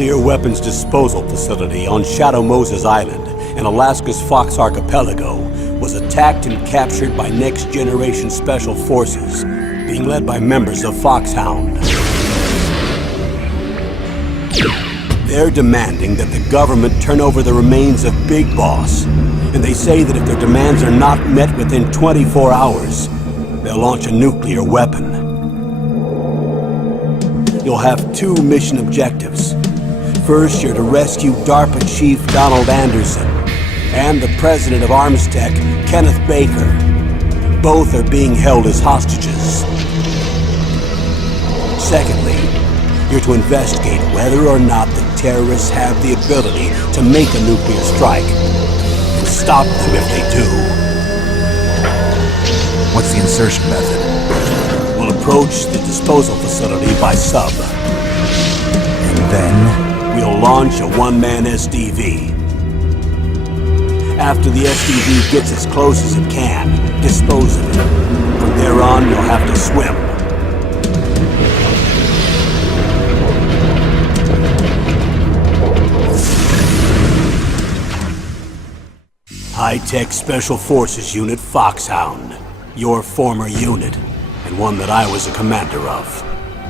nuclear weapons disposal facility on Shadou Moussis Island in Alaska's Fox Archipelago was attacked and captured by next-generation special forces, being led by members of Foxhound. They're demanding that the government turn over the remains of Big Boss, and they say that if their demands are not met within 24 hours, they'll launch a nuclear weapon. You'll have two mission objectives. First, you're to rescue DARPA Chief Donald Anderson and the President of Armstech, Kenneth Baker. Both are being held as hostages. Secondly, you're to investigate whether or not the terrorists have the ability to make a nuclear strike and stop them if they do. What's the insertion method? We'll approach the disposal facility by sub. And then? We'll launch a one-man SDV. After the SDV gets as close as it can, dispose of it. From there on, you'll have to swim. High-Tech Special Forces Unit Foxhound. Your former unit, and one that I was a commander of.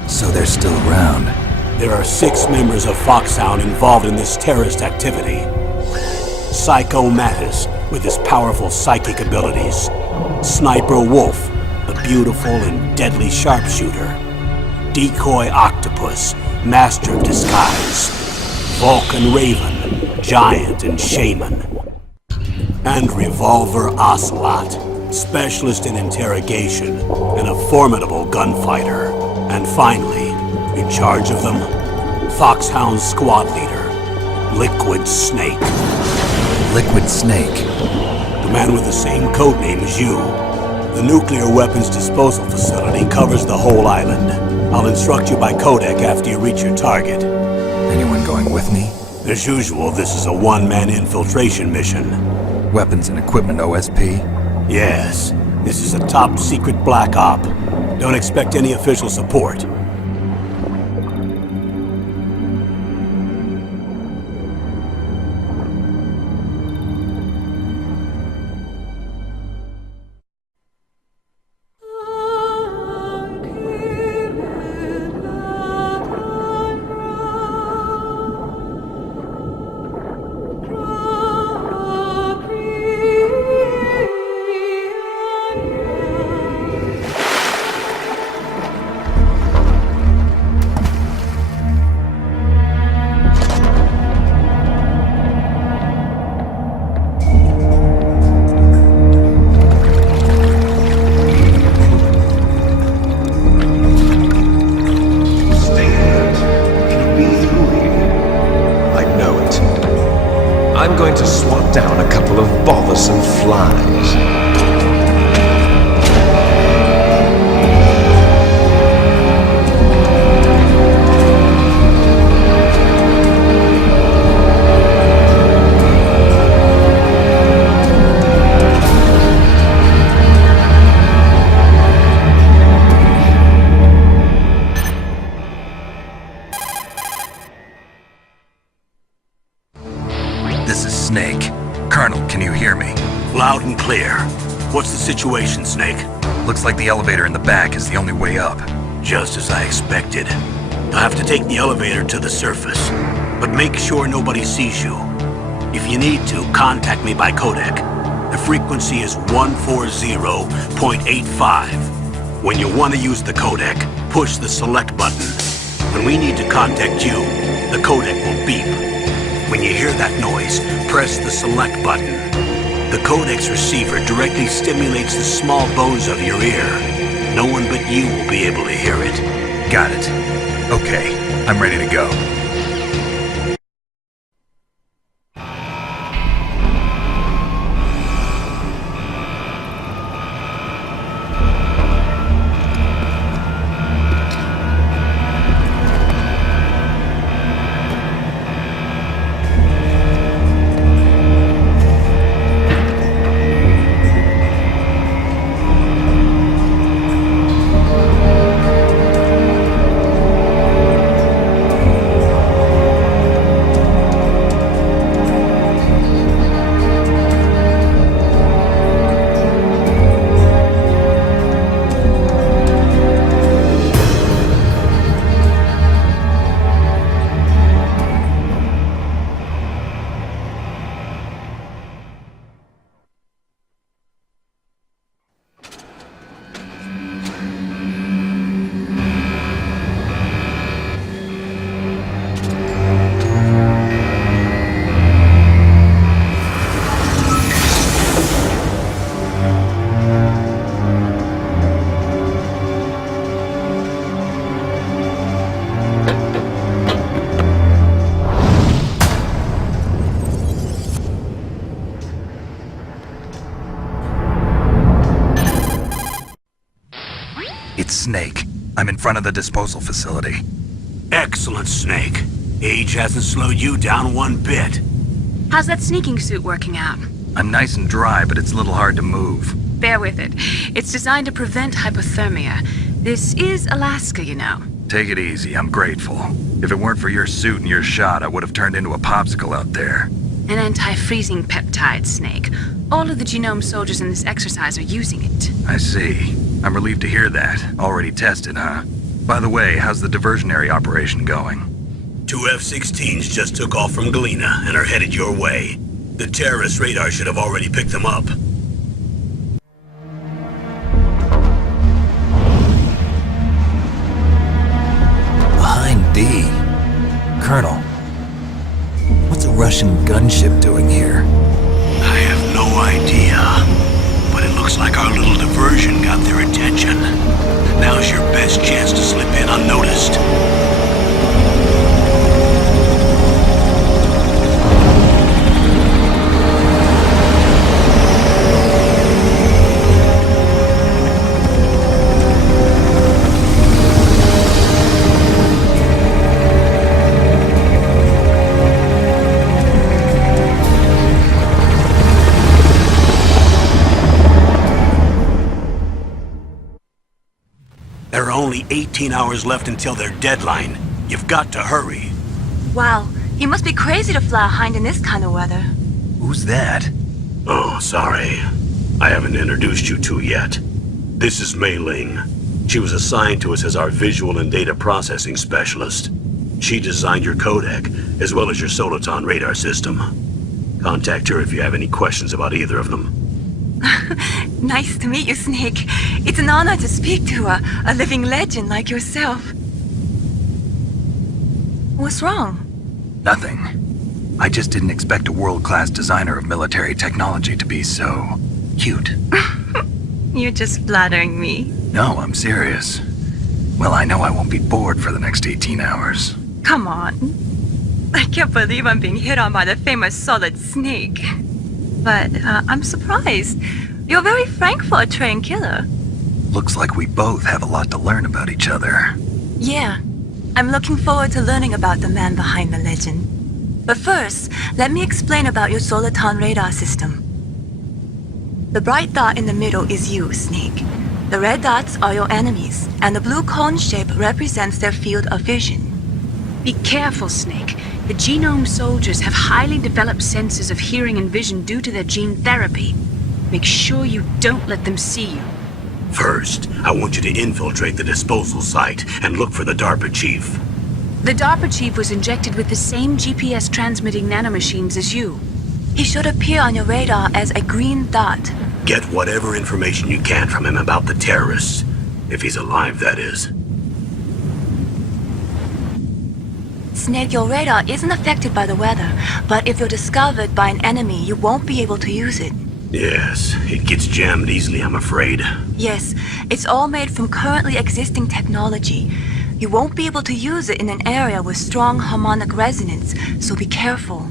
So they're still around. There are 6 members of Foxhound involved in this terrorist activity. Psycho Mattis, with his powerful psychic abilities. Sniper Wolf, the beautiful and deadly sharpshooter. Decoy Octopus, master of disguise. Vulcan Raven, giant and shaman. And Revolver Ocelot, specialist in interrogation and a formidable gunfighter. And finally, in charge of them, Foxhound's squad leader, Liquid Snake. Liquid Snake? The man with the same codename as you. The nuclear weapons disposal facility covers the whole island. I'll instruct you by codec after you reach your target. Anyone going with me? As usual, this is a one-man infiltration mission. Weapons and equipment OSP? Yes. This is a top-secret black op. Don't expect any official support. I'm going to swat down a couple of bothersome flies. This is Snake. Colonel, can you hear me? Loud and clear. What's the situation, Snake? Looks like the elevator in the back is the only way up. Just as I expected. You'll have to take the elevator to the surface, but make sure nobody sees you. If you need to, contact me by codec. The frequency is 140.85. When you want to use the codec, push the select button. When we need to contact you, the codec will beep. When you hear that noise, press the select button. The codec's receiver directly stimulates the small bones of your ear. No one but you will be able to hear it. Got it. Okay, I'm ready to go. It's Snake. I'm in front of the disposal facility. Excellent, Snake. Age hasn't slowed you down one bit. How's that sneaking suit working out? I'm nice and dry, but it's a little hard to move. Bear with it. It's designed to prevent hypothermia. This is Alaska, you know. Take it easy, I'm grateful. If it weren't for your suit and your shot, I would have turned into a popsicle out there. An anti-freezing peptide, Snake. All of the genome soldiers in this exercise are using it. I see. I'm relieved to hear that. Already tested, huh? By the way, how's the diversionary operation going? 2 F-16s just took off from Galena and are headed your way. The terrorist radar should have already picked them up. Behind D. Colonel, what's a Russian gunship doing here? I have no idea, but it looks like our little diversion got their attention. Now's your best chance to slip in unnoticed. There are only 18 hours left until their deadline. You've got to hurry. Wow, you must be crazy to fly a hind in this kind of weather. Who's that? Oh, sorry. I haven't introduced you two yet. This is Mei Ling. She was assigned to us as our visual and data processing specialist. She designed your codec, as well as your Soliton radar system. Contact her if you have any questions about either of them. Nice to meet you, Snake. It's an honor to speak to a living legend like yourself. What's wrong? Nothing. I just didn't expect a world-class designer of military technology to be so cute. You're just flattering me. No, I'm serious. Well, I know I won't be bored for the next 18 hours. Come on. I can't believe I'm being hit on by the famous Solid Snake. But I'm surprised. You're very frank for a trained killer. Looks like we both have a lot to learn about each other. Yeah. I'm looking forward to learning about the man behind the legend. But first, let me explain about your Soliton radar system. The bright dot in the middle is you, Snake. The red dots are your enemies, and the blue cone shape represents their field of vision. Be careful, Snake. The genome soldiers have highly developed senses of hearing and vision due to their gene therapy. Make sure you don't let them see you. First, I want you to infiltrate the disposal site and look for the DARPA chief. The DARPA chief was injected with the same GPS transmitting nanomachines as you. He should appear on your radar as a green dot. Get whatever information you can from him about the terrorists. If he's alive, that is. Snake, your radar isn't affected by the weather, but if you're discovered by an enemy, you won't be able to use it. Yes, it gets jammed easily, I'm afraid. Yes, it's all made from currently existing technology. You won't be able to use it in an area with strong harmonic resonance, so be careful.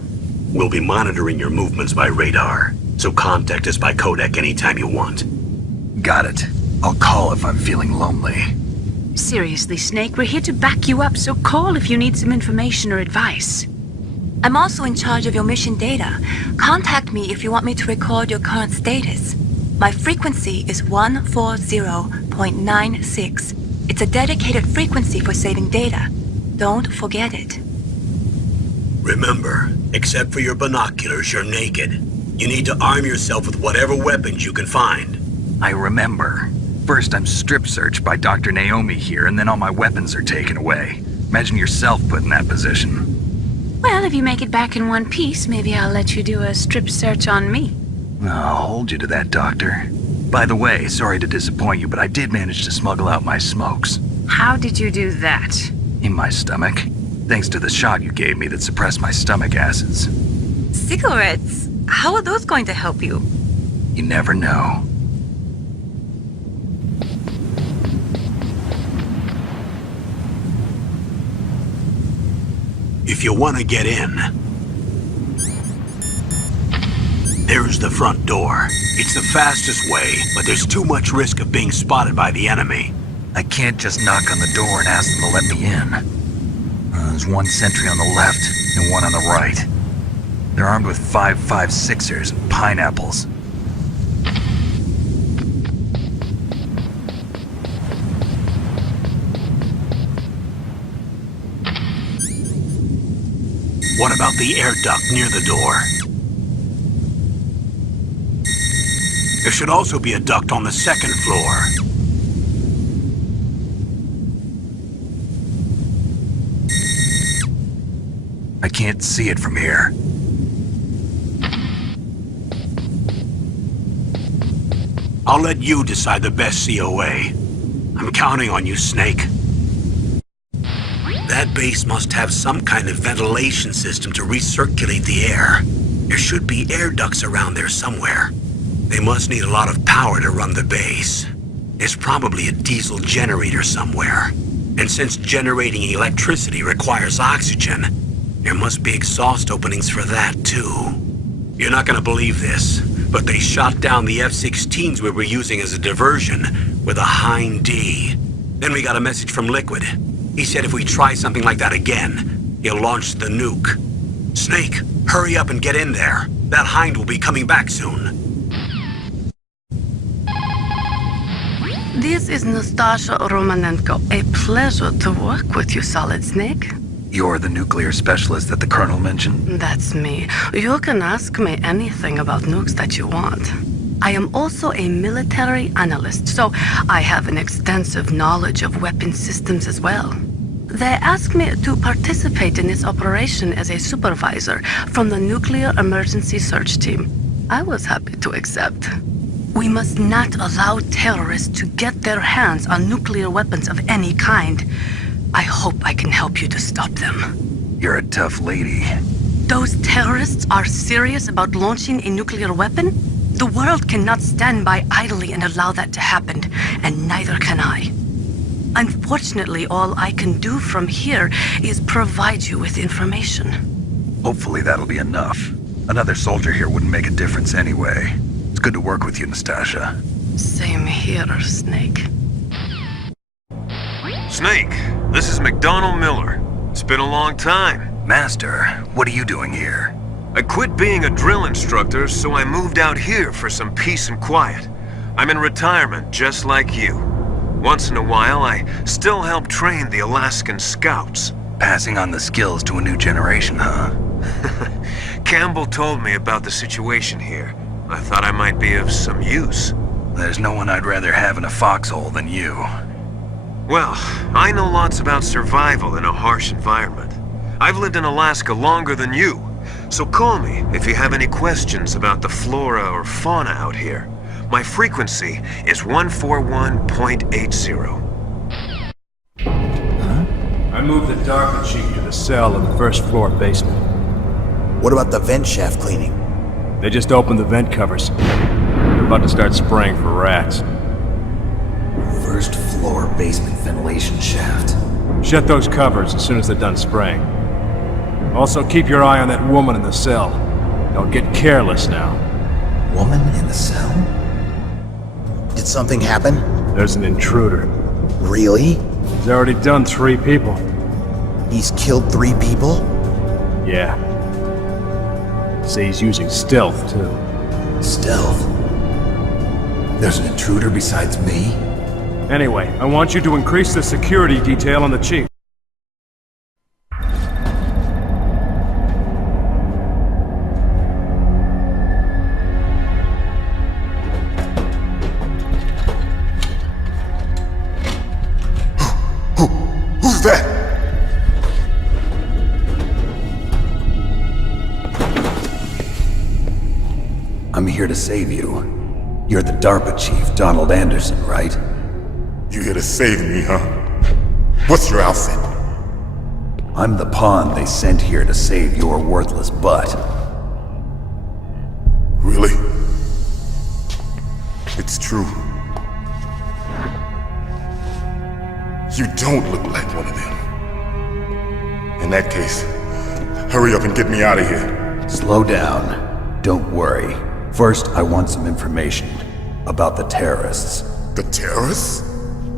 We'll be monitoring your movements by radar, so contact us by codec anytime you want. Got it. I'll call if I'm feeling lonely. Seriously, Snake, we're here to back you up, so call if you need some information or advice. I'm also in charge of your mission data. Contact me if you want me to record your current status. My frequency is 140.96. It's a dedicated frequency for saving data. Don't forget it. Remember, except for your binoculars, you're naked. You need to arm yourself with whatever weapons you can find. I remember. First, I'm strip searched by Dr. Naomi here, and then all my weapons are taken away. Imagine yourself put in that position. Well, if you make it back in one piece, maybe I'll let you do a strip search on me. I'll hold you to that, Doctor. By the way, sorry to disappoint you, but I did manage to smuggle out my smokes. How did you do that? In my stomach. Thanks to the shot you gave me that suppressed my stomach acids. Cigarettes? How are those going to help you? You never know. If you want to get in, there's the front door. It's the fastest way, but there's too much risk of being spotted by the enemy. I can't just knock on the door and ask them to let me in. There's one sentry on the left and one on the right. They're armed with 5.56ers and pineapples. What about the air duct near the door? There should also be a duct on the second floor. I can't see it from here. I'll let you decide the best COA. I'm counting on you, Snake. That base must have some kind of ventilation system to recirculate the air. There should be air ducts around there somewhere. They must need a lot of power to run the base. There's probably a diesel generator somewhere. And since generating electricity requires oxygen, there must be exhaust openings for that too. You're not gonna believe this, but they shot down the F-16s we were using as a diversion with a Hind D. Then we got a message from Liquid. He said if we try something like that again, he'll launch the nuke. Snake, hurry up and get in there. That Hind will be coming back soon. This is Nastasha Romanenko. A pleasure to work with you, Solid Snake. You're the nuclear specialist that the Colonel mentioned? That's me. You can ask me anything about nukes that you want. I am also a military analyst, so I have an extensive knowledge of weapon systems as well. They asked me to participate in this operation as a supervisor from the Nuclear Emergency Search Team. I was happy to accept. We must not allow terrorists to get their hands on nuclear weapons of any kind. I hope I can help you to stop them. You're a tough lady. Those terrorists are serious about launching a nuclear weapon? The world cannot stand by idly and allow that to happen, and neither can I. Unfortunately, all I can do from here is provide you with information. Hopefully that'll be enough. Another soldier here wouldn't make a difference anyway. It's good to work with you, Nastasha. Same here, Snake. Snake, this is McDonald Miller. It's been a long time. Master, what are you doing here? I quit being a drill instructor, so I moved out here for some peace and quiet. I'm in retirement, just like you. Once in a while, I still help train the Alaskan Scouts. Passing on the skills to a new generation, huh? Campbell told me about the situation here. I thought I might be of some use. There's no one I'd rather have in a foxhole than you. Well, I know lots about survival in a harsh environment. I've lived in Alaska longer than you, so call me if you have any questions about the flora or fauna out here. My frequency is 141.80. I moved the DARPA chief to the cell in the first floor basement. What about the vent shaft cleaning? They just opened the vent covers. They're about to start spraying for rats. First floor basement ventilation shaft. Shut those covers as soon as they're done spraying. Also, keep your eye on that woman in the cell. Don't get careless now. Woman in the cell? Did something happen? There's an intruder. Really? He's already done 3 people. He's killed 3 people? Yeah. Say he's using stealth, too. Stealth? There's an intruder besides me? Anyway, I want you to increase the security detail on the chief. Who's that? I'm here to save you. You're the DARPA chief, Donald Anderson, right? You here to save me, huh? What's your outfit? I'm the pawn they sent here to save your worthless butt. Really? It's true. You don't look like one of them. In that case, hurry up and get me out of here. Slow down. Don't worry. First, I want some information about the terrorists. The terrorists?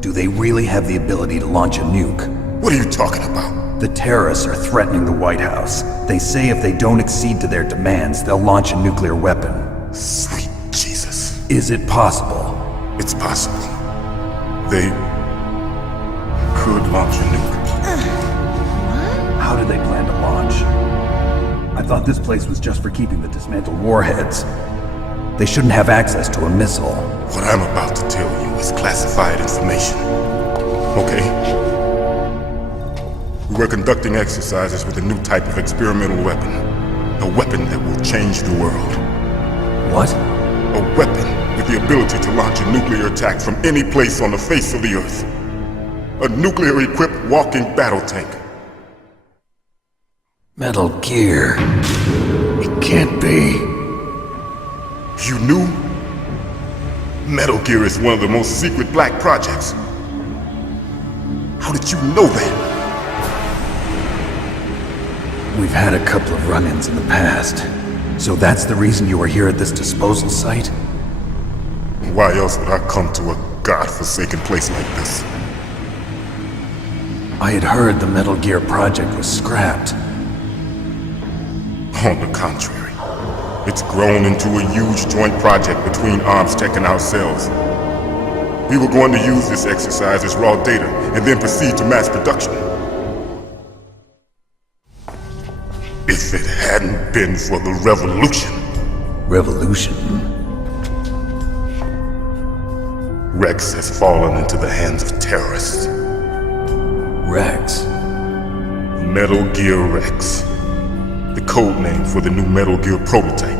Do they really have the ability to launch a nuke? What are you talking about? The terrorists are threatening the White House. They say if they don't accede to their demands, they'll launch a nuclear weapon. Sweet Jesus. Is it possible? It's possible. They could launch a nuke. How do they plan to launch? I thought this place was just for keeping the dismantled warheads. They shouldn't have access to a missile. What I'm about to tell you is classified information. Okay? We're conducting exercises with a new type of experimental weapon. A weapon that will change the world. What? A weapon with the ability to launch a nuclear attack from any place on the face of the Earth. A nuclear-equipped walking battle tank. Metal Gear. It can't be. You knew? Metal Gear is one of the most secret black projects. How did you know that? We've had a couple of run-ins in the past. So that's the reason you were here at this disposal site? Why else would I come to a godforsaken place like this? I had heard the Metal Gear project was scrapped. On the contrary, it's grown into a huge joint project between ArmsTech and ourselves. We were going to use this exercise as raw data and then proceed to mass production. If it hadn't been for the revolution. Revolution? Rex has fallen into the hands of terrorists. Rex? Metal Gear Rex. The code name for the new Metal Gear prototype.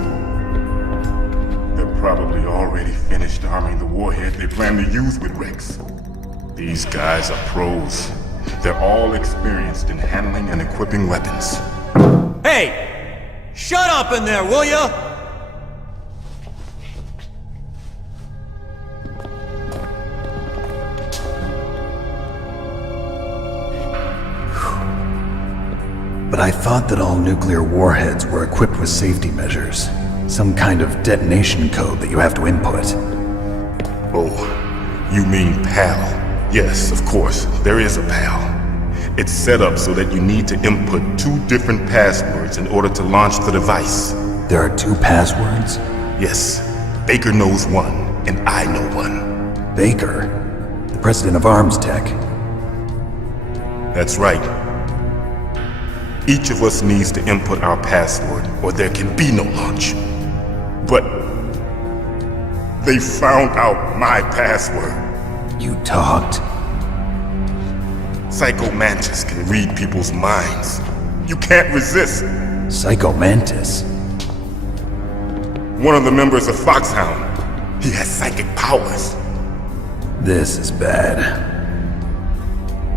They're probably already finished arming the warhead they plan to use with Rex. These guys are pros. They're all experienced in handling and equipping weapons. Hey! Shut up in there, will ya? But I thought that all nuclear warheads were equipped with safety measures. Some kind of detonation code that you have to input. Oh, you mean PAL? Yes, of course, there is a PAL. It's set up so that you need to input 2 different passwords in order to launch the device. There are 2 passwords? Yes, Baker knows one, and I know one. Baker? The president of ArmsTech? That's right. Each of us needs to input our password, or there can be no launch. But they found out my password. You talked? Psycho Mantis can read people's minds. You can't resist. Psycho Mantis? One of the members of Foxhound. He has psychic powers. This is bad.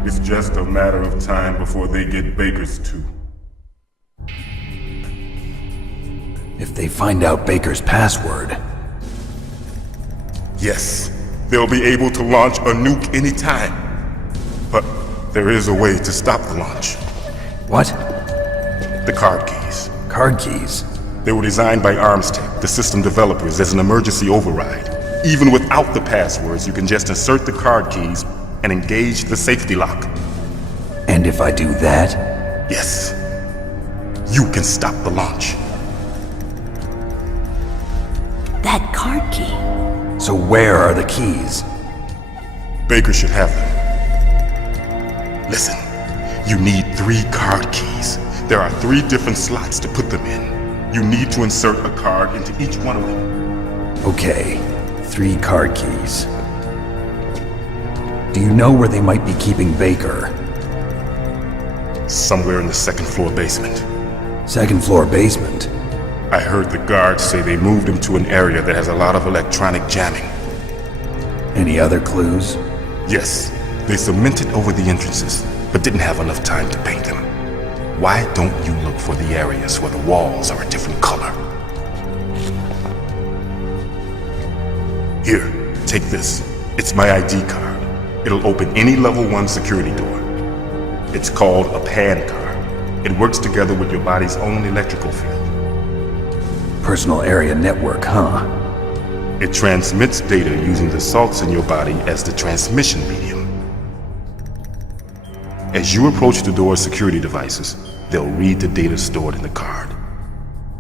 It's just a matter of time before they get Baker's too. If they find out Baker's password... Yes, they'll be able to launch a nuke anytime. But there is a way to stop the launch. What? The card keys. Card keys? They were designed by ArmsTech, the system developers, as an emergency override. Even without the passwords, you can just insert the card keys and engage the safety lock. And if I do that? Yes. You can stop the launch. That card key. So where are the keys? Baker should have them. Listen, you need 3 card keys. There are 3 different slots to put them in. You need to insert a card into each one of them. Okay, 3 card keys. Do you know where they might be keeping Baker? Somewhere in the 2nd floor basement. 2nd floor basement? I heard the guards say they moved him to an area that has a lot of electronic jamming. Any other clues? Yes, they cemented over the entrances, but didn't have enough time to paint them. Why don't you look for the areas where the walls are a different color? Here, take this. It's my ID card. It'll open any level 1 security door. It's called a PAN card. It works together with your body's own electrical field. Personal area network, huh? It transmits data using the salts in your body as the transmission medium. As you approach the door's security devices, they'll read the data stored in the card.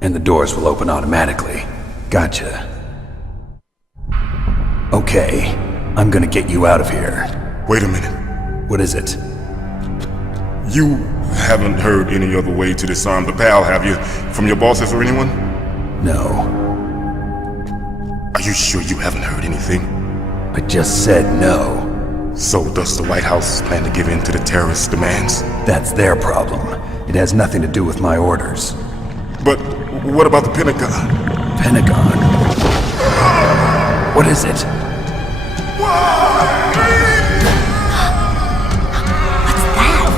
And the doors will open automatically. Gotcha. Okay, I'm gonna get you out of here. Wait a minute. What is it? You haven't heard any other way to disarm the PAL, have you? From your bosses or anyone? No. Are you sure you haven't heard anything? I just said no. So does the White House plan to give in to the terrorists' demands? That's their problem. It has nothing to do with my orders. But what about the Pentagon? Pentagon? What is it? What's that?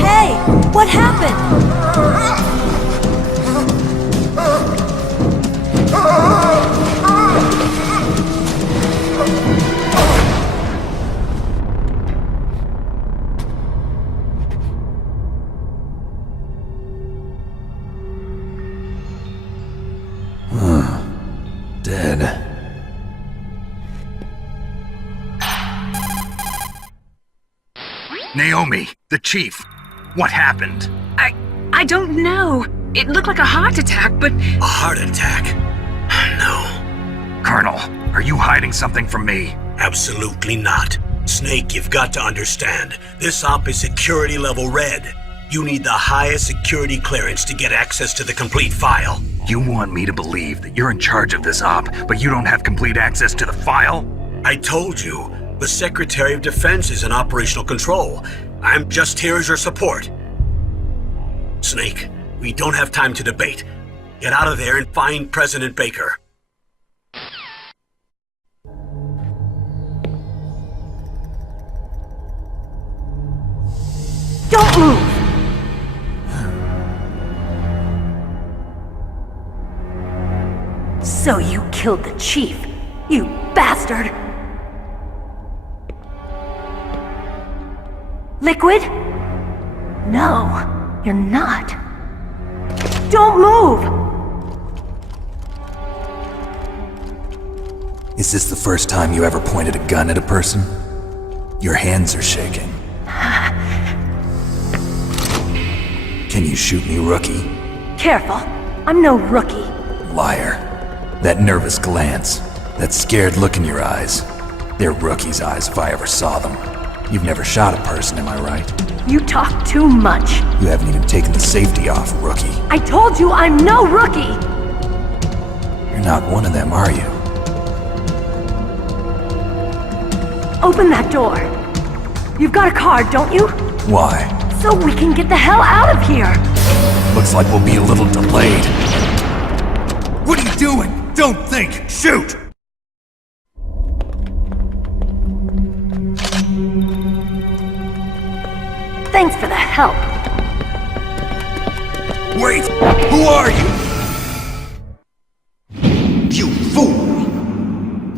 Hey! What happened? Dead. Naomi, the chief. What happened? I don't know. It looked like a heart attack, but... A heart attack? No. Colonel, are you hiding something from me? Absolutely not. Snake, you've got to understand. This op is security level red. You need the highest security clearance to get access to the complete file. You want me to believe that you're in charge of this op, but you don't have complete access to the file? I told you, the Secretary of Defense is in operational control. I'm just here as your support. Snake, we don't have time to debate. Get out of there and find President Baker. Don't move! So you killed the chief, you bastard! Liquid? No, you're not. Don't move! Is this the first time you ever pointed a gun at a person? Your hands are shaking. Can you shoot me, rookie? Careful, I'm no rookie. Liar. That nervous glance, that scared look in your eyes. They're rookie's eyes if I ever saw them. You've never shot a person, am I right? You talk too much. You haven't even taken the safety off, rookie. I told you I'm no rookie! You're not one of them, are you? Open that door. You've got a card, don't you? Why? So we can get the hell out of here! Looks like we'll be a little delayed. What are you doing? Don't think! Shoot! Thanks for the help. Wait! Who are you? You fool!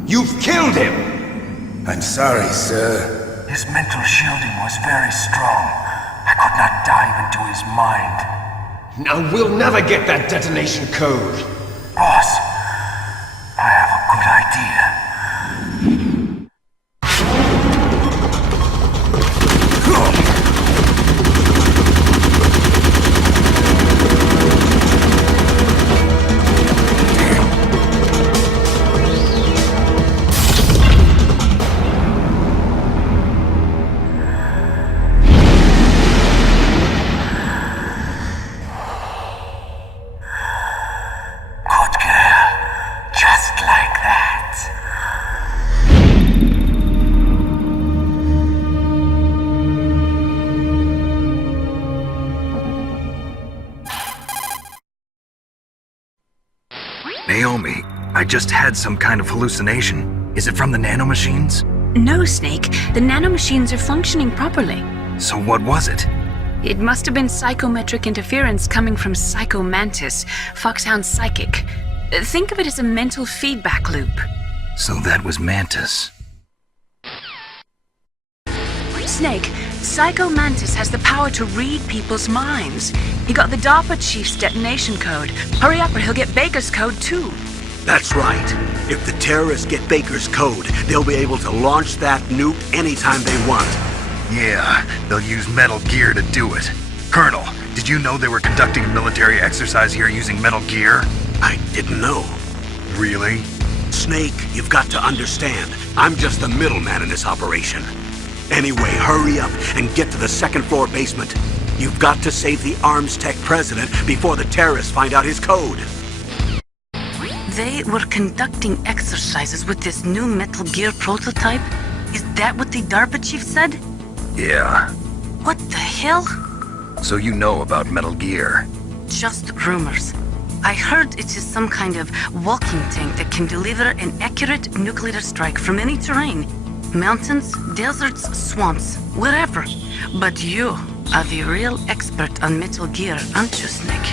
You've killed him! I'm sorry, sir. His mental shielding was very strong. I could not dive into his mind. Now we'll never get that detonation code. Boss, I have a good idea. Naomi, I just had some kind of hallucination. Is it from the nanomachines? No, Snake. The nanomachines are functioning properly. So what was it? It must have been psychometric interference coming from Psycho Mantis, Foxhound's psychic. Think of it as a mental feedback loop. So that was Mantis. Snake, Psycho Mantis has the power to read people's minds. He got the DARPA chief's detonation code. Hurry up or he'll get Baker's code too. That's right. If the terrorists get Baker's code, they'll be able to launch that nuke anytime they want. Yeah, they'll use Metal Gear to do it. Colonel, did you know they were conducting a military exercise here using Metal Gear? I didn't know. Really? Snake, you've got to understand. I'm just the middleman in this operation. Anyway, hurry up and get to the second floor basement. You've got to save the Arms Tech president before the terrorists find out his code. They were conducting exercises with this new Metal Gear prototype? Is that what the DARPA chief said? Yeah. What the hell? So you know about Metal Gear? Just rumors. I heard it is some kind of walking tank that can deliver an accurate nuclear strike from any terrain. Mountains, deserts, swamps, wherever. But you are the real expert on Metal Gear, aren't you, Snake?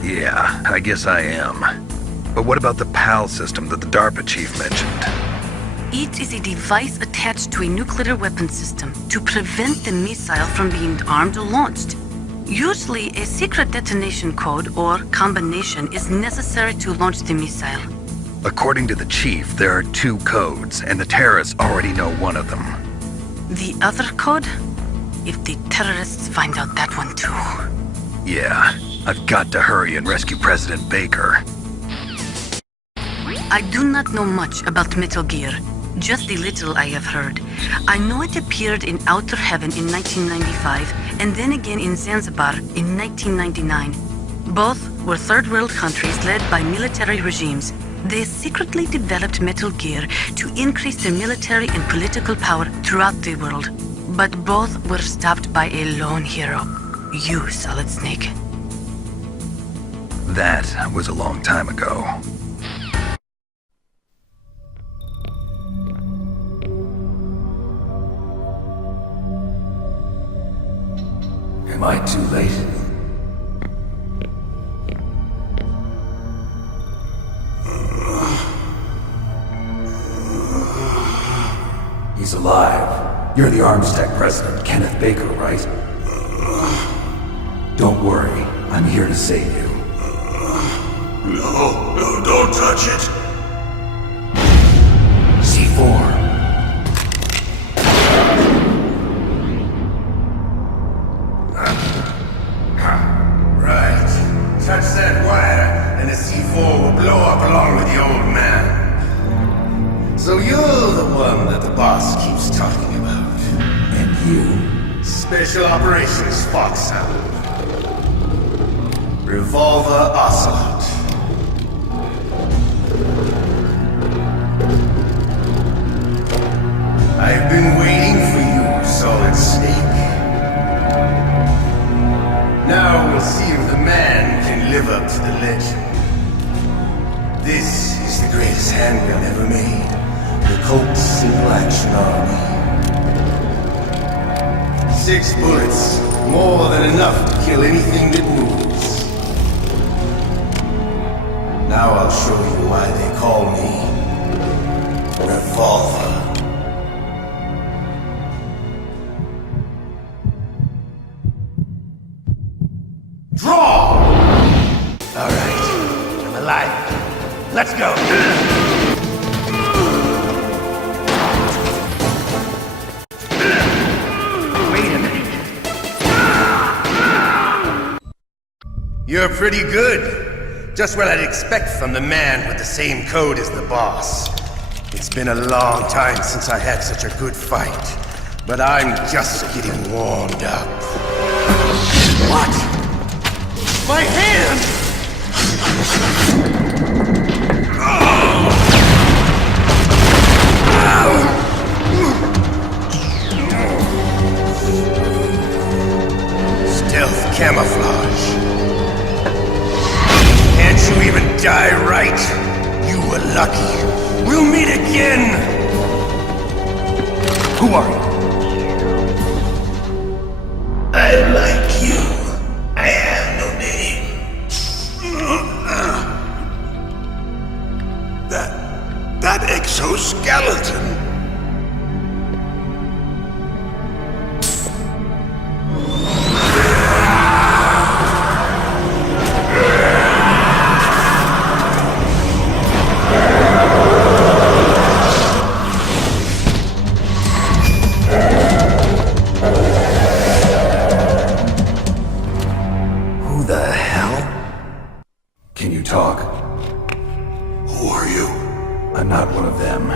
Yeah, I guess I am. But what about the PAL system that the DARPA chief mentioned? It is a device attached to a nuclear weapon system to prevent the missile from being armed or launched. Usually, a secret detonation code or combination is necessary to launch the missile. According to the chief, there are 2 codes, and the terrorists already know one of them. The other code? If the terrorists find out that one too. Yeah, I've got to hurry and rescue President Baker. I do not know much about Metal Gear, just the little I have heard. I know it appeared in Outer Heaven in 1995, and then again in Zanzibar in 1999. Both were third world countries led by military regimes. They secretly developed Metal Gear to increase their military and political power throughout the world. But both were stopped by a lone hero. You, Solid Snake. That was a long time ago. Am I too late? He's alive. You're the Arms Tech president, Kenneth Baker, right? Don't worry. I'm here to save you. No, don't touch it. C4. Right. Touch that wire, and the C4 will blow up along with the old man. So you're the one that the boss keeps talking about. And you? Special Operations Foxhound. Revolver Ocelot. I've been waiting for you, Solid Snake. Now we'll see if the man can live up to the legend. This is the greatest handgun ever made. The Colt Single Action Army. 6 bullets, more than enough to kill anything that moves. Now I'll show you why they call me Revolver. Draw! Alright, I'm alive. Let's go. Wait a minute. You're pretty good. Just what I'd expect from the man with the same code as the boss. It's been a long time since I had such a good fight, but I'm just getting warmed up. What? My hand! Stealth camouflage. Can't you even die right? You were lucky. We'll meet again! Who are you? I'm like you. I have no name. That exoskeleton. I'm not one of them.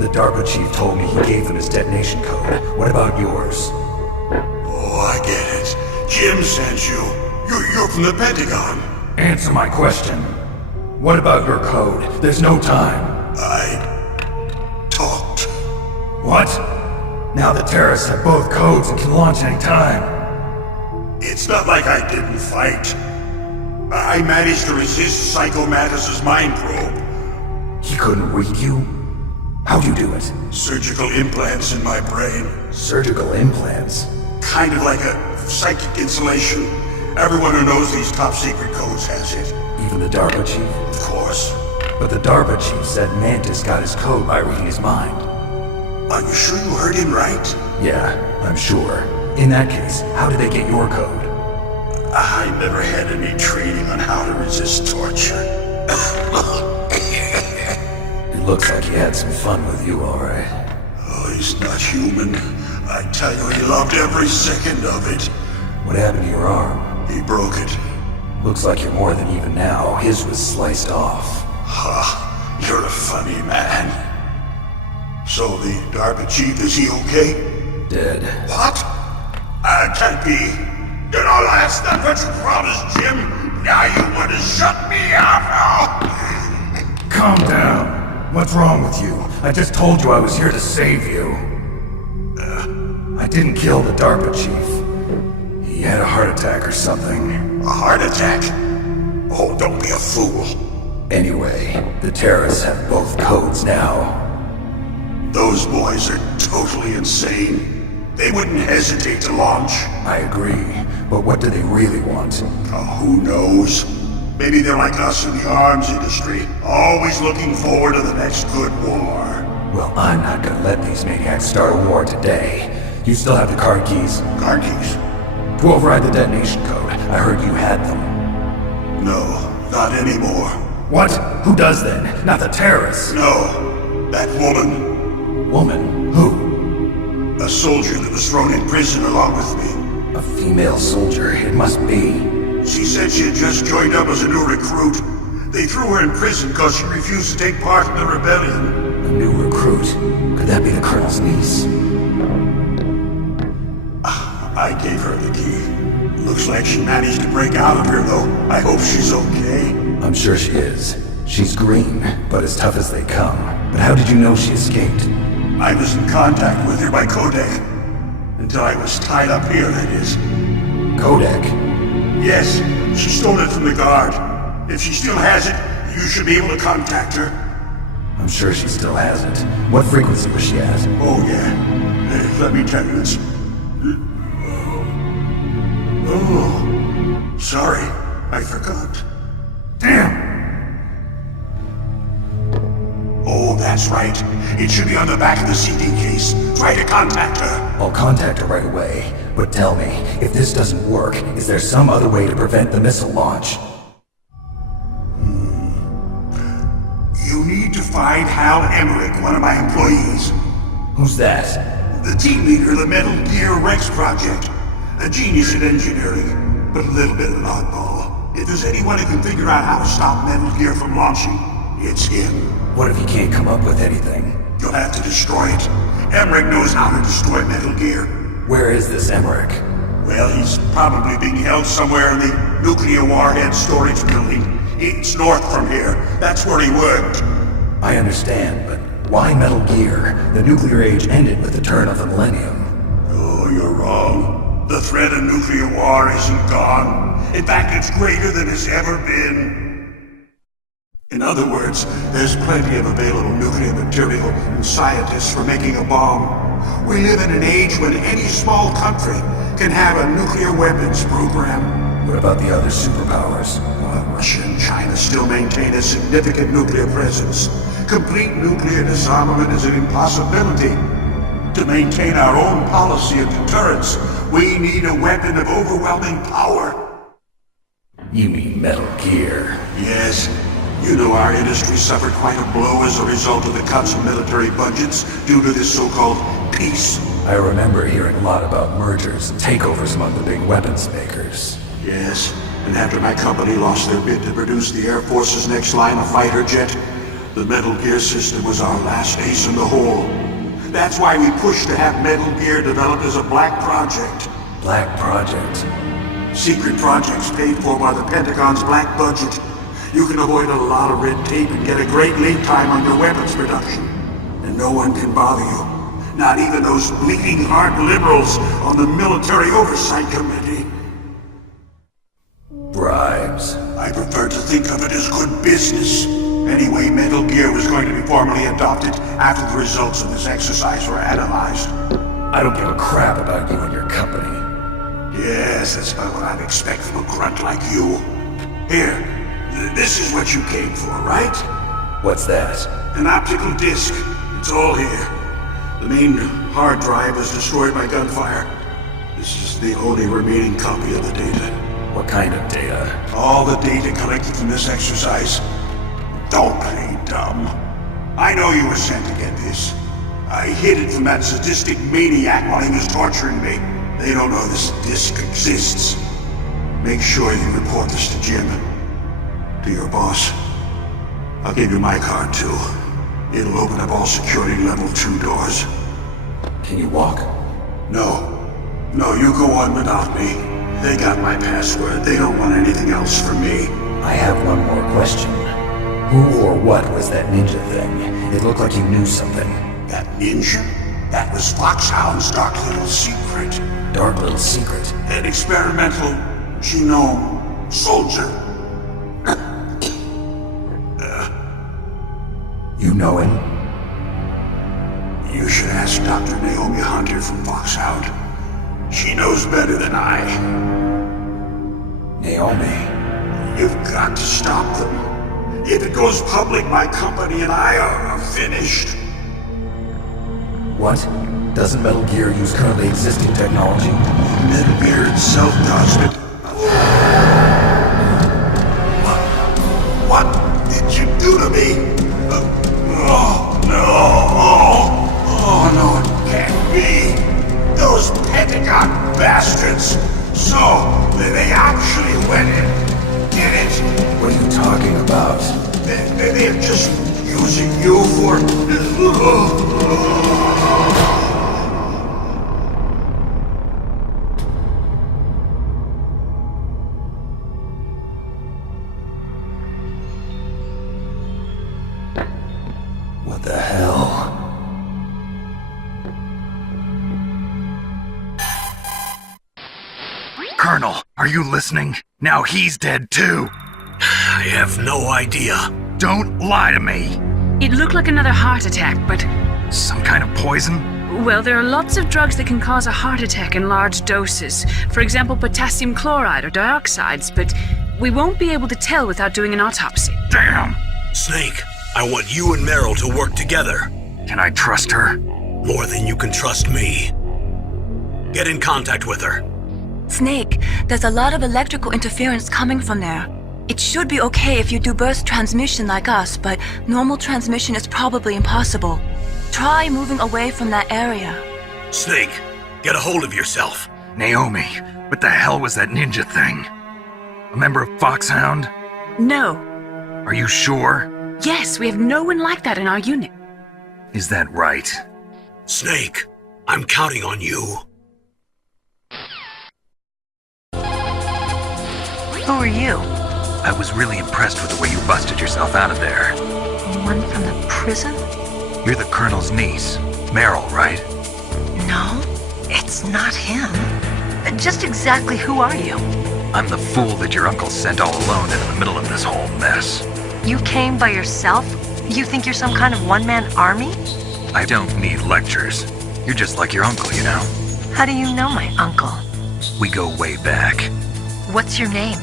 The DARPA chief told me he gave them his detonation code. What about yours? Oh, I get it. Jim sent you. You're from the Pentagon. Answer my question. What about your code? There's no time. I talked. What? Now the terrorists have both codes and can launch any time. It's not like I didn't fight. I managed to resist Psycho Mattis's mind probe. He couldn't read you? How'd you do it? Surgical implants in my brain. Surgical implants? Kind of like a psychic insulation. Everyone who knows these top secret codes has it. Even the DARPA chief? Of course. But the DARPA chief said Mantis got his code by reading his mind. Are you sure you heard him right? Yeah, I'm sure. In that case, how did they get your code? I never had any training on how to resist torture. It looks like he had some fun with you, alright. Oh, he's not human. I tell you, he loved every second of it. What happened to your arm? He broke it. Looks like you're more than even now. His was sliced off. Ha, you're a funny man. So the DARPA chief, is he okay? Dead. What? Can't be. You know, that's not what you promised, Jim. Now you want to shut me up. Calm down. What's wrong with you? I just told you I was here to save you. I didn't kill the DARPA chief. He had a heart attack or something. A heart attack? Oh, don't be a fool. Anyway, the terrorists have both codes now. Those boys are totally insane. They wouldn't hesitate to launch. I agree, but what do they really want? Who knows? Maybe they're like us in the arms industry, always looking forward to the next good war. Well, I'm not gonna let these maniacs start a war today. You still have the card keys? Card keys? To override the detonation code. I heard you had them. No, not anymore. What? Who does then? Not the terrorists? No, that woman. Woman? Who? A soldier that was thrown in prison along with me. A female soldier, it must be. She said she had just joined up as a new recruit. They threw her in prison because she refused to take part in the rebellion. A new recruit? Could that be the Colonel's niece? I gave her the key. Looks like she managed to break out of here, though. I hope she's okay. I'm sure she is. She's green, but as tough as they come. But how did you know she escaped? I was in contact with her by codec. Until I was tied up here, that is. Codec? Yes, she stole it from the guard. If she still has it, you should be able to contact her. I'm sure she still has it. What frequency was she at? Oh, yeah. Let me tell you, it's... Oh, sorry, I forgot. Damn! Oh, that's right. It should be on the back of the CD case. Try to contact her. I'll contact her right away. But tell me, if this doesn't work, is there some other way to prevent the missile launch? You need to find Hal Emmerich, one of my employees. Who's that? The team leader of the Metal Gear Rex project. A genius in engineering, but a little bit of an oddball. If there's anyone who can figure out how to stop Metal Gear from launching, it's him. What if he can't come up with anything? You'll have to destroy it. Emmerich knows how to destroy Metal Gear. Where is this Emmerich? Well, he's probably being held somewhere in the nuclear warhead storage building. It's north from here. That's where he worked. I understand, but why Metal Gear? The nuclear age ended with the turn of the millennium. Oh, you're wrong. The threat of nuclear war isn't gone. In fact, it's greater than it's ever been. In other words, there's plenty of available nuclear material and scientists for making a bomb. We live in an age when any small country can have a nuclear weapons program. What about the other superpowers? Russia and China still maintain a significant nuclear presence. Complete nuclear disarmament is an impossibility. To maintain our own policy of deterrence, we need a weapon of overwhelming power. You mean Metal Gear? Yes. You know our industry suffered quite a blow as a result of the cuts in military budgets due to this so-called peace. I remember hearing a lot about mergers and takeovers among the big weapons makers. Yes, and after my company lost their bid to produce the Air Force's next line of fighter jet, The Metal Gear system was our last ace in the hole. That's why we pushed to have Metal Gear developed as a black project. Black project? Secret projects paid for by the Pentagon's black budget. You can avoid a lot of red tape and get a great lead time on your weapons production. And no one can bother you. Not even those bleeding heart liberals on the Military Oversight Committee. Bribes. I prefer to think of it as good business. Anyway, Metal Gear was going to be formally adopted after the results of this exercise were analyzed. I don't give a crap about you and your company. Yes, that's about what I'd expect from a grunt like you. Here, this is what you came for, right? What's that? An optical disc. It's all here. The main hard drive was destroyed by gunfire. This is the only remaining copy of the data. What kind of data? All the data collected from this exercise. Don't play dumb. I know you were sent to get this. I hid it from that sadistic maniac while he was torturing me. They don't know this disc exists. Make sure you report this to Jim. To your boss. I'll give you my card too. It'll open up all security level 2 doors. Can you walk? No. No, you go on without me. They got my password. They don't want anything else from me. I have one more question. Who or what was that ninja thing? It looked like you knew something. That ninja? That was Foxhound's dark little secret. Dark little secret? An experimental genome soldier. You know him? You should ask Dr. Naomi Hunter from Foxhound. She knows better than I. Naomi? You've got to stop them. If it goes public, my company and I are finished. What? Doesn't Metal Gear use currently existing technology? Metal Gear itself does, but... What did you do to me? Oh, no! Oh, no, it can't be! Those Pentagon bastards! So, they actually went in, did it? What are you talking about? They're just using you for... What the hell? Colonel, are you listening? Now he's dead too. I have no idea. Don't lie to me. It looked like another heart attack, but... Some kind of poison? Well, there are lots of drugs that can cause a heart attack in large doses. For example, potassium chloride or dioxides, but we won't be able to tell without doing an autopsy. Damn! Snake, I want you and Meryl to work together. Can I trust her? More than you can trust me. Get in contact with her. Snake, there's a lot of electrical interference coming from there. It should be okay if you do burst transmission like us, but normal transmission is probably impossible. Try moving away from that area. Snake, get a hold of yourself. Naomi, what the hell was that ninja thing? A member of Foxhound? No. Are you sure? Yes, we have no one like that in our unit. Is that right? Snake, I'm counting on you. Who are you? I was really impressed with the way you busted yourself out of there. One from the prison? You're the Colonel's niece, Meryl, right? No, it's not him. Just exactly who are you? I'm the fool that your uncle sent all alone into the middle of this whole mess. You came by yourself? You think you're some kind of one-man army? I don't need lectures. You're just like your uncle, you know? How do you know my uncle? We go way back. What's your name?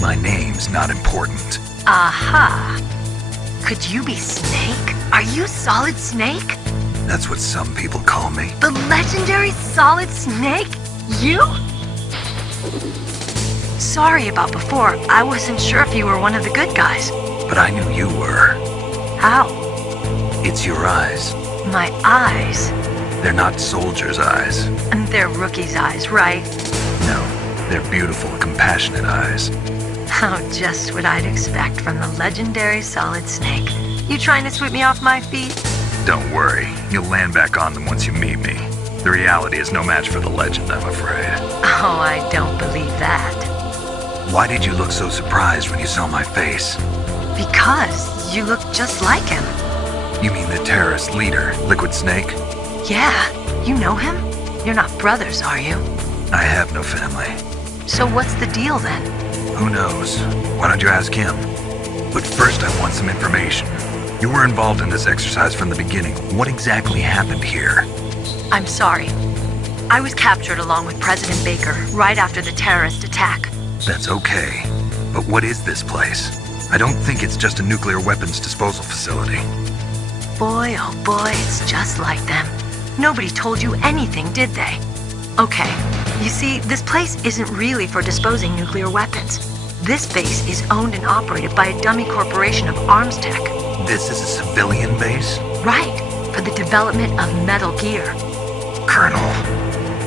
My name's not important. Aha! Could you be Snake? Are you Solid Snake? That's what some people call me. The legendary Solid Snake? You? Sorry about before. I wasn't sure if you were one of the good guys. But I knew you were. How? It's your eyes. My eyes? They're not soldiers' eyes. And they're rookies' eyes, right? No, they're beautiful, compassionate eyes. How just what I'd expect from the legendary Solid Snake. You trying to sweep me off my feet? Don't worry, you'll land back on them once you meet me. The reality is no match for the legend, I'm afraid. Oh, I don't believe that. Why did you look so surprised when you saw my face? Because you look just like him. You mean the terrorist leader, Liquid Snake? Yeah, you know him? You're not brothers, are you? I have no family. So what's the deal then? Who knows? Why don't you ask him? But first I want some information. You were involved in this exercise from the beginning. What exactly happened here? I'm sorry. I was captured along with President Baker right after the terrorist attack. That's okay. But what is this place? I don't think it's just a nuclear weapons disposal facility. Boy, oh boy, it's just like them. Nobody told you anything, did they? Okay, you see, this place isn't really for disposing nuclear weapons. This base is owned and operated by a dummy corporation of arms tech. This is a civilian base? Right, for the development of Metal Gear. Colonel.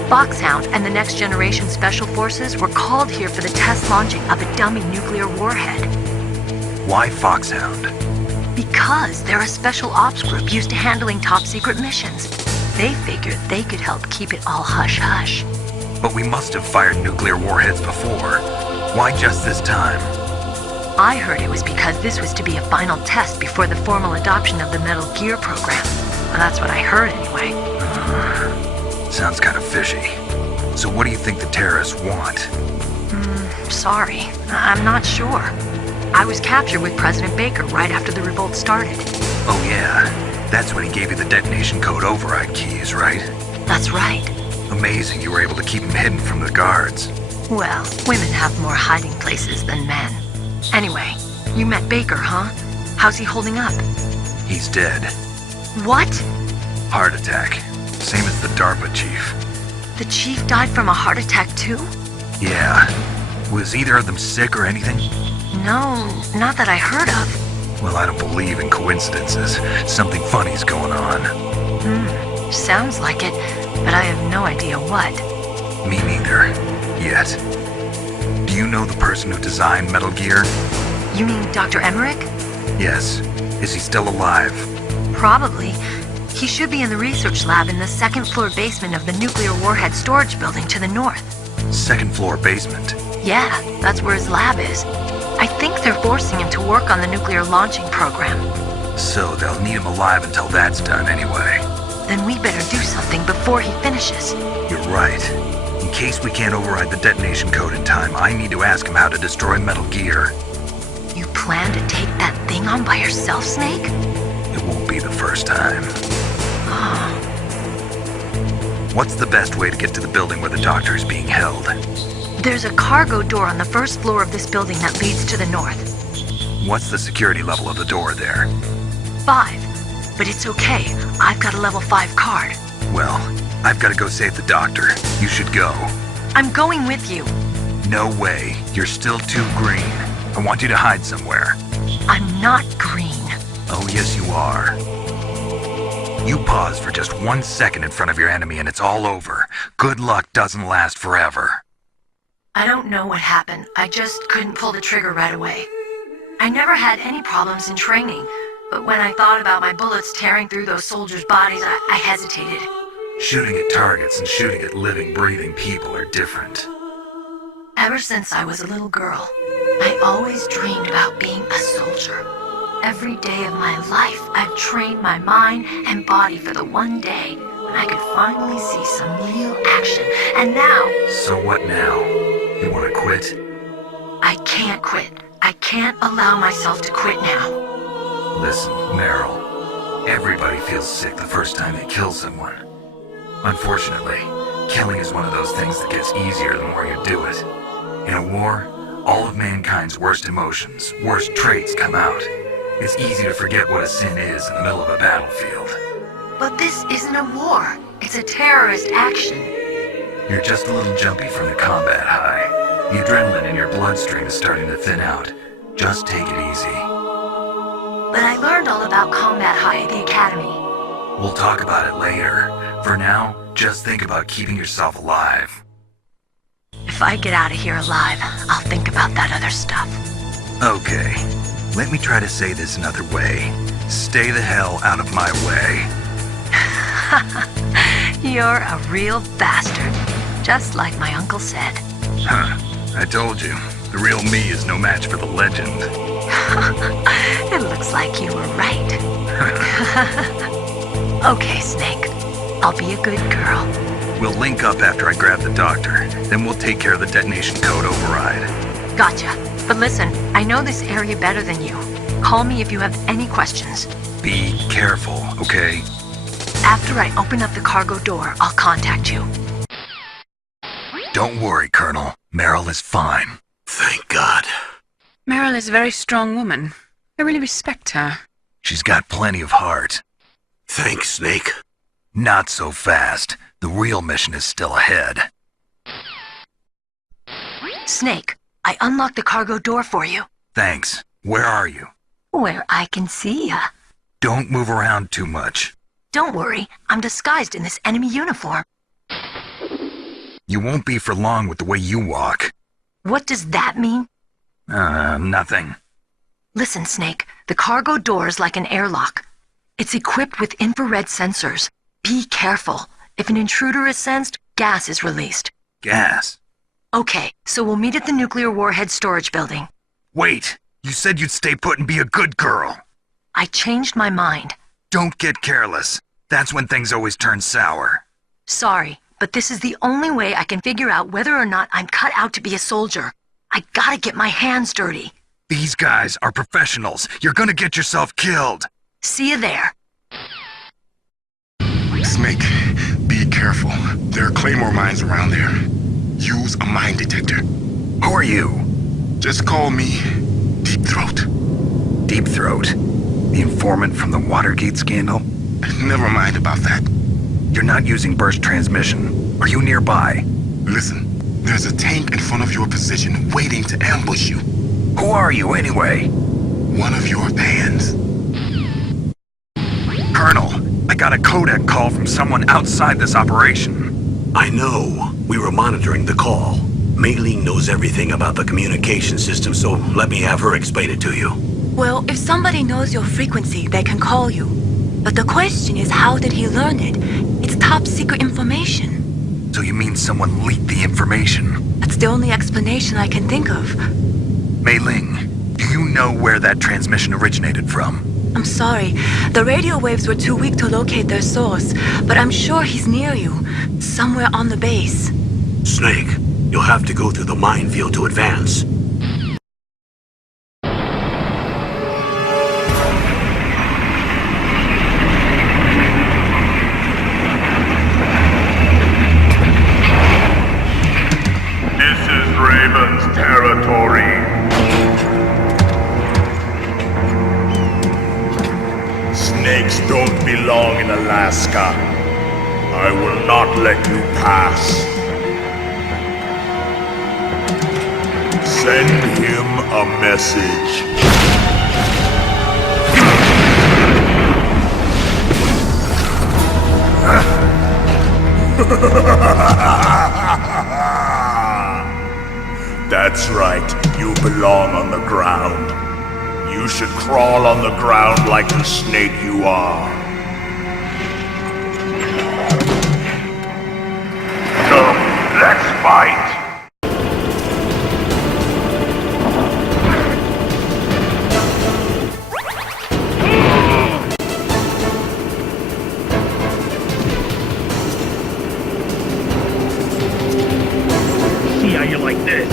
Foxhound and the Next Generation Special Forces were called here for the test launching of a dummy nuclear warhead. Why Foxhound? Because they're a special ops group used to handling top-secret missions. They figured they could help keep it all hush-hush. But we must have fired nuclear warheads before. Why just this time? I heard it was because this was to be a final test before the formal adoption of the Metal Gear program. Well, that's what I heard anyway. Sounds kind of fishy. So what do you think the terrorists want? Sorry, I'm not sure. I was captured with President Baker right after the revolt started. Oh yeah, that's when he gave you the detonation code override keys, right? That's right. Amazing you were able to keep him hidden from the guards. Well, women have more hiding places than men. Anyway, you met Baker, huh? How's he holding up? He's dead. What? Heart attack. Same as the DARPA chief. The chief died from a heart attack too? Yeah. Was either of them sick or anything? No, not that I heard of. Well, I don't believe in coincidences. Something funny's going on. Sounds like it, but I have no idea what. Me neither. Yet. Do you know the person who designed Metal Gear? You mean Dr. Emmerich? Yes. Is he still alive? Probably. He should be in the research lab in the second-floor basement of the nuclear warhead storage building to the north. Second-floor basement? Yeah, that's where his lab is. I think they're forcing him to work on the nuclear launching program. So they'll need him alive until that's done anyway. Then we better do something before he finishes. You're right. In case we can't override the detonation code in time, I need to ask him how to destroy Metal Gear. You plan to take that thing on by yourself, Snake? It won't be the first time. What's the best way to get to the building where the doctor is being held? There's a cargo door on the first floor of this building that leads to the north. What's the security level of the door there? 5. But it's okay. I've got a level 5 card. Well, I've got to go save the doctor. You should go. I'm going with you. No way. You're still too green. I want you to hide somewhere. I'm not green. Oh, yes, you are. You pause for just 1 second in front of your enemy and it's all over. Good luck doesn't last forever. I don't know what happened. I just couldn't pull the trigger right away. I never had any problems in training, but when I thought about my bullets tearing through those soldiers' bodies, I hesitated. Shooting at targets and shooting at living, breathing people are different. Ever since I was a little girl, I always dreamed about being a soldier. Every day of my life, I've trained my mind and body for the one day when I could finally see some real action. And now... So what now? You want to quit? I can't quit. I can't allow myself to quit now. Listen, Meryl. Everybody feels sick the first time they kill someone. Unfortunately, killing is one of those things that gets easier the more you do it. In a war, all of mankind's worst emotions, worst traits come out. It's easy to forget what a sin is in the middle of a battlefield. But this isn't a war. It's a terrorist action. You're just a little jumpy from the combat high. The adrenaline in your bloodstream is starting to thin out. Just take it easy. But I learned all about combat high at the academy. We'll talk about it later. For now, just think about keeping yourself alive. If I get out of here alive, I'll think about that other stuff. Okay. Let me try to say this another way. stay the hell out of my way. You're a real bastard. Just like my uncle said. Huh. I told you. The real me is no match for the legend. It looks like you were right. Okay, Snake. I'll be a good girl. We'll link up after I grab the doctor. Then we'll take care of the detonation code override. Gotcha. But listen, I know this area better than you. Call me if you have any questions. Be careful, okay? After I open up the cargo door, I'll contact you. Don't worry, Colonel. Meryl is fine. Thank God. Meryl is a very strong woman. I really respect her. She's got plenty of heart. Thanks, Snake. Not so fast. The real mission is still ahead. Snake, I unlocked the cargo door for you. Thanks. Where are you? Where I can see ya. Don't move around too much. Don't worry, I'm disguised in this enemy uniform. You won't be for long with the way you walk. What does that mean? Nothing. Listen, Snake, the cargo door is like an airlock. It's equipped with infrared sensors. Be careful. If an intruder is sensed, gas is released. Gas? Okay, so we'll meet at the nuclear warhead storage building. Wait! You said you'd stay put and be a good girl. I changed my mind. Don't get careless. That's when things always turn sour. Sorry, but this is the only way I can figure out whether or not I'm cut out to be a soldier. I gotta get my hands dirty. These guys are professionals. You're gonna get yourself killed. See you there. Snake, be careful. There are claymore mines around there. Use a mine detector. Who are you? Just call me Deep Throat. Deep Throat? The informant from the Watergate scandal? Never mind about that. You're not using burst transmission. Are you nearby? Listen, there's a tank in front of your position waiting to ambush you. Who are you anyway? One of your fans. Colonel, I got a codec call from someone outside this operation. I know. We were monitoring the call. Mei Ling knows everything about the communication system, so let me have her explain it to you. Well, if somebody knows your frequency, they can call you. But the question is, how did he learn it? It's top secret information. So you mean someone leaked the information? That's the only explanation I can think of. Mei Ling, do you know where that transmission originated from? I'm sorry. The radio waves were too weak to locate their source, but I'm sure he's near you, somewhere on the base. Snake, you'll have to go through the minefield to advance. This is Raven's territory. Snakes don't belong in Alaska. I will not let you pass. Send him a message. That's right, you belong on the ground. You should crawl on the ground like the snake you are. Come, let's fight! See how you like this?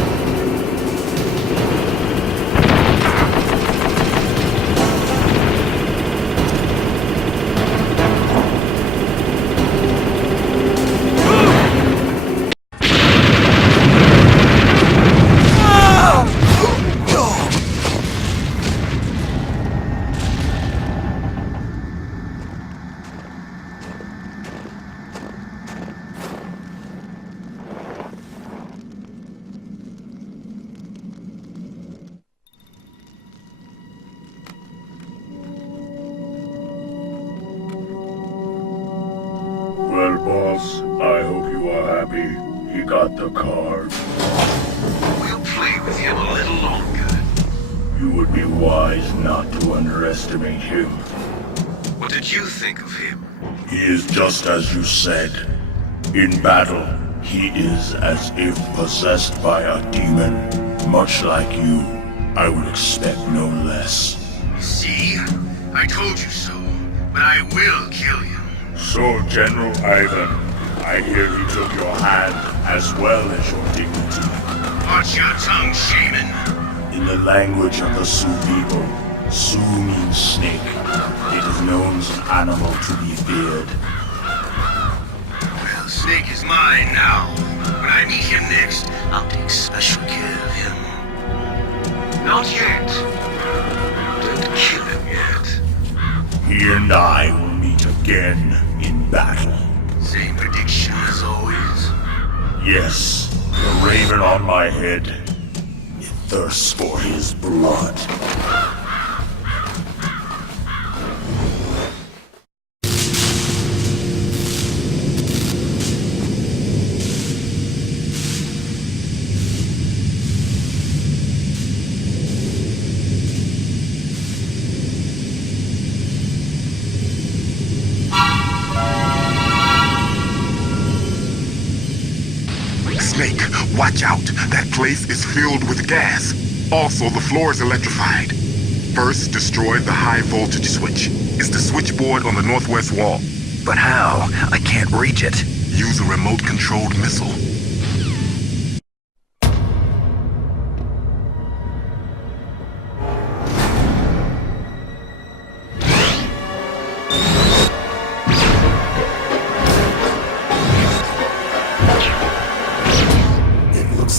Well, boss, I hope you are happy. He got the card. We'll play with him a little longer. You would be wise not to underestimate him. did you think of him? He is just as you said. In battle, he is as if possessed by a demon. Much like you, I would expect no less. See? I told you so, but I will kill him. So, General Ivan, I hear you took your hand as well as your dignity. Watch your tongue, shaman. In the language of the Sioux people, Sioux means snake. It is known as an animal to be feared. Well, Snake is mine now. When I meet him next, I'll take special care of him. Not yet. Don't kill him yet. He and I will meet again in battle. Same prediction as always. Yes, the raven on my head. It thirsts for his blood. Snake, watch out. That place is filled with gas. Also, the floor is electrified. First, destroy the high voltage switch. It's the switchboard on the northwest wall. But how? I can't reach it. Use a remote-controlled missile.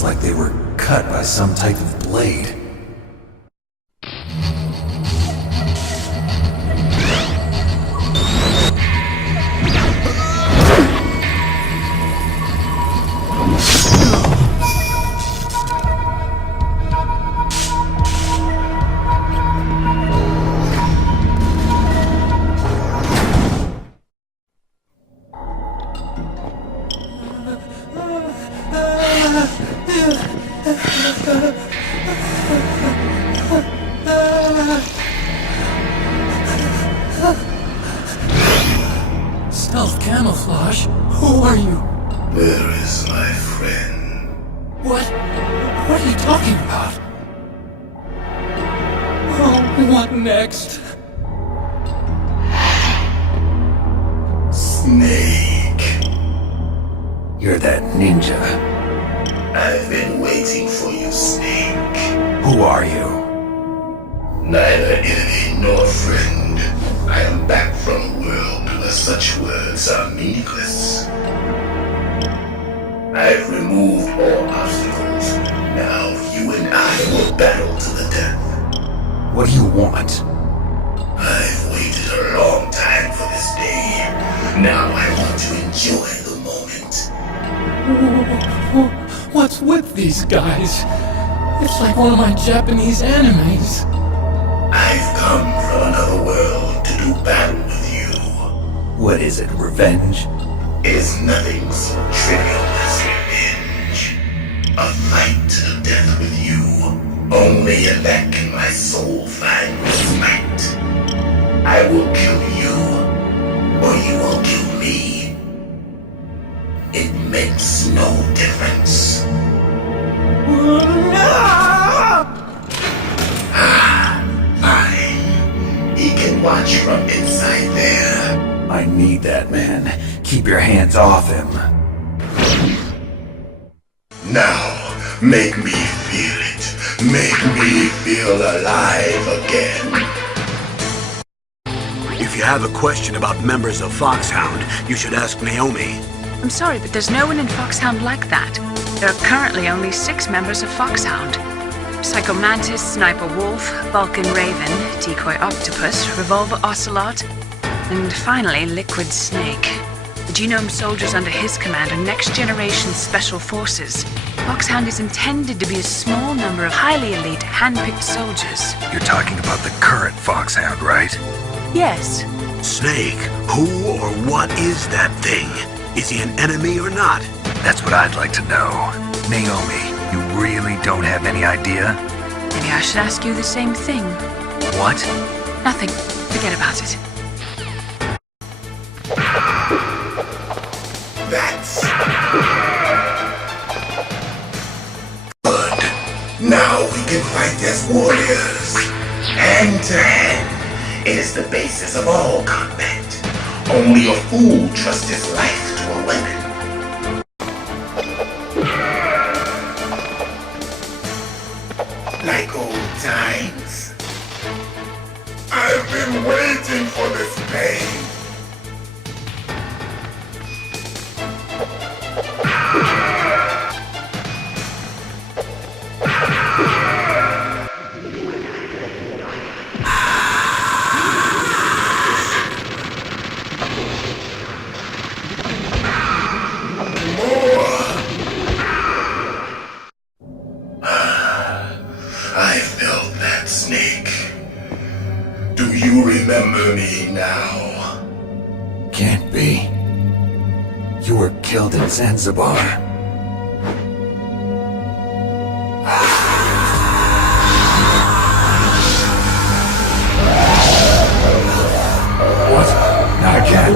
Like they were cut by some type of blade. Stealth camouflage? Who are you? Where is my friend? What are you talking about? Oh, what next? Snake. You're that ninja. I've been waiting for you, Snake. Who are you? Neither enemy nor friend. I am back from a world where such words are meaningless. I've removed all obstacles. Now you and I will battle to the death. What do you want? I've waited a long time for this day. Now I want to enjoy the moment. What's with these guys? It's like one of my Japanese animes. I've come from another world to do battle with you. What is it, revenge? Is nothing so trivial as revenge. A fight to the death with you. Only in that can my soul find respite. I will kill you, or you will kill me. It makes no difference. Fine. He can watch from inside there. I need that man. Keep your hands off him. Now, make me feel it. Make me feel alive again. If you have a question about members of Foxhound, you should ask Naomi. I'm sorry, but there's no one in Foxhound like that. There are currently only 6 members of Foxhound. Psycho Mantis, Sniper Wolf, Vulcan Raven, Decoy Octopus, Revolver Ocelot, and finally Liquid Snake. The Genome soldiers under his command are next-generation special forces. Foxhound is intended to be a small number of highly elite, hand-picked soldiers. You're talking about the current Foxhound, right? Yes. Snake, who or what is that thing? Is he an enemy or not? That's what I'd like to know. Naomi, you really don't have any idea? Maybe I should ask you the same thing. What? Nothing. Forget about it. warriors. Hand to hand, it is the basis of all combat. Only a fool trusts his life to a weapon. Like old times. I've been waiting for this pain. I built that snake. Do you remember me now? Can't be. You were killed in Zanzibar. What? Not again.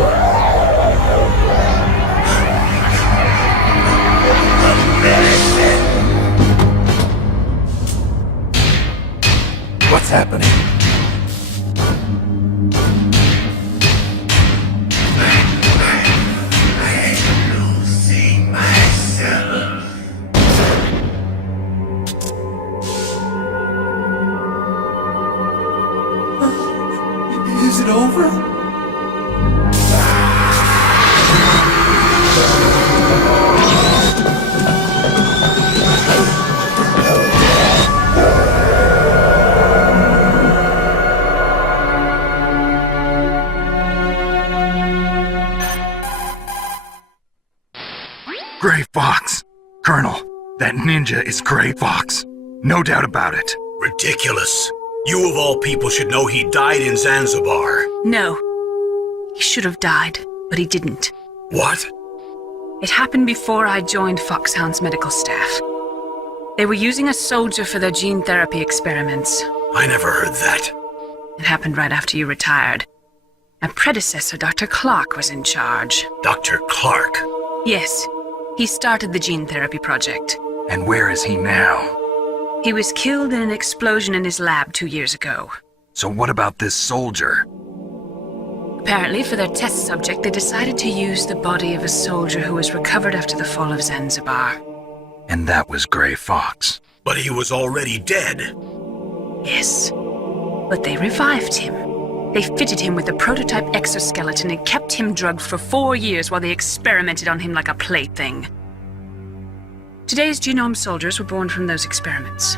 What's happening? I'm losing myself. Is it over? Gray Fox! Colonel, that ninja is Gray Fox. No doubt about it. Ridiculous. You of all people should know he died in Zanzibar. No. He should have died, but he didn't. What? It happened before I joined Foxhound's medical staff. They were using a soldier for their gene therapy experiments. I never heard that. It happened right after you retired. My predecessor, Dr. Clark, was in charge. Dr. Clark? Yes. He started the gene therapy project. And where is he now? He was killed in an explosion in his lab 2 years ago. So what about this soldier? Apparently, for their test subject, they decided to use the body of a soldier who was recovered after the fall of Zanzibar. And that was Gray Fox. But he was already dead. Yes. But they revived him. They fitted him with a prototype exoskeleton and kept him drugged for 4 years while they experimented on him like a plaything. Today's genome soldiers were born from those experiments.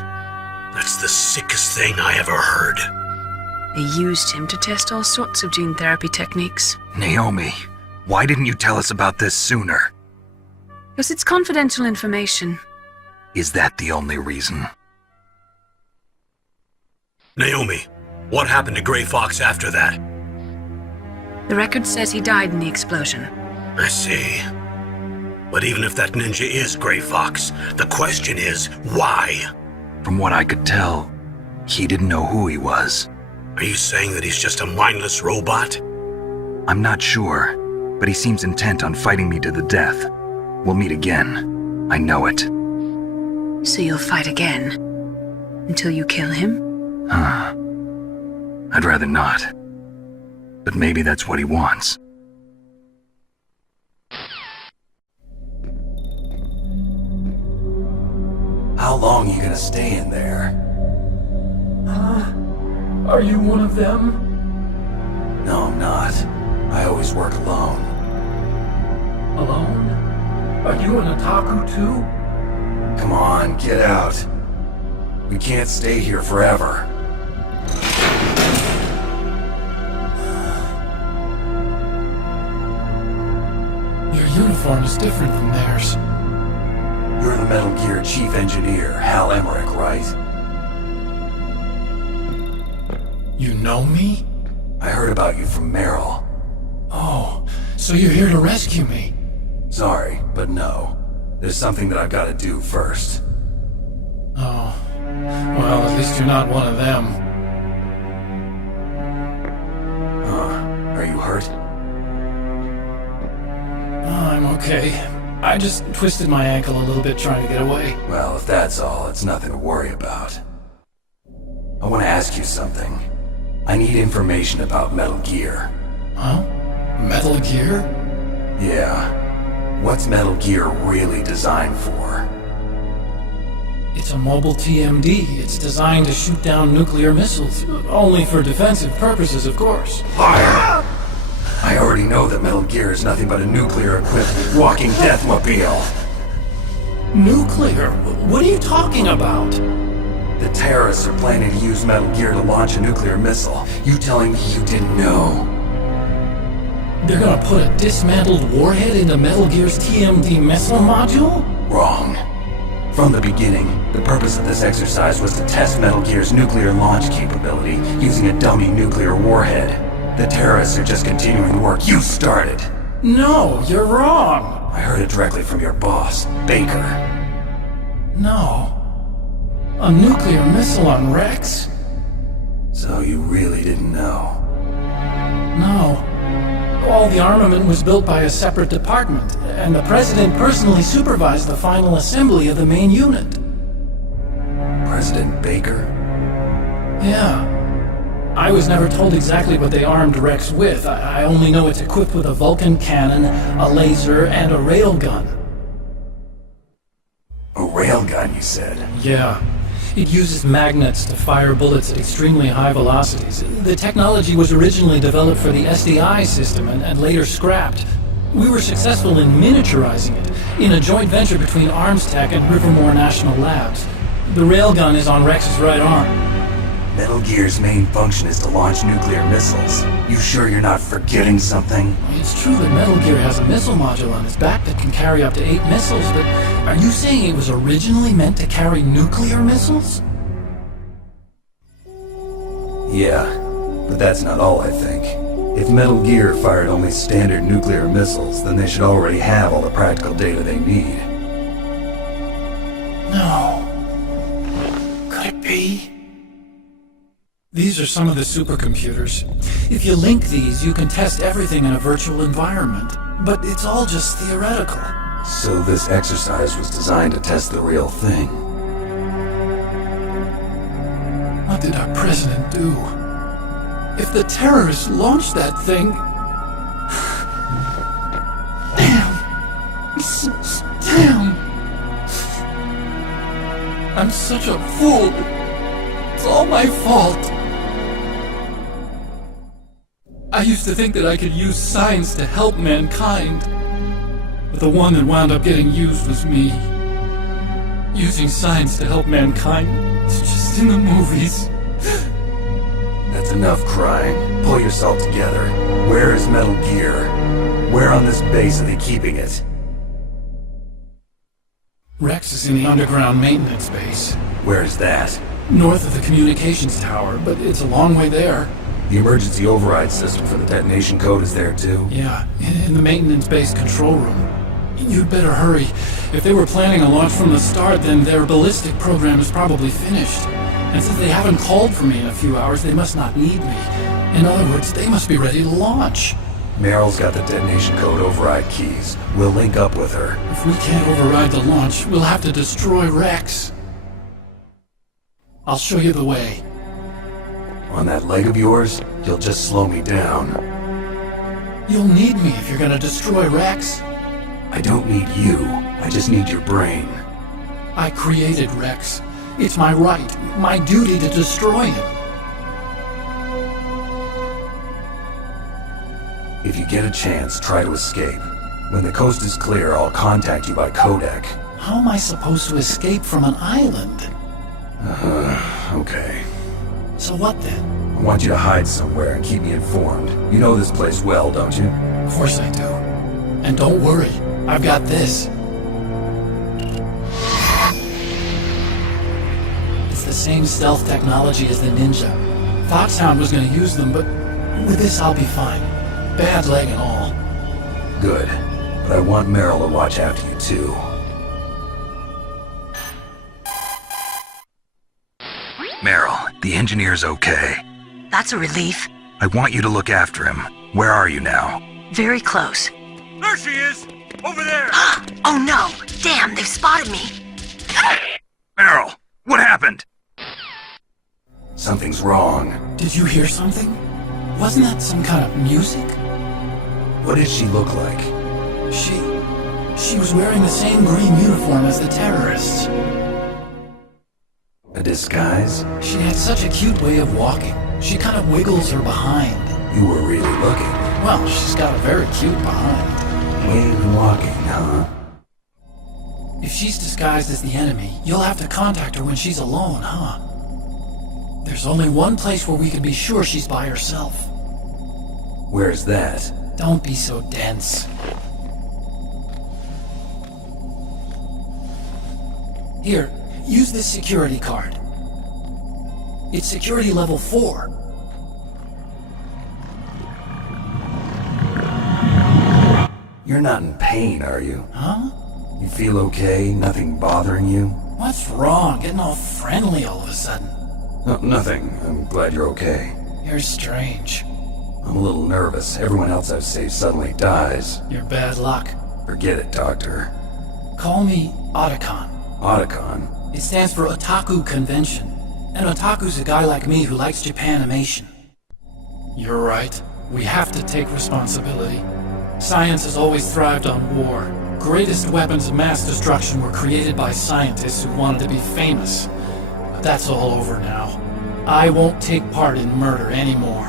That's the sickest thing I ever heard. They used him to test all sorts of gene therapy techniques. Naomi, why didn't you tell us about this sooner? Because it's confidential information. Is that the only reason? Naomi, what happened to Gray Fox after that? The record says he died in the explosion. I see. But even if that ninja is Gray Fox, the question is, why? From what I could tell, he didn't know who he was. Are you saying that he's just a mindless robot? I'm not sure, but he seems intent on fighting me to the death. We'll meet again. I know it. So you'll fight again? Until you kill him? I'd rather not. But maybe that's what he wants. How long are you gonna stay in there? Are you one of them? No, I'm not. I always work alone. Alone? Are you an otaku too? Come on, get out. We can't stay here forever. Your uniform is different from theirs. You're the Metal Gear Chief Engineer, Hal Emmerich, right? You know me? I heard about you from Meryl. Oh, so you're here to rescue me? Sorry, but no. There's something that I've got to do first. Oh. Well, at least you're not one of them. Are you hurt? I'm okay. I just twisted my ankle a little bit trying to get away. Well, if that's all, it's nothing to worry about. I want to ask you something. I need information about Metal Gear. Huh? Metal Gear? Yeah. What's Metal Gear really designed for? It's a mobile TMD. It's designed to shoot down nuclear missiles. Only for defensive purposes, of course. Fire! I already know that Metal Gear is nothing but a nuclear-equipped walking deathmobile. Nuclear? What are you talking about? The terrorists are planning to use Metal Gear to launch a nuclear missile. You telling me you didn't know? They're gonna put a dismantled warhead into Metal Gear's TMD missile module? Wrong. From the beginning, the purpose of this exercise was to test Metal Gear's nuclear launch capability using a dummy nuclear warhead. The terrorists are just continuing the work you started. No, you're wrong. I heard it directly from your boss, Baker. No. A nuclear missile on Rex? So you really didn't know? No. All the armament was built by a separate department, and the President personally supervised the final assembly of the main unit. President Baker? Yeah. I was never told exactly what they armed Rex with. I only know it's equipped with a Vulcan cannon, a laser, and a railgun. A railgun, you said? Yeah. It uses magnets to fire bullets at extremely high velocities. The technology was originally developed for the SDI system and later scrapped. We were successful in miniaturizing it in a joint venture between Armstech and Rivermore National Labs. The railgun is on Rex's right arm. Metal Gear's main function is to launch nuclear missiles. You sure you're not forgetting something? It's true that Metal Gear has a missile module on its back that can carry up to 8 missiles, but are you saying it was originally meant to carry nuclear missiles? Yeah, but that's not all, I think. If Metal Gear fired only standard nuclear missiles, then they should already have all the practical data they need. No. Could it be? These are some of the supercomputers. If you link these, you can test everything in a virtual environment. But it's all just theoretical. So this exercise was designed to test the real thing. What did our president do? If the terrorists launched that thing... Damn! Damn! I'm such a fool. It's all my fault. I used to think that I could use science to help mankind. But the one that wound up getting used was me. Using science to help mankind, it's just in the movies. That's enough crying. Pull yourself together. Where is Metal Gear? Where on this base are they keeping it? Rex is in the underground maintenance base. Where is that? North of the communications tower, but it's a long way there. The emergency override system for the detonation code is there too? Yeah, in the maintenance base control room. You'd better hurry. If they were planning a launch from the start, then their ballistic program is probably finished. And since they haven't called for me in a few hours, they must not need me. In other words, they must be ready to launch. Meryl's got the detonation code override keys. We'll link up with her. If we can't override the launch, we'll have to destroy Rex. I'll show you the way. On that leg of yours, you'll just slow me down. You'll need me if you're gonna destroy Rex. I don't need you. I just need your brain. I created Rex. It's my right, my duty to destroy him. If you get a chance, try to escape. When the coast is clear, I'll contact you by codec. How am I supposed to escape from an island? Okay. So what then? I want you to hide somewhere and keep me informed. You know this place well, don't you? Of course I do. And don't worry, I've got this. It's the same stealth technology as the Ninja. Foxhound was gonna use them, but with this I'll be fine. Bad leg and all. Good. But I want Meryl to watch after you too. Meryl, the engineer's okay. That's a relief. I want you to look after him. Where are you now? Very close. There she is! Over there! Oh no! Damn, they've spotted me! Meryl, what happened? Something's wrong. Did you hear something? Wasn't that some kind of music? What did she look like? She was wearing the same green uniform as the terrorists. A disguise? She had such a cute way of walking. She kind of wiggles her behind. You were really looking. Well, she's got a very cute behind. Wave walking, huh? If she's disguised as the enemy, you'll have to contact her when she's alone, huh? There's only one place where we can be sure she's by herself. Where's that? Don't be so dense. Here, use this security card. It's security level 4. You're not in pain, are you? Huh? You feel okay? Nothing bothering you? What's wrong? Getting all friendly all of a sudden. No, nothing. I'm glad you're okay. You're strange. I'm a little nervous. Everyone else I've saved suddenly dies. You're bad luck. Forget it, Doctor. Call me Otacon. Otacon? It stands for Otaku Convention. And Otaku's a guy like me who likes Japanimation. You're right. We have to take responsibility. Science has always thrived on war. Greatest weapons of mass destruction were created by scientists who wanted to be famous. But that's all over now. I won't take part in murder anymore.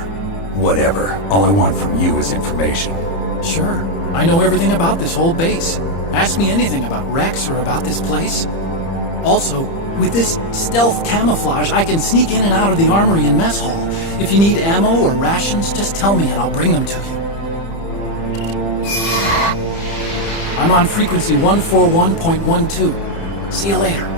Whatever. All I want from you is information. Sure. I know everything about this whole base. Ask me anything about Rex or about this place. Also, with this stealth camouflage, I can sneak in and out of the armory and mess hall. If you need ammo or rations, just tell me and I'll bring them to you. I'm on frequency 141.12. See you later.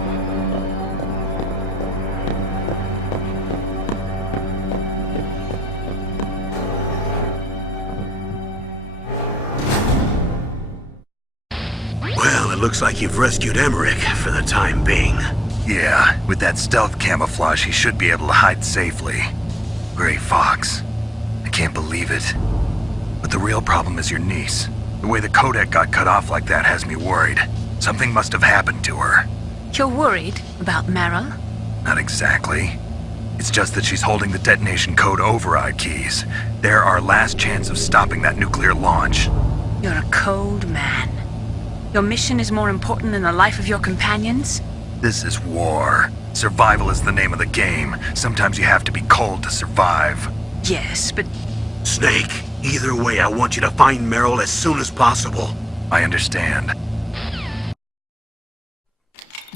Well, it looks like you've rescued Emmerich for the time being. Yeah, with that stealth camouflage, he should be able to hide safely. Gray Fox. I can't believe it. But the real problem is your niece. The way the codec got cut off like that has me worried. Something must have happened to her. You're worried about Meryl? Not exactly. It's just that she's holding the detonation code override keys. They're our last chance of stopping that nuclear launch. You're a cold man. Your mission is more important than the life of your companions? This is war. Survival is the name of the game. Sometimes you have to be cold to survive. Yes, but... Snake, either way, I want you to find Meryl as soon as possible. I understand.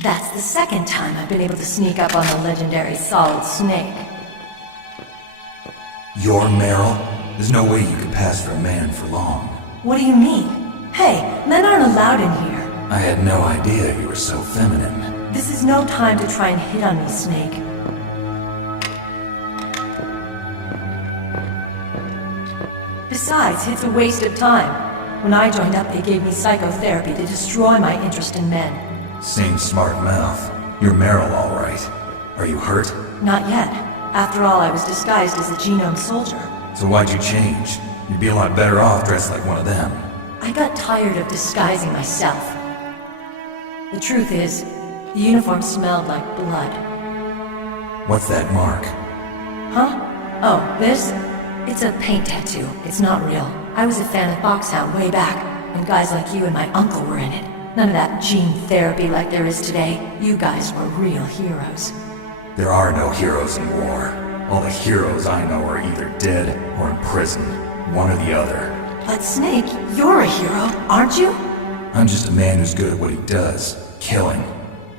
That's the second time I've been able to sneak up on the legendary Solid Snake. You're Meryl? There's no way you could pass for a man for long. What do you mean? Hey, men aren't allowed in here. I had no idea you were so feminine. This is no time to try and hit on me, Snake. Besides, it's a waste of time. When I joined up, they gave me psychotherapy to destroy my interest in men. Same smart mouth. You're Meryl, all right. Are you hurt? Not yet. After all, I was disguised as a genome soldier. So why'd you change? You'd be a lot better off dressed like one of them. I got tired of disguising myself. The truth is, the uniform smelled like blood. What's that mark? Huh? Oh, this? It's a paint tattoo. It's not real. I was a fan of Foxhound way back, when guys like you and my uncle were in it. None of that gene therapy like there is today. You guys were real heroes. There are no heroes in war. All the heroes I know are either dead or in prison. One or the other. But Snake, you're a hero, aren't you? I'm just a man who's good at what he does. Killing.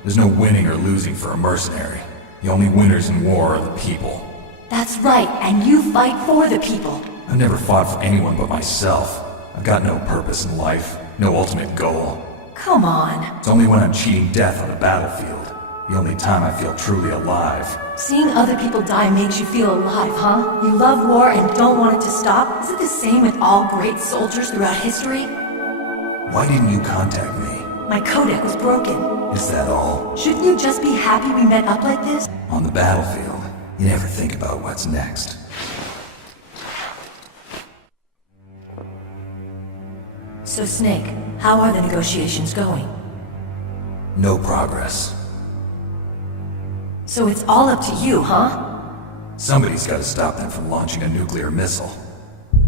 There's no winning or losing for a mercenary. The only winners in war are the people. That's right, and you fight for the people. I've never fought for anyone but myself. I've got no purpose in life, no ultimate goal. Come on. It's only when I'm cheating death on the battlefield. The only time I feel truly alive. Seeing other people die makes you feel alive, huh? You love war and don't want it to stop? Is it the same with all great soldiers throughout history? Why didn't you contact me? My codec was broken. Is that all? Shouldn't you just be happy we met up like this? On the battlefield, you never think about what's next. So Snake, how are the negotiations going? No progress. So it's all up to you, huh? Somebody's gotta stop them from launching a nuclear missile.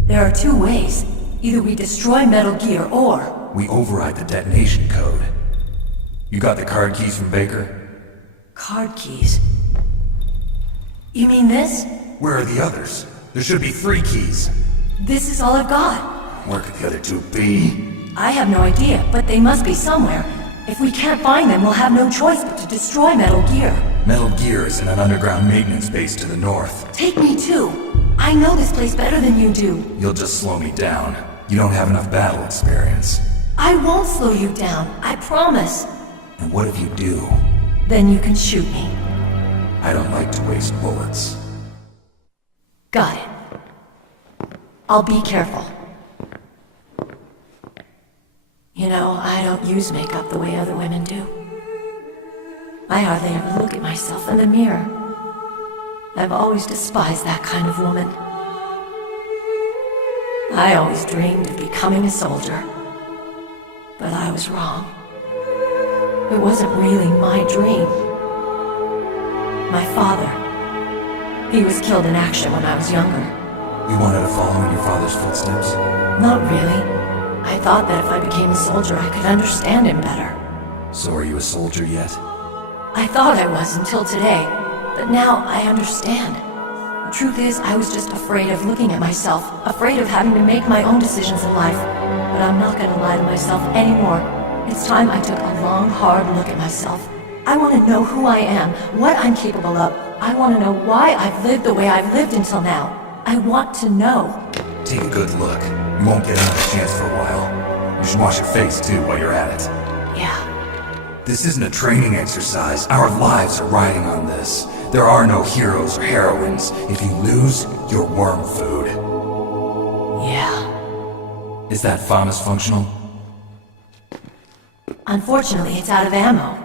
There are two ways. Either we destroy Metal Gear, or... we override the detonation code. You got the card keys from Baker? Card keys? You mean this? Where are the others? There should be 3 keys. This is all I've got. Where could the other 2 be? I have no idea, but they must be somewhere. If we can't find them, we'll have no choice but to destroy Metal Gear. Metal Gear is in an underground maintenance base to the north. Take me too. I know this place better than you do. You'll just slow me down. You don't have enough battle experience. I won't slow you down, I promise. And what if you do? Then you can shoot me. I don't like to waste bullets. Got it. I'll be careful. You know, I don't use makeup the way other women do. I hardly ever look at myself in the mirror. I've always despised that kind of woman. I always dreamed of becoming a soldier. But I was wrong. It wasn't really my dream. My father. He was killed in action when I was younger. You wanted to follow in your father's footsteps? Not really. I thought that if I became a soldier, I could understand him better. So are you a soldier yet? I thought I was until today, but now I understand. The truth is, I was just afraid of looking at myself, afraid of having to make my own decisions in life. But I'm not gonna lie to myself anymore. It's time I took a long, hard look at myself. I want to know who I am, what I'm capable of. I want to know why I've lived the way I've lived until now. I want to know. Take a good look. You won't get another chance for a while. You should wash your face too while you're at it. Yeah. This isn't a training exercise. Our lives are riding on this. There are no heroes or heroines. If you lose, you're worm food. Yeah. Is that FAMAS functional? Unfortunately, it's out of ammo.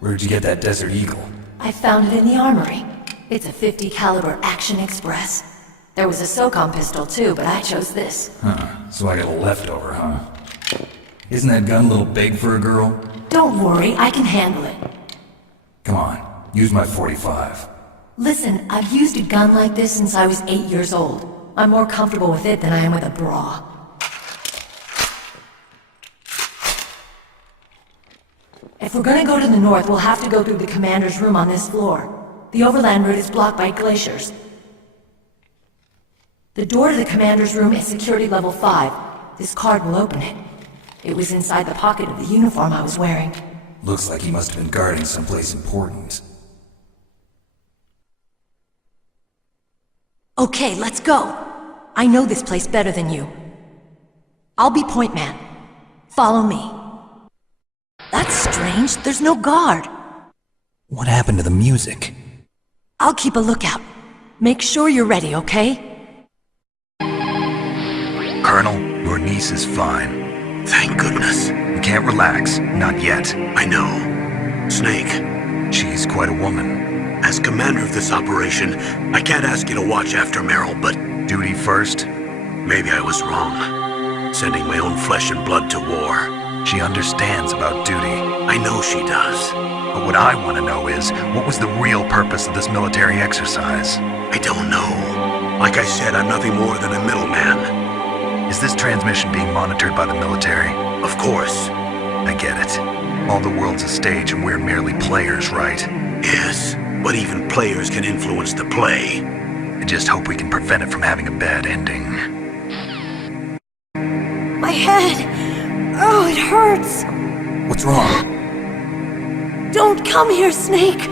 Where'd you get that Desert Eagle? I found it in the armory. It's a .50 caliber Action Express. There was a SOCOM pistol too, but I chose this. Huh. So I got a leftover, huh? Isn't that gun a little big for a girl? Don't worry, I can handle it. Come on, use my .45. Listen, I've used a gun like this since I was 8 years old. I'm more comfortable with it than I am with a bra. If we're gonna go to the north, we'll have to go through the commander's room on this floor. The overland route is blocked by glaciers. The door to the commander's room is security level 5. This card will open it. It was inside the pocket of the uniform I was wearing. Looks like he must have been guarding someplace important. Okay, let's go. I know this place better than you. I'll be point man. Follow me. That's strange. There's no guard. What happened to the music? I'll keep a lookout. Make sure you're ready, okay? Colonel, your niece is fine. Thank goodness. You can't relax. Not yet. I know. Snake. She's quite a woman. As commander of this operation, I can't ask you to watch after Meryl, but... Duty first? Maybe I was wrong. Sending my own flesh and blood to war. She understands about duty. I know she does. But what I want to know is, what was the real purpose of this military exercise? I don't know. Like I said, I'm nothing more than a middleman. Is this transmission being monitored by the military? Of course. I get it. All the world's a stage and we're merely players, right? Yes, but even players can influence the play. I just hope we can prevent it from having a bad ending. My head! Oh, it hurts! What's wrong? Don't come here, Snake!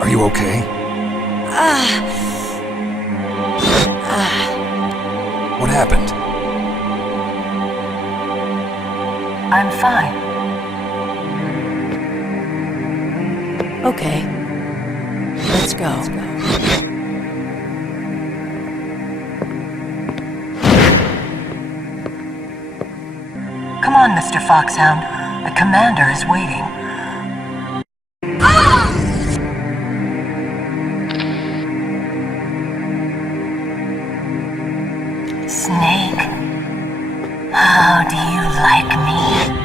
Are you okay? What happened? I'm fine. Okay. Let's go. Come on, Mr. Foxhound. The commander is waiting. Snake, how do you like me?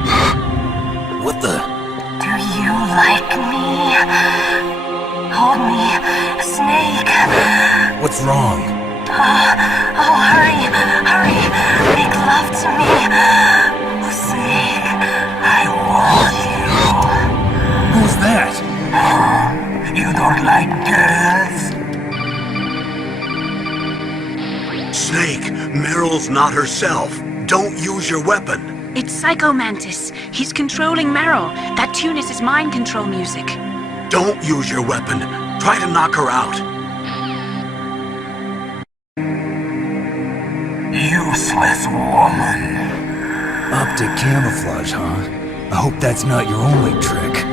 What's wrong? Oh, hurry, hurry. Make love to me. Snake, I want you. Who's that? You don't like girls? Snake, Meryl's not herself. Don't use your weapon. It's Psycho Mantis. He's controlling Meryl. That tune is his mind control music. Don't use your weapon. Try to knock her out. Useless woman. Optic camouflage, huh? I hope that's not your only trick.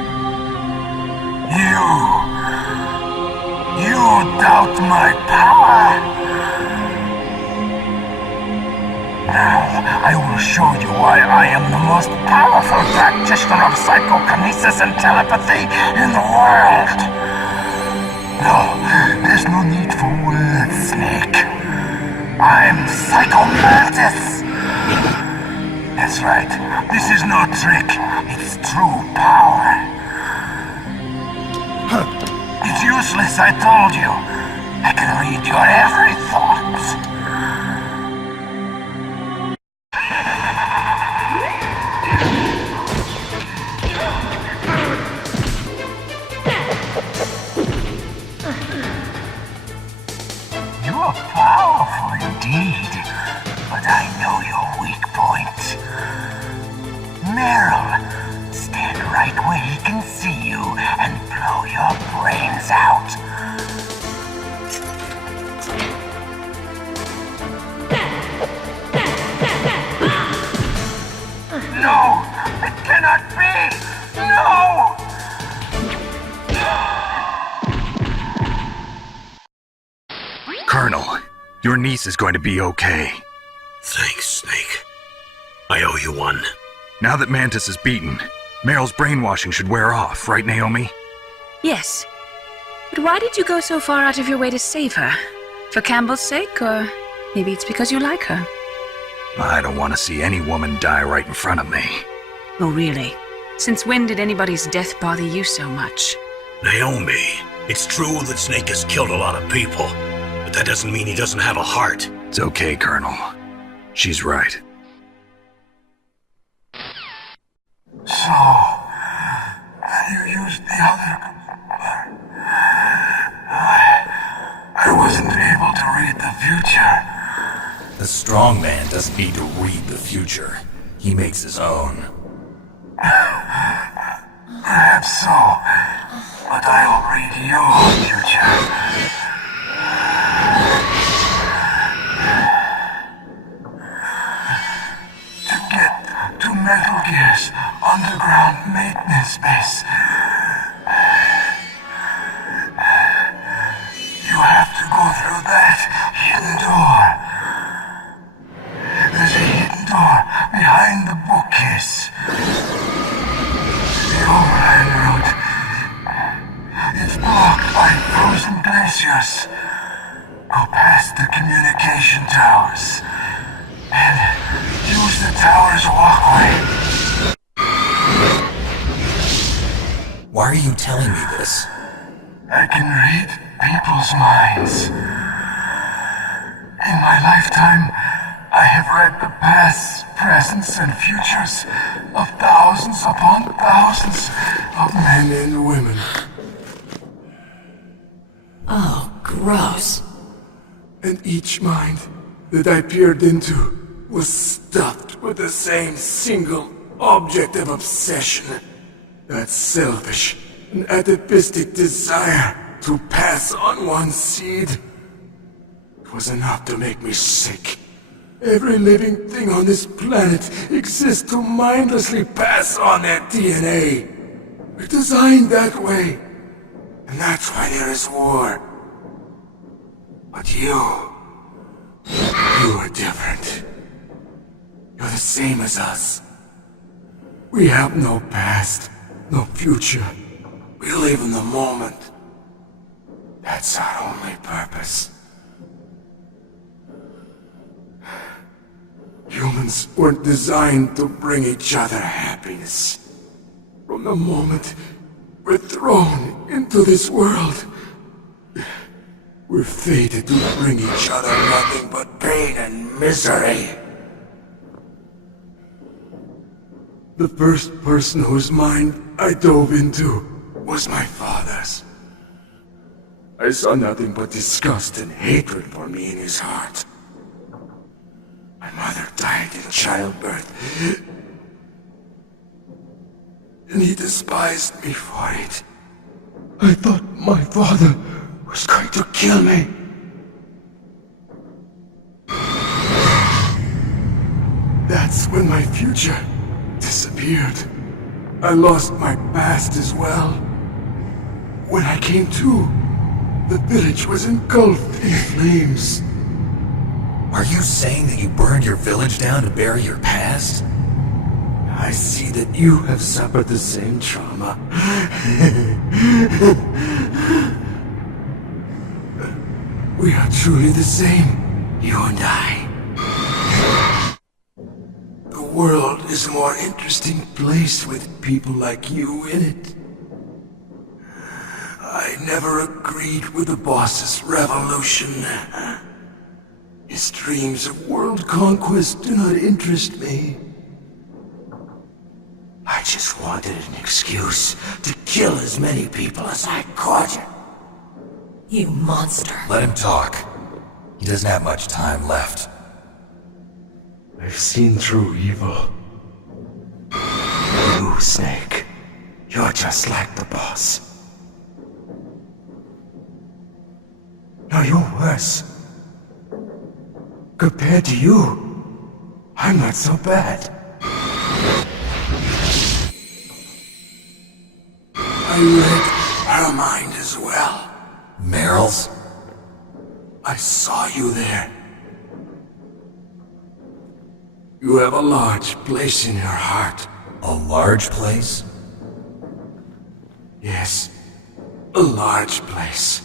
You doubt my power? Now, I will show you why I am the most powerful practitioner of psychokinesis and telepathy in the world. No, there's no need for words, Snake. I'm Psycho Mantis. That's right. This is no trick. It's true power. It's useless, I told you. I can read your every thought. You're powerful indeed, but I know your weak point. Meryl, stand right where he can see you and blow your brains out. No! It cannot be! No! Colonel, your niece is going to be okay. Thanks, Snake. I owe you one. Now that Mantis is beaten, Meryl's brainwashing should wear off, right, Naomi? Yes. But why did you go so far out of your way to save her? For Campbell's sake, or maybe it's because you like her? I don't want to see any woman die right in front of me. Oh, really? Since when did anybody's death bother you so much? Naomi, it's true that Snake has killed a lot of people, but that doesn't mean he doesn't have a heart. It's okay, Colonel. She's right. So, you used the other... I wasn't able to read the future. The strong man doesn't need to read the future. He makes his own. Perhaps so, but I'll read your future. To get to Metal Gear's underground maintenance base, you have to go through that hidden door. There's a hidden door behind the bookcase. The overland route. It's blocked by frozen glaciers. Go past the communication towers and use the tower's walkway. Why are you telling me this? I can read people's minds. In my lifetime, I have read the pasts, presents, and futures of thousands upon thousands of men and women. Oh, gross. And each mind that I peered into was stuffed with the same single object of obsession. That selfish and atavistic desire to pass on one's seed. It was enough to make me sick. Every living thing on this planet exists to mindlessly pass on their DNA. We're designed that way. And that's why there is war. But you are different. You're the same as us. We have no past, no future. We live in the moment. That's our only purpose. Humans weren't designed to bring each other happiness. From the moment we're thrown into this world, We're fated to bring each other nothing but pain and misery. The first person whose mind I dove into was my father's. I saw nothing but disgust and hatred for me in his heart. My mother died in childbirth, and he despised me for it. I thought my father was going to kill me. That's when my future disappeared. I lost my past as well. When I came to, the village was engulfed in flames. Are you saying that you burned your village down to bury your past? I see that you have suffered the same trauma. We are truly the same, you and I. The world is a more interesting place with people like you in it. I never agreed with the boss's revolution. His dreams of world conquest do not interest me. I just wanted an excuse to kill as many people as I could. You monster. Let him talk. He doesn't have much time left. I've seen through evil. You, Snake, you're just like the boss. No, you're worse. Compared to you, I'm not so bad. I read her mind as well. Meryl's? I saw you there. You have a large place in her heart. A large place? Yes, a large place.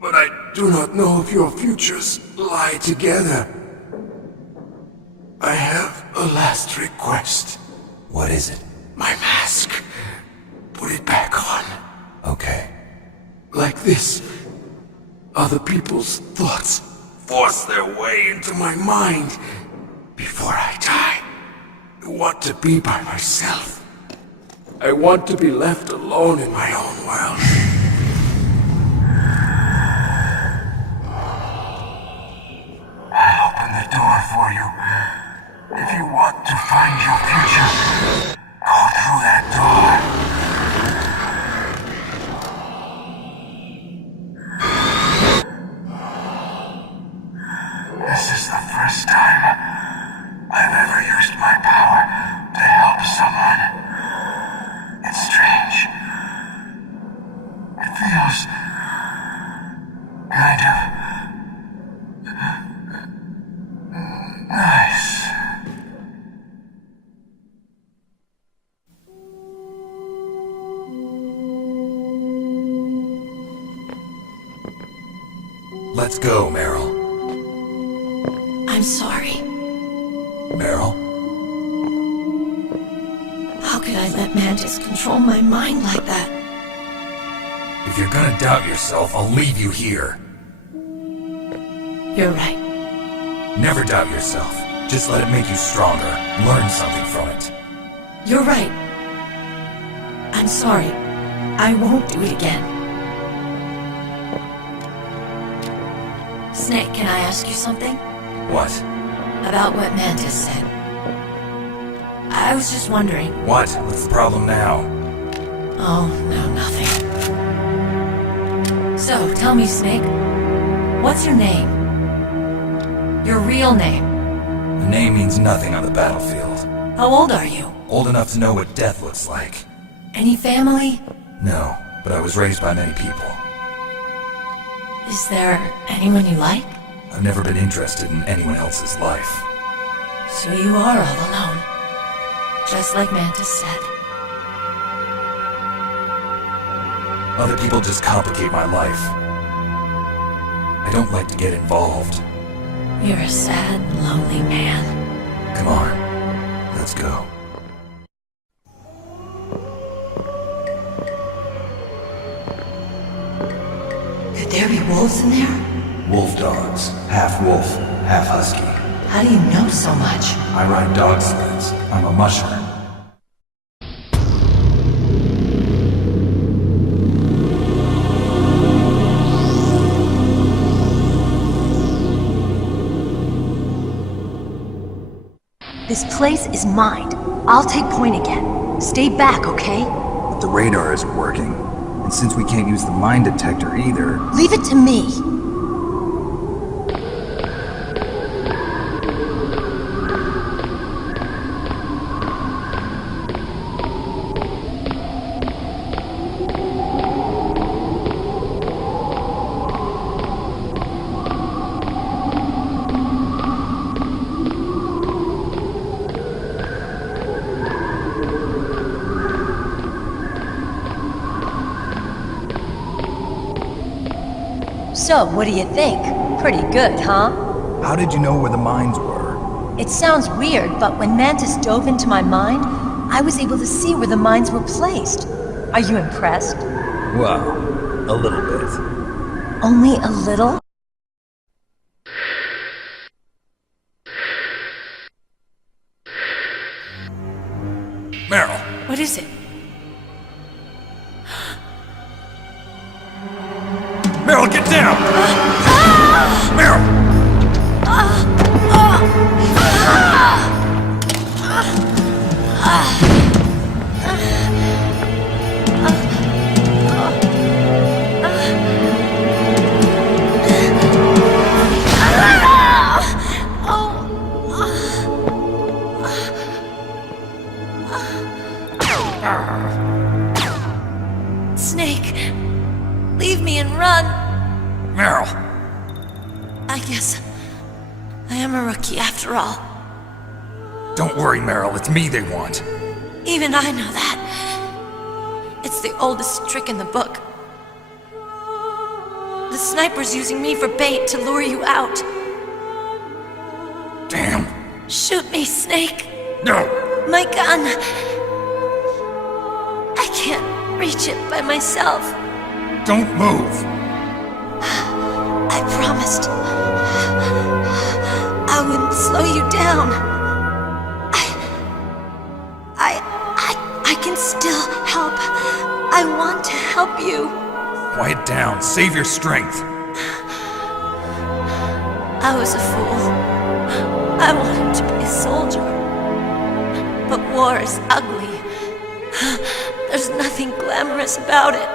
But I do not know if your futures lie together. I have a last request. What is it? My mask. Put it back on. Okay. Like this, other people's thoughts force their way into my mind. Before I die, I want to be by myself. I want to be left alone in my own world. I'll open the door for you. If you want to find your future, go through that door. This is the first time I've ever used my power to help someone. It's strange. It feels kind of nice. Let's go, Meryl. I'm sorry. Meryl? How could I let Mantis control my mind like that? If you're gonna doubt yourself, I'll leave you here. You're right. Never doubt yourself. Just let it make you stronger. Learn something from it. You're right. I'm sorry. I won't do it again. Snake, can I ask you something? What? About what Mantis said. I was just wondering. What? What's the problem now? Oh, no, nothing. So, tell me, Snake. What's your name? Your real name? The name means nothing on the battlefield. How old are you? Old enough to know what death looks like. Any family? No, but I was raised by many people. Is there anyone you like? I've never been interested in anyone else's life. So you are all alone. Just like Mantis said. Other people just complicate my life. I don't like to get involved. You're a sad, lonely man. Come on, let's go. Could there be wolves in there? Wolf dogs. Half wolf, half husky. How do you know so much? I ride dog sleds. I'm a musher. This place is mine. I'll take point again. Stay back, okay? But the radar isn't working. And since we can't use the mine detector either... Leave it to me. So, what do you think? Pretty good, huh? How did you know where the mines were? It sounds weird, but when Mantis dove into my mind, I was able to see where the mines were placed. Are you impressed? Well, a little bit. Only a little? Meryl! What is it? Meryl, get down! Meryl! Snake, leave me and run. Meryl! I guess I am a rookie after all. Don't worry, Meryl. It's me they want. Even I know that. It's the oldest trick in the book. The sniper's using me for bait to lure you out. Damn. Shoot me, Snake. No. My gun. I can't reach it by myself. Don't move. I promised I wouldn't slow you down. I can still help. I want to help you. Quiet down. Save your strength. I was a fool. I wanted to be a soldier. But war is ugly. There's nothing glamorous about it.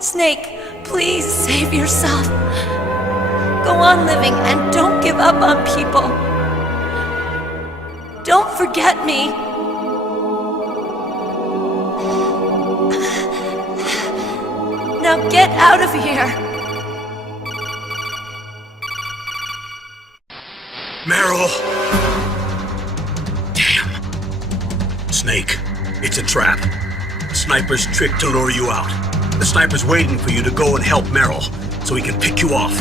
Snake, please save yourself. Go on living and don't give up on people. Don't forget me. Now get out of here. Meryl! Damn. Snake, it's a trap. The sniper's trick to lure you out. The sniper's waiting for you to go and help Meryl, so he can pick you off.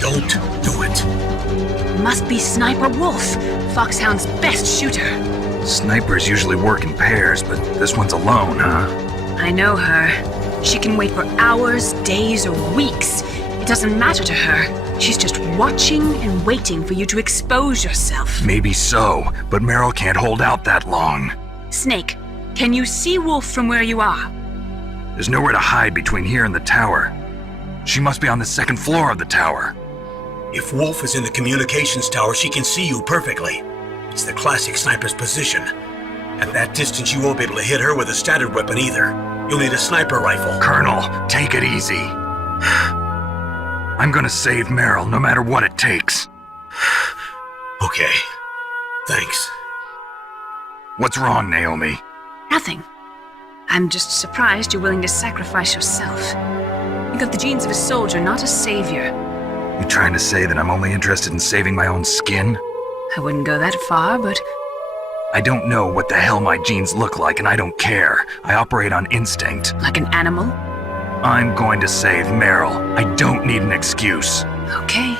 Don't do it. Must be Sniper Wolf, Foxhound's best shooter. Snipers usually work in pairs, but this one's alone, huh? I know her. She can wait for hours, days, or weeks. It doesn't matter to her. She's just watching and waiting for you to expose yourself. Maybe so, but Meryl can't hold out that long. Snake, can you see Wolf from where you are? There's nowhere to hide between here and the tower. She must be on the second floor of the tower. If Wolf is in the communications tower, she can see you perfectly. It's the classic sniper's position. At that distance, you won't be able to hit her with a standard weapon either. You'll need a sniper rifle. Colonel, take it easy. I'm gonna save Meryl no matter what it takes. Okay. Thanks. What's wrong, Naomi? Nothing. I'm just surprised you're willing to sacrifice yourself. You got the genes of a soldier, not a savior. You trying to say that I'm only interested in saving my own skin? I wouldn't go that far, but... I don't know what the hell my genes look like, and I don't care. I operate on instinct. Like an animal? I'm going to save Meryl. I don't need an excuse. Okay.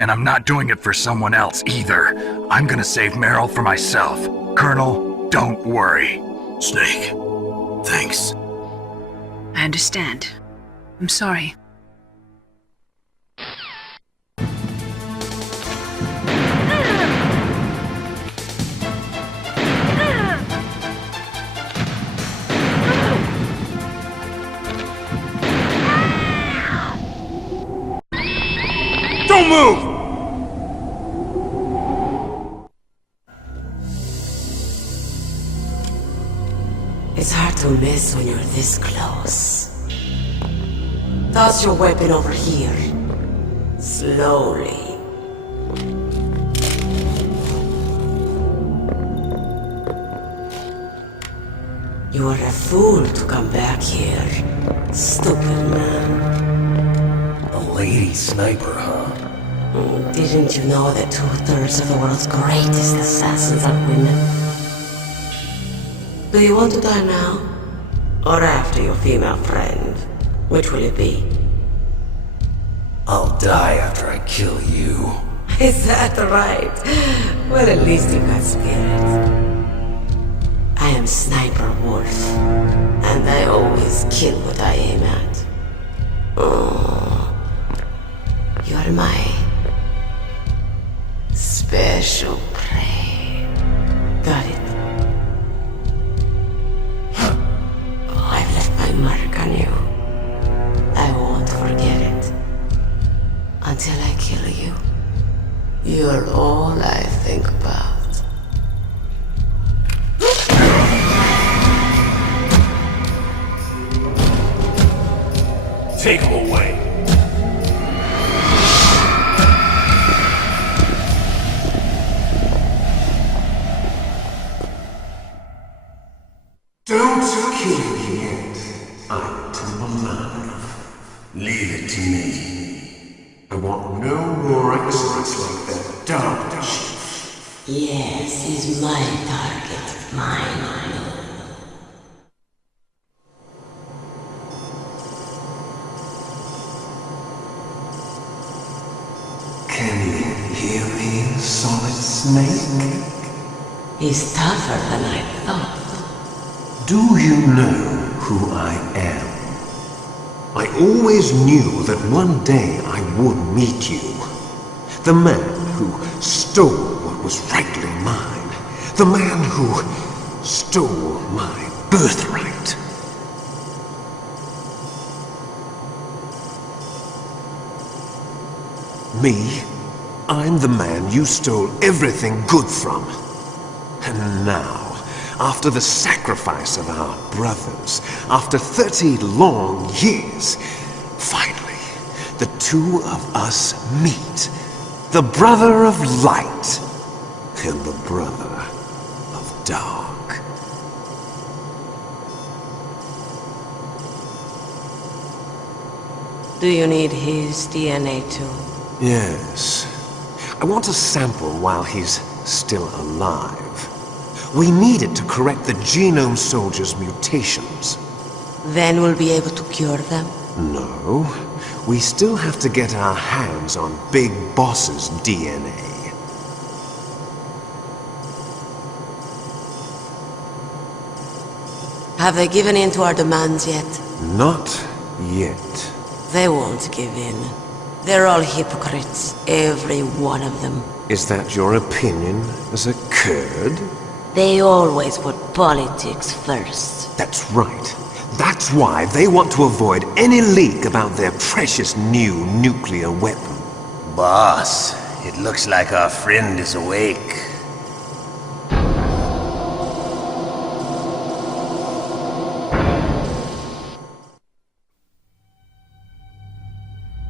And I'm not doing it for someone else either. I'm gonna save Meryl for myself. Colonel, don't worry. Snake, thanks. I understand. I'm sorry. Don't move! It's hard to miss when you're this close. Toss your weapon over here. Slowly. You are a fool to come back here. Stupid man. A lady sniper, huh? Didn't you know that 2/3 of the world's greatest assassins are women? Do you want to die now? Or after your female friend? Which will it be? I'll die after I kill you. Is that right? Well, at least you got spirit. I am Sniper Wolf, and I always kill what I aim at. Oh, you are my special prey. Got it. I've left my mark on you. I won't forget it. Until I kill you. You're all I think about. Take him away. Don't kill me yet. I'm too alive. Leave it to me. I want no more excellence like that dark chief. Yes, he's my target. Mine. Can you hear me, Solid Snake? He's tougher than I thought. Do you know who I am? I always knew that one day I would meet you. The man who stole what was rightly mine. The man who stole my birthright. Me? I'm the man you stole everything good from. And now, after the sacrifice of our brothers, after 30 long years, finally, the two of us meet. The brother of light and the brother of dark. Do you need his DNA too? Yes. I want a sample while he's still alive. We need it to correct the Genome Soldier's mutations. Then we'll be able to cure them? No. We still have to get our hands on Big Boss's DNA. Have they given in to our demands yet? Not yet. They won't give in. They're all hypocrites, every one of them. Is that your opinion as a Kurd? They always put politics first. That's right. That's why they want to avoid any leak about their precious new nuclear weapon. Boss, it looks like our friend is awake.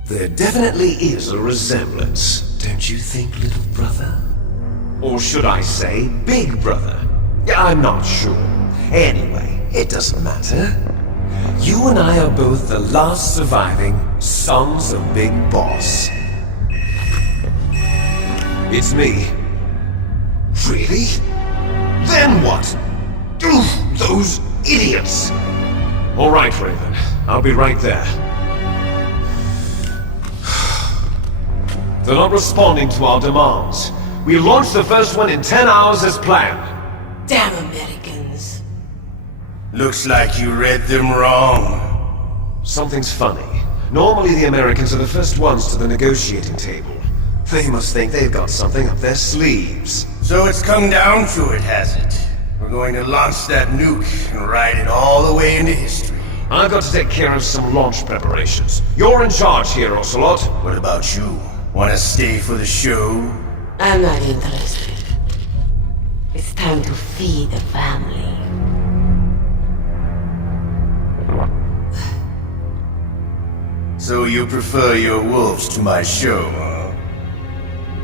There definitely is a resemblance, don't you think, little brother? Or should I say, big brother? I'm not sure. Anyway, it doesn't matter. You and I are both the last surviving sons of Big Boss. It's me. Really? Then what? Oof, those idiots! All right, Raven. I'll be right there. They're not responding to our demands. We launched the first one in 10 hours as planned. Damn Americans. Looks like you read them wrong. Something's funny. Normally the Americans are the first ones to the negotiating table. They must think they've got something up their sleeves. So it's come down to it, has it? We're going to launch that nuke and ride it all the way into history. I've got to take care of some launch preparations. You're in charge here, Ocelot. What about you? Want to stay for the show? I'm not interested. It's time to feed the family. So you prefer your wolves to my show, huh?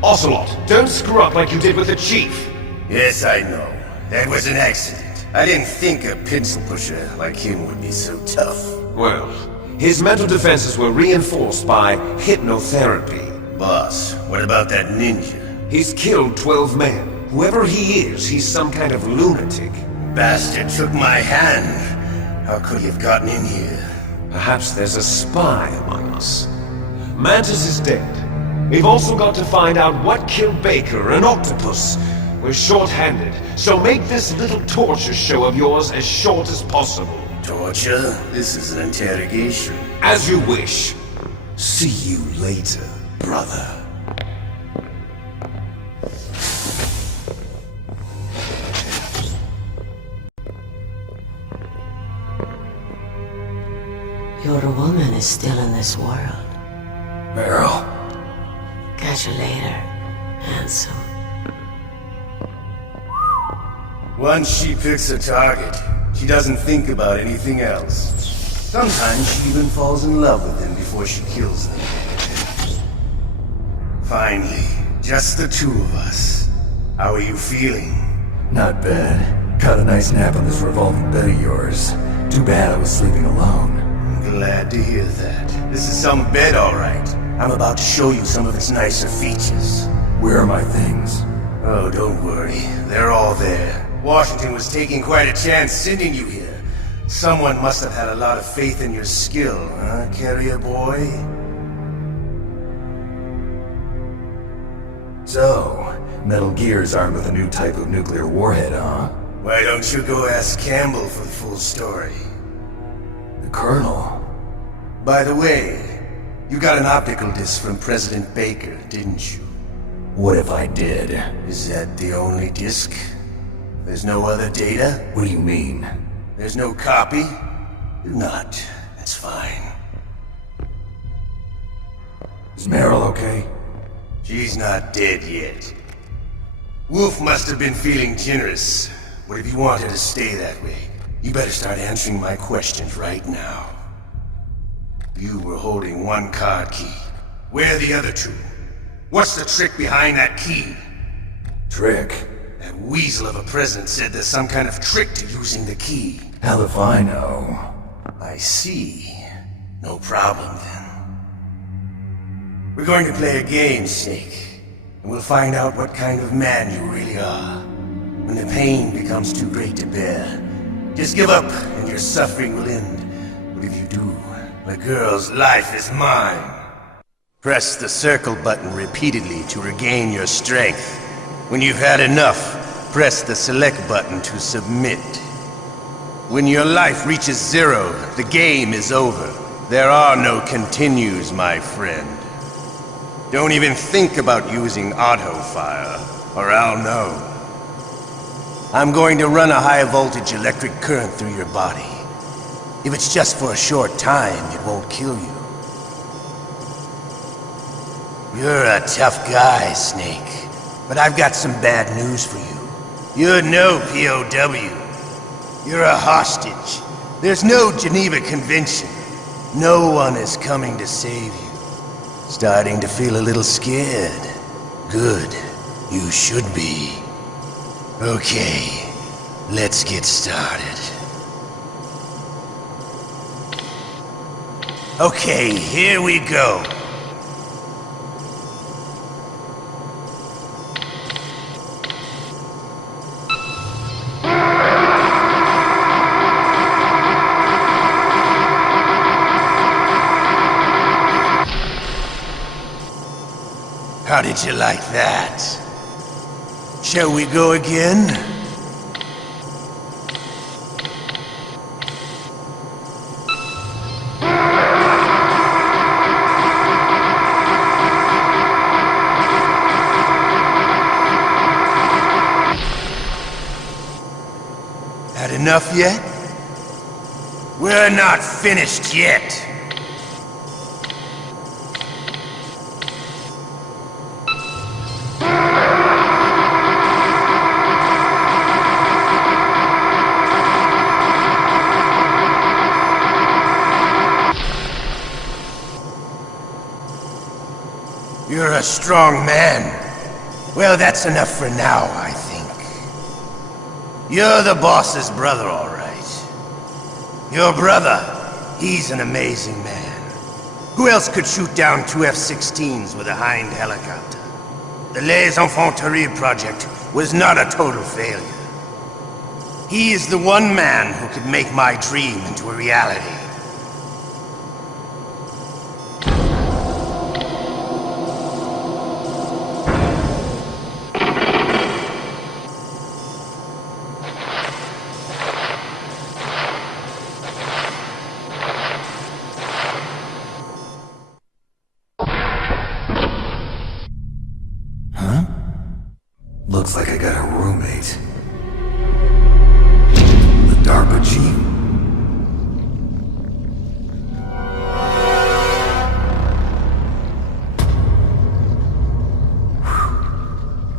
Ocelot, don't screw up like you did with the chief. Yes, I know. That was an accident. I didn't think a pencil pusher like him would be so tough. Well, his mental defenses were reinforced by hypnotherapy. Boss, what about that ninja? He's killed 12 men. Whoever he is, he's some kind of lunatic. Bastard took my hand. How could he have gotten in here? Perhaps there's a spy among us. Mantis is dead. We've also got to find out what killed Baker, an octopus. We're short-handed, so make this little torture show of yours as short as possible. Torture? This is an interrogation. As you wish. See you later, brother. Your woman is still in this world. Meryl. Catch you later, handsome. Once she picks a target, she doesn't think about anything else. Sometimes she even falls in love with them before she kills them. Finally, just the two of us. How are you feeling? Not bad. Caught a nice nap on this revolving bed of yours. Too bad I was sleeping alone. Glad to hear that. This is some bed, all right. I'm about to show you some of its nicer features. Where are my things? Oh, don't worry. They're all there. Washington was taking quite a chance sending you here. Someone must have had a lot of faith in your skill, huh, carrier boy? So, Metal Gear's armed with a new type of nuclear warhead, huh? Why don't you go ask Campbell for the full story? The Colonel? By the way, you got an optical disc from President Baker, didn't you? What if I did? Is that the only disc? There's no other data? What do you mean? There's no copy? Not. That's fine. Is Meryl okay? She's not dead yet. Wolf must have been feeling generous. But if you want her to stay that way, you better start answering my questions right now. You were holding one card key. Where are the other two? What's the trick behind that key? Trick? That weasel of a president said there's some kind of trick to using the key. Hell if I know. I see. No problem then. We're going to play a game, Snake. And we'll find out what kind of man you really are. When the pain becomes too great to bear, just give up and your suffering will end. But if you do, the girl's life is mine. Press the circle button repeatedly to regain your strength. When you've had enough, press the select button to submit. When your life reaches 0, the game is over. There are no continues, my friend. Don't even think about using auto fire, or I'll know. I'm going to run a high-voltage electric current through your body. If it's just for a short time, it won't kill you. You're a tough guy, Snake. But I've got some bad news for you. You're no POW. You're a hostage. There's no Geneva Convention. No one is coming to save you. Starting to feel a little scared. Good. You should be. Okay, let's get started. Okay, here we go. How did you like that? Shall we go again? enough yet? We're not finished yet. You're a strong man. Well, that's enough for now, I think. You're the boss's brother, all right. Your brother, he's an amazing man. Who else could shoot down 2 F-16s with a Hind helicopter? The Les Infanteries project was not a total failure. He is the one man who could make my dream into a reality. Looks like I got a roommate. The DARPA chief.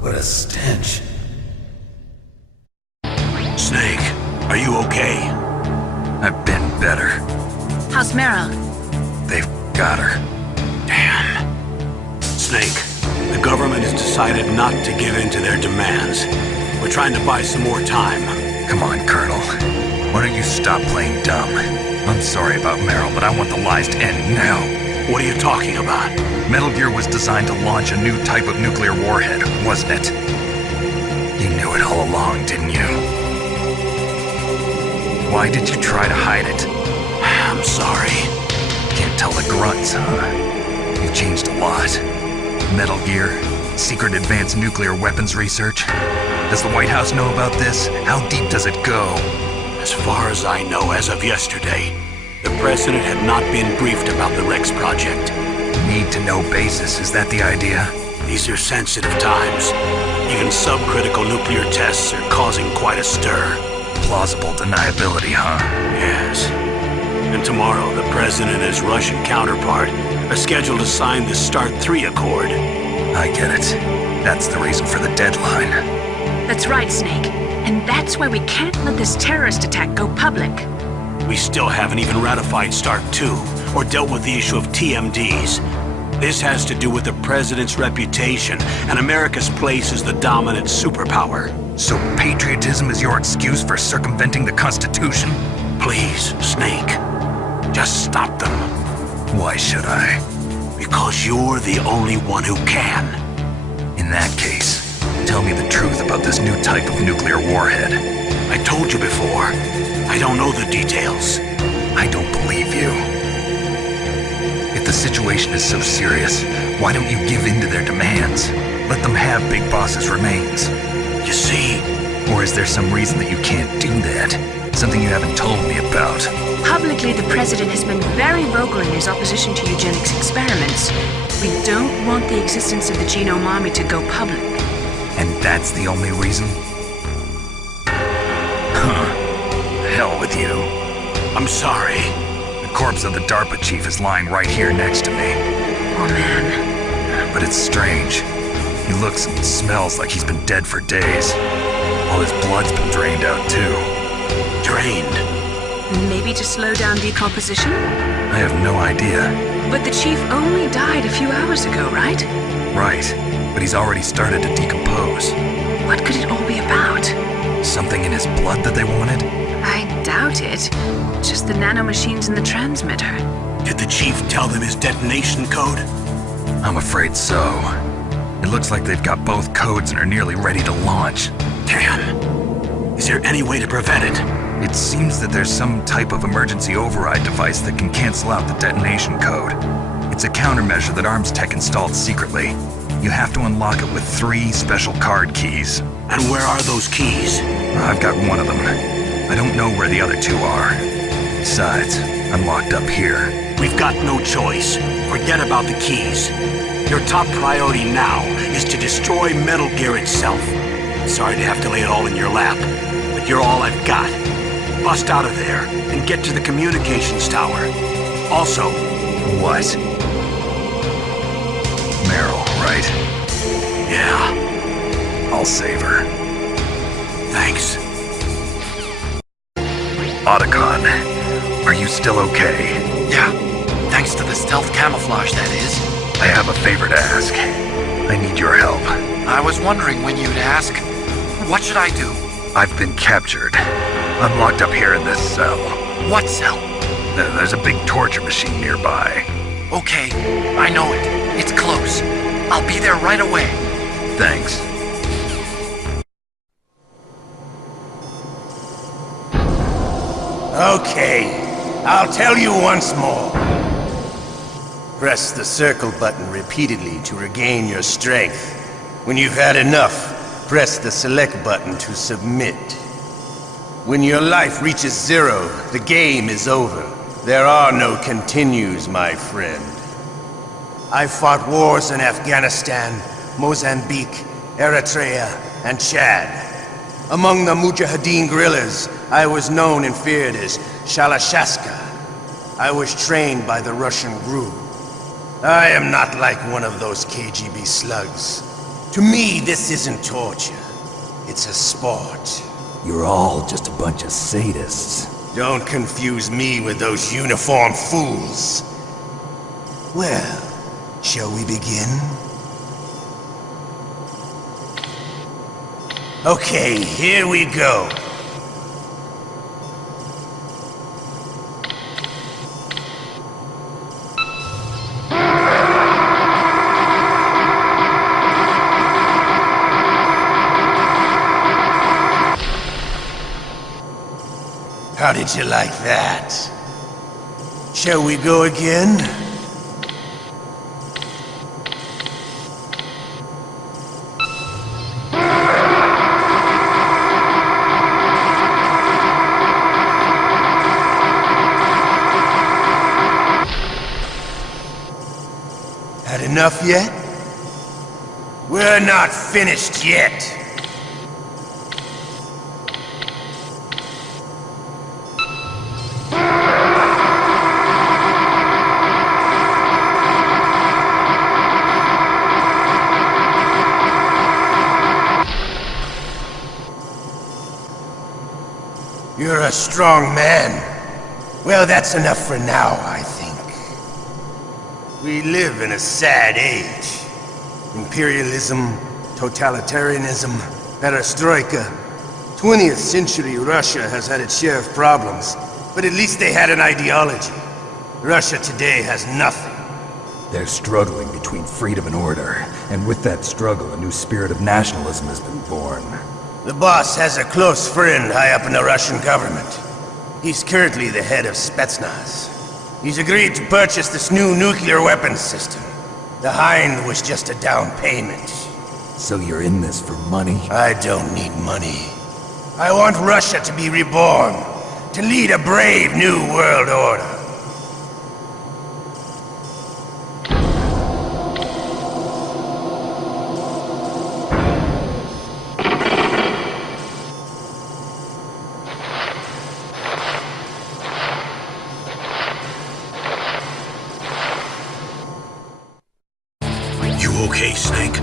What a stench. Snake, are you okay? I've been better. How's Meryl? They've got her. Damn. Snake, the government has decided not to give in to their demands. We're trying to buy some more time. Come on, Colonel. Why don't you stop playing dumb? I'm sorry about Meryl, but I want the lies to end now. What are you talking about? Metal Gear was designed to launch a new type of nuclear warhead, wasn't it? You knew it all along, didn't you? Why did you try to hide it? I'm sorry. Can't tell the grunts, huh? You've changed a lot. Metal Gear, secret advanced nuclear weapons research. Does the White House know about this? How deep does it go? As far as I know, as of yesterday, the President had not been briefed about the Rex project. Need-to-know basis, is that the idea? These are sensitive times. Even subcritical nuclear tests are causing quite a stir. Plausible deniability, huh? Yes. And tomorrow, the President and his Russian counterpart are scheduled to sign the START 3 Accord. I get it. That's the reason for the deadline. That's right, Snake. And that's why we can't let this terrorist attack go public. We still haven't even ratified START 2, or dealt with the issue of TMDs. This has to do with the President's reputation, and America's place as the dominant superpower. So patriotism is your excuse for circumventing the Constitution? Please, Snake. Just stop them. Why should I? Because you're the only one who can. In that case, tell me the truth about this new type of nuclear warhead. I told you before. I don't know the details. I don't believe you. If the situation is so serious, why don't you give in to their demands? Let them have Big Boss's remains. You see? Or is there some reason that you can't do that? Something you haven't told me about? Publicly, the President has been very vocal in his opposition to eugenics experiments. We don't want the existence of the Genome Army to go public. And that's the only reason? Huh. Hell with you. I'm sorry. The corpse of the DARPA chief is lying right here next to me. Oh, man. But it's strange. He looks and smells like he's been dead for days. All his blood's been drained out, too. Drained? Maybe to slow down decomposition? I have no idea. But the chief only died a few hours ago, right? Right. But he's already started to decompose. What could it all be about? Something in his blood that they wanted? I doubt it. Just the nanomachines in the transmitter. Did the chief tell them his detonation code? I'm afraid so. It looks like they've got both codes and are nearly ready to launch. Damn. Is there any way to prevent it? It seems that there's some type of emergency override device that can cancel out the detonation code. It's a countermeasure that Arms Tech installed secretly. You have to unlock it with 3 special card keys. And where are those keys? I've got one of them. I don't know where the other 2 are. Besides, I'm locked up here. We've got no choice. Forget about the keys. Your top priority now is to destroy Metal Gear itself. Sorry to have to lay it all in your lap, but you're all I've got. Bust out of there and get to the communications tower. Also... What? Meryl, right? Yeah. I'll save her. Thanks. Otacon, are you still okay? Yeah. Thanks to the stealth camouflage, that is. I have a favor to ask. I need your help. I was wondering when you'd ask. What should I do? I've been captured. I'm locked up here in this cell. What cell? There's a big torture machine nearby. Okay, I know it. It's close. I'll be there right away. Thanks. Okay, I'll tell you once more. Press the circle button repeatedly to regain your strength. When you've had enough, press the select button to submit. When your life reaches 0, the game is over. There are no continues, my friend. I fought wars in Afghanistan, Mozambique, Eritrea, and Chad. Among the Mujahideen guerrillas, I was known and feared as Shalashaska. I was trained by the Russian GRU. I am not like one of those KGB slugs. To me, this isn't torture. It's a sport. You're all just a bunch of sadists. Don't confuse me with those uniformed fools. Well, shall we begin? Okay, here we go. How did you like that? Shall we go again? Had enough yet? We're not finished yet. You're a strong man. Well, that's enough for now, I think. We live in a sad age. Imperialism, totalitarianism, perestroika. 20th century Russia has had its share of problems, but at least they had an ideology. Russia today has nothing. They're struggling between freedom and order, and with that struggle, a new spirit of nationalism has been born. The boss has a close friend high up in the Russian government. He's currently the head of Spetsnaz. He's agreed to purchase this new nuclear weapons system. The Hind was just a down payment. So you're in this for money? I don't need money. I want Russia to be reborn, to lead a brave new world order. Okay, Snake?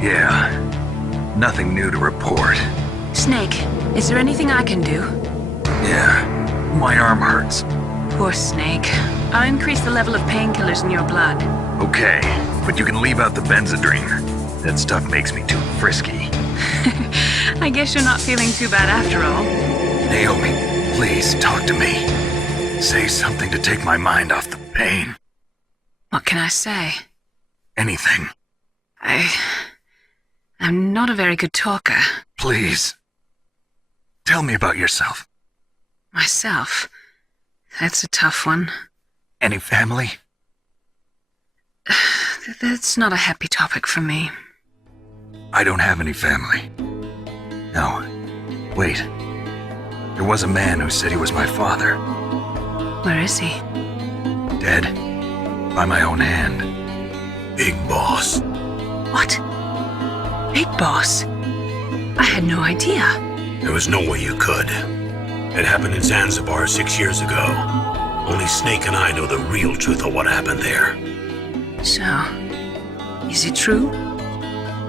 Yeah. Nothing new to report. Snake, is there anything I can do? Yeah. My arm hurts. Poor Snake. I'll increase the level of painkillers in your blood. Okay, but you can leave out the Benzedrine. That stuff makes me too frisky. I guess you're not feeling too bad after all. Naomi, please talk to me. Say something to take my mind off the pain. What can I say? Anything. I'm not a very good talker. Please. Tell me about yourself. Myself? That's a tough one. Any family? That's not a happy topic for me. I don't have any family. No. Wait. There was a man who said he was my father. Where is he? Dead. By my own hand. Big Boss. What? Big Boss? I had no idea. There was no way you could. It happened in Zanzibar 6 years ago. Only Snake and I know the real truth of what happened there. So, is it true?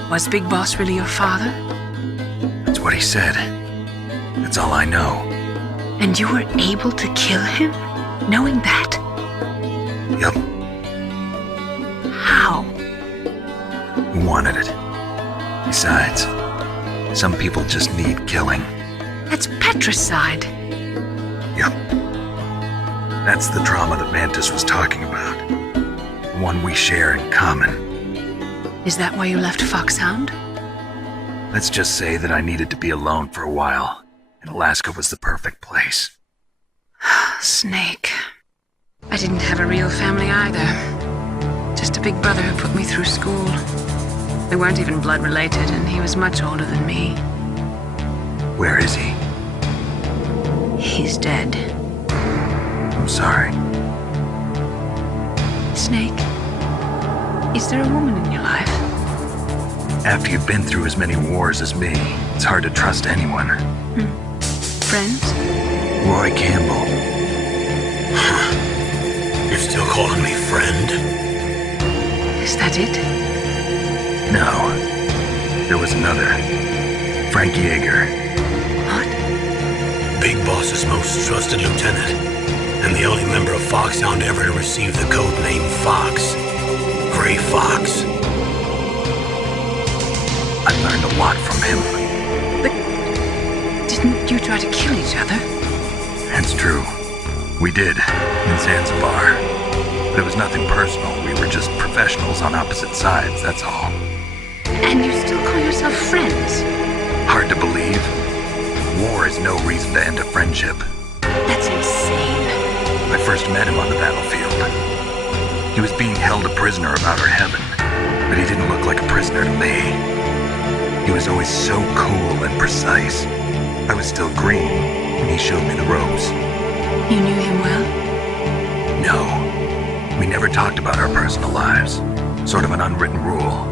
Was Big Boss really your father? That's what he said. That's all I know. And you were able to kill him, knowing that? Yup. How? He wanted it. Besides, some people just need killing. That's patricide. Yup. That's the trauma that Mantis was talking about. The one we share in common. Is that why you left Foxhound? Let's just say that I needed to be alone for a while, and Alaska was the perfect place. Snake. I didn't have a real family either. Just a big brother who put me through school. We weren't even blood related, and he was much older than me. Where is he? He's dead. I'm sorry. Snake, is there a woman in your life? After you've been through as many wars as me, it's hard to trust anyone. Friends? Roy Campbell. You're still calling me friend? Is that it? No. There was another. Frank Yeager. What? Big Boss's most trusted lieutenant, and the only member of Foxhound ever to receive the code name Fox. Gray Fox. I learned a lot from him. But didn't you try to kill each other? That's true. We did, in Zanzibar. But it was nothing personal. We were just professionals on opposite sides, that's all. And you still call yourself friends? Hard to believe. War is no reason to end a friendship. That's insane. I first met him on the battlefield. He was being held a prisoner of outer heaven, but he didn't look like a prisoner to me. He was always so cool and precise. I was still green, and he showed me the ropes. You knew him well? No. We never talked about our personal lives. Sort of an unwritten rule.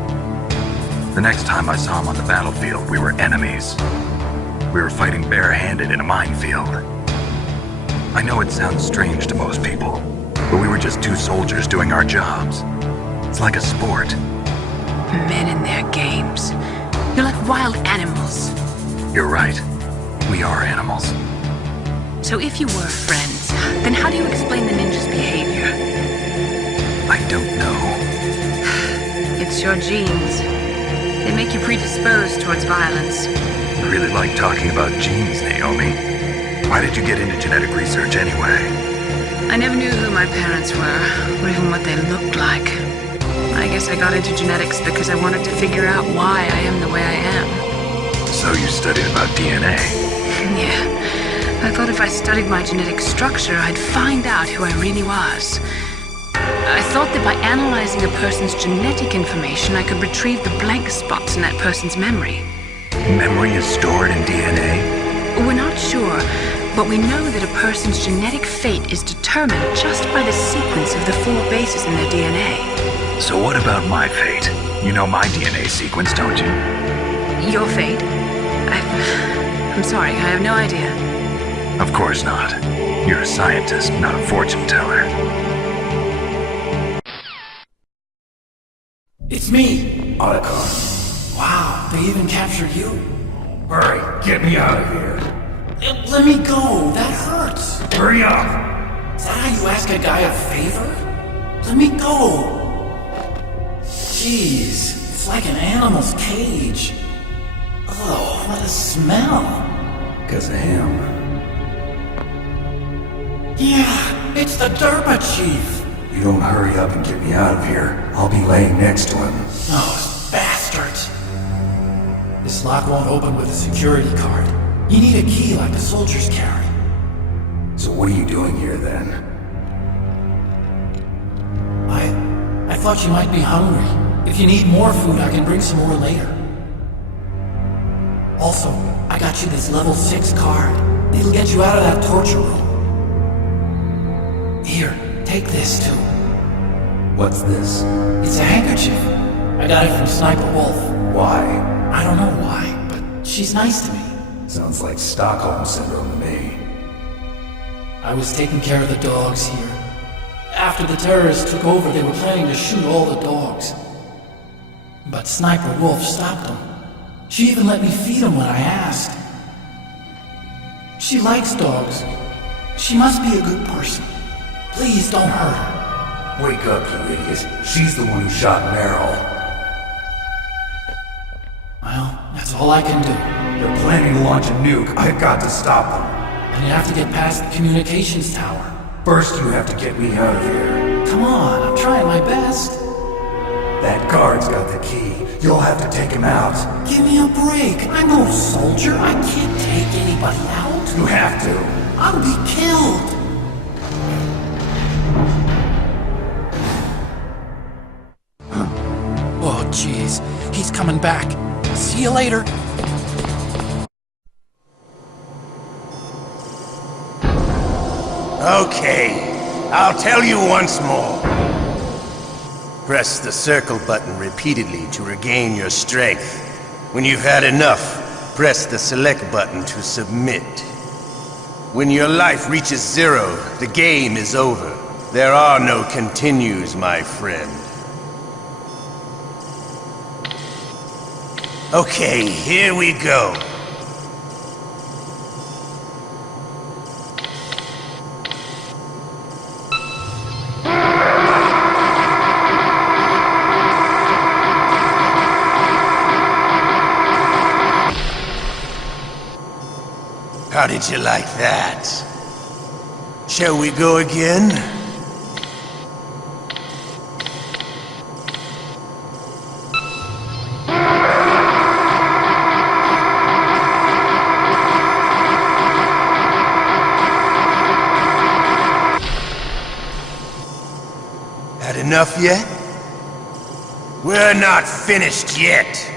The next time I saw him on the battlefield, we were enemies. We were fighting barehanded in a minefield. I know it sounds strange to most people, but we were just two soldiers doing our jobs. It's like a sport. Men in their games. You're like wild animals. You're right. We are animals. So if you were friends, then how do you explain the ninja's behavior? I don't know. It's your genes. They make you predisposed towards violence. I really like talking about genes, Naomi. Why did you get into genetic research anyway? I never knew who my parents were, or even what they looked like. I guess I got into genetics because I wanted to figure out why I am the way I am. So you studied about DNA? Yeah. I thought if I studied my genetic structure, I'd find out who I really was. I thought that by analyzing a person's genetic information, I could retrieve the blank spots in that person's memory. Memory is stored in DNA? We're not sure, but we know that a person's genetic fate is determined just by the sequence of the 4 bases in their DNA. So what about my fate? You know my DNA sequence, don't you? Your fate? I'm sorry, I have no idea. Of course not. You're a scientist, not a fortune teller. It's me! Otacon. Wow, they even captured you. Hurry, get me out of here. Let me go, that hurts. Hurry up! Is that how you ask a guy a favor? Let me go. Jeez, it's like an animal's cage. Oh, what a smell. Because of him. Yeah, it's the Derpa Chief. You don't hurry up and get me out of here, I'll be laying next to him. Those bastards. This lock won't open with a security card. You need a key like the soldiers carry. So what are you doing here then? I thought you might be hungry. If you need more food, I can bring some more later. Also, I got you this level 6 card. It'll get you out of that torture room. Here, take this too. What's this? It's a handkerchief. I got it from Sniper Wolf. Why? I don't know why, but she's nice to me. Sounds like Stockholm Syndrome to me. I was taking care of the dogs here. After the terrorists took over, they were planning to shoot all the dogs. But Sniper Wolf stopped them. She even let me feed them when I asked. She likes dogs. She must be a good person. Please don't hurt her. Wake up, you idiot. She's the one who shot Meryl. Well, that's all I can do. They're planning to launch a nuke. I've got to stop them. And you have to get past the communications tower. First, you have to get me out of here. Come on, I'm trying my best. That guard's got the key. You'll have to take him out. Give me a break. I'm no soldier. I can't take anybody out. You have to. I'll be killed. Oh, jeez. He's coming back. See you later. Okay, I'll tell you once more. Press the circle button repeatedly to regain your strength. When you've had enough, press the select button to submit. When your life reaches 0, the game is over. There are no continues, my friend. Okay, here we go. How did you like that? Shall we go again? Had enough yet? We're not finished yet.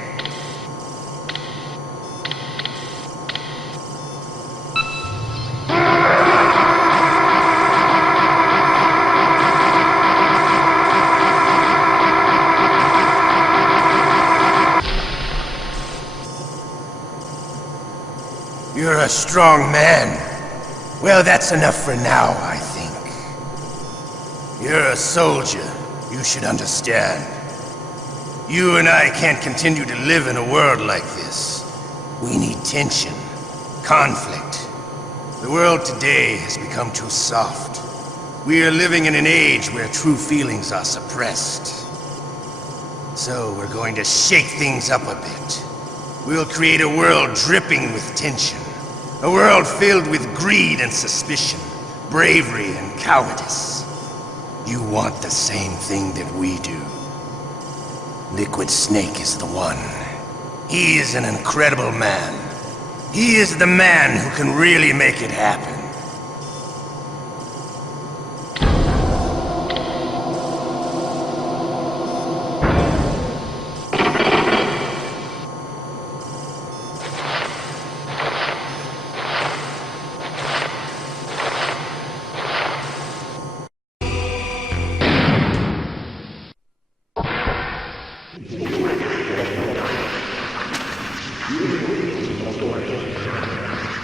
You're a strong man. Well, that's enough for now, I think. You're a soldier. You should understand. You and I can't continue to live in a world like this. We need tension, conflict. The world today has become too soft. We are living in an age where true feelings are suppressed. So we're going to shake things up a bit. We'll create a world dripping with tension. A world filled with greed and suspicion, bravery and cowardice. You want the same thing that we do. Liquid Snake is the one. He is an incredible man. He is the man who can really make it happen.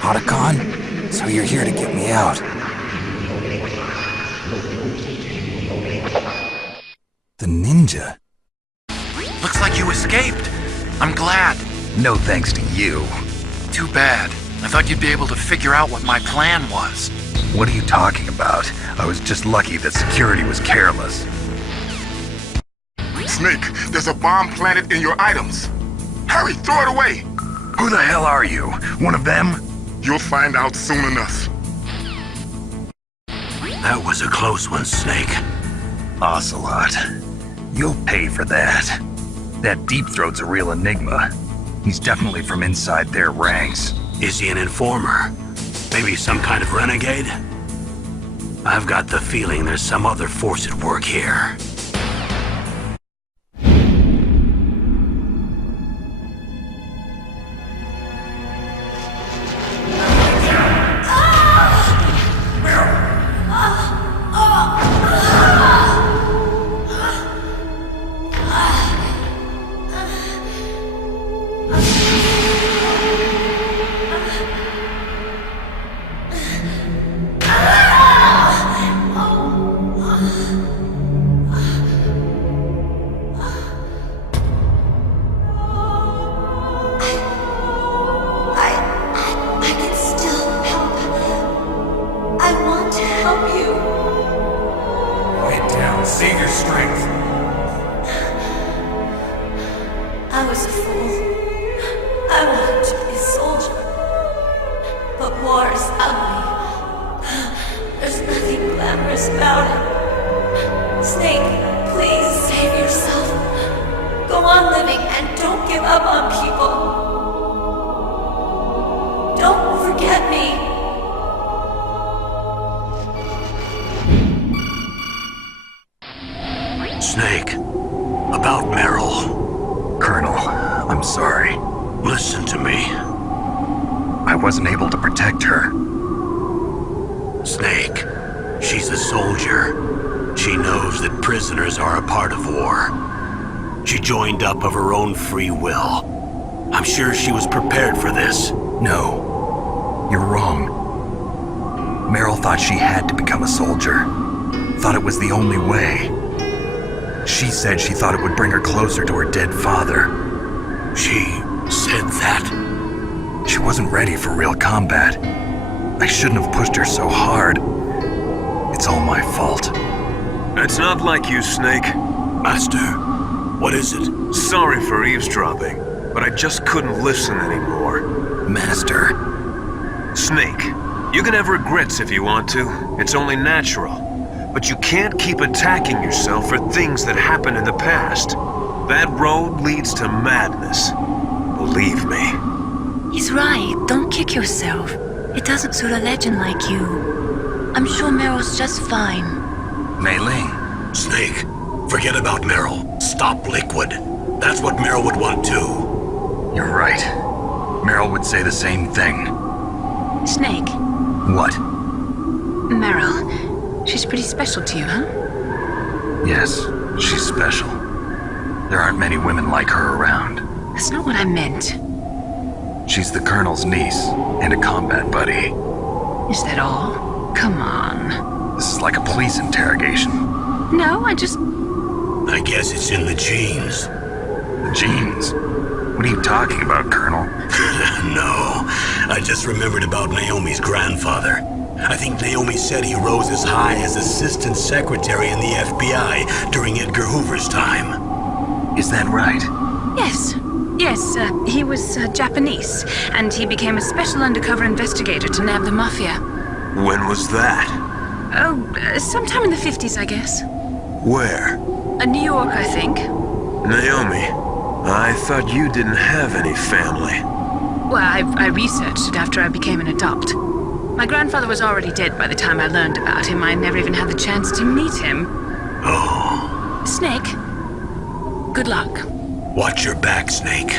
Otacon? So you're here to get me out. The ninja? Looks like you escaped. I'm glad. No thanks to you. Too bad. I thought you'd be able to figure out what my plan was. What are you talking about? I was just lucky that security was careless. Snake, there's a bomb planted in your items. Hurry, throw it away! Who the hell are you? One of them? You'll find out soon enough. That was a close one, Snake. Ocelot. You'll pay for that. That Deep Throat's a real enigma. He's definitely from inside their ranks. Is he an informer? Maybe some kind of renegade? I've got the feeling there's some other force at work here. Ah! Save your strength. I was a fool. I wanted to be a soldier. But war is ugly. There's nothing glamorous about it. Snake, please save yourself. Go on living and don't give up on people. Don't forget me. Snake, about Meryl. Colonel, I'm sorry. Listen to me. I wasn't able to protect her. Snake, she's a soldier. She knows that prisoners are a part of war. She joined up of her own free will. I'm sure she was prepared for this. No, you're wrong. Meryl thought she had to become a soldier. Thought it was the only way. She said she thought it would bring her closer to her dead father. She said that? She wasn't ready for real combat. I shouldn't have pushed her so hard. It's all my fault. It's not like you, Snake. Master, what is it? Sorry for eavesdropping, but I just couldn't listen anymore. Master. Snake, you can have regrets if you want to. It's only natural. But you can't keep attacking yourself for things that happened in the past. That road leads to madness. Believe me. He's right. Don't kick yourself. It doesn't suit a legend like you. I'm sure Meryl's just fine. Mei Ling. Snake, forget about Meryl. Stop Liquid. That's what Meryl would want too. You're right. Meryl would say the same thing. Snake. What? Meryl. She's pretty special to you, huh? Yes, she's special. There aren't many women like her around. That's not what I meant. She's the Colonel's niece and a combat buddy. Is that all? Come on. This is like a police interrogation. No, I guess it's in the genes. The genes? What are you talking about, Colonel? No, I just remembered about Naomi's grandfather. I think Naomi said he rose as high as assistant secretary in the FBI during Edgar Hoover's time. Is that right? Yes. Yes, he was Japanese, and he became a special undercover investigator to nab the mafia. When was that? Oh, sometime in the 50s, I guess. Where? New York, I think. Naomi, I thought you didn't have any family. Well, I researched it after I became an adopt. My grandfather was already dead by the time I learned about him. I never even had the chance to meet him. Oh. Snake, good luck. Watch your back, Snake.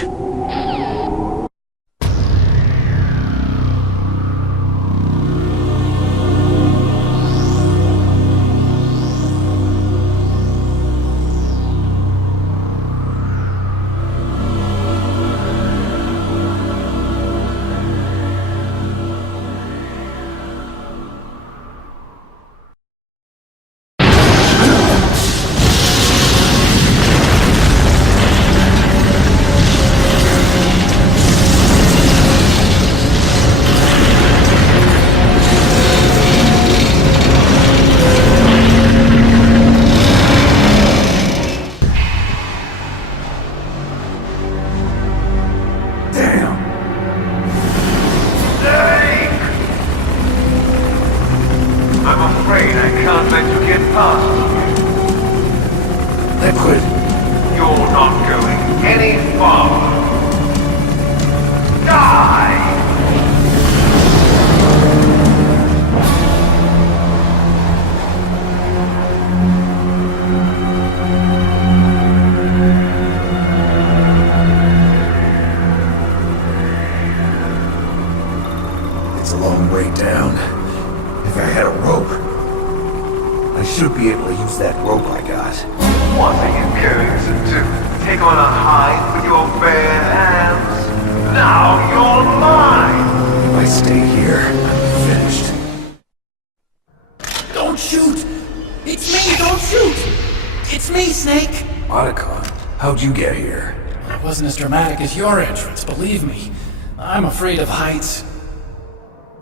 Dramatic as your entrance, believe me. I'm afraid of heights.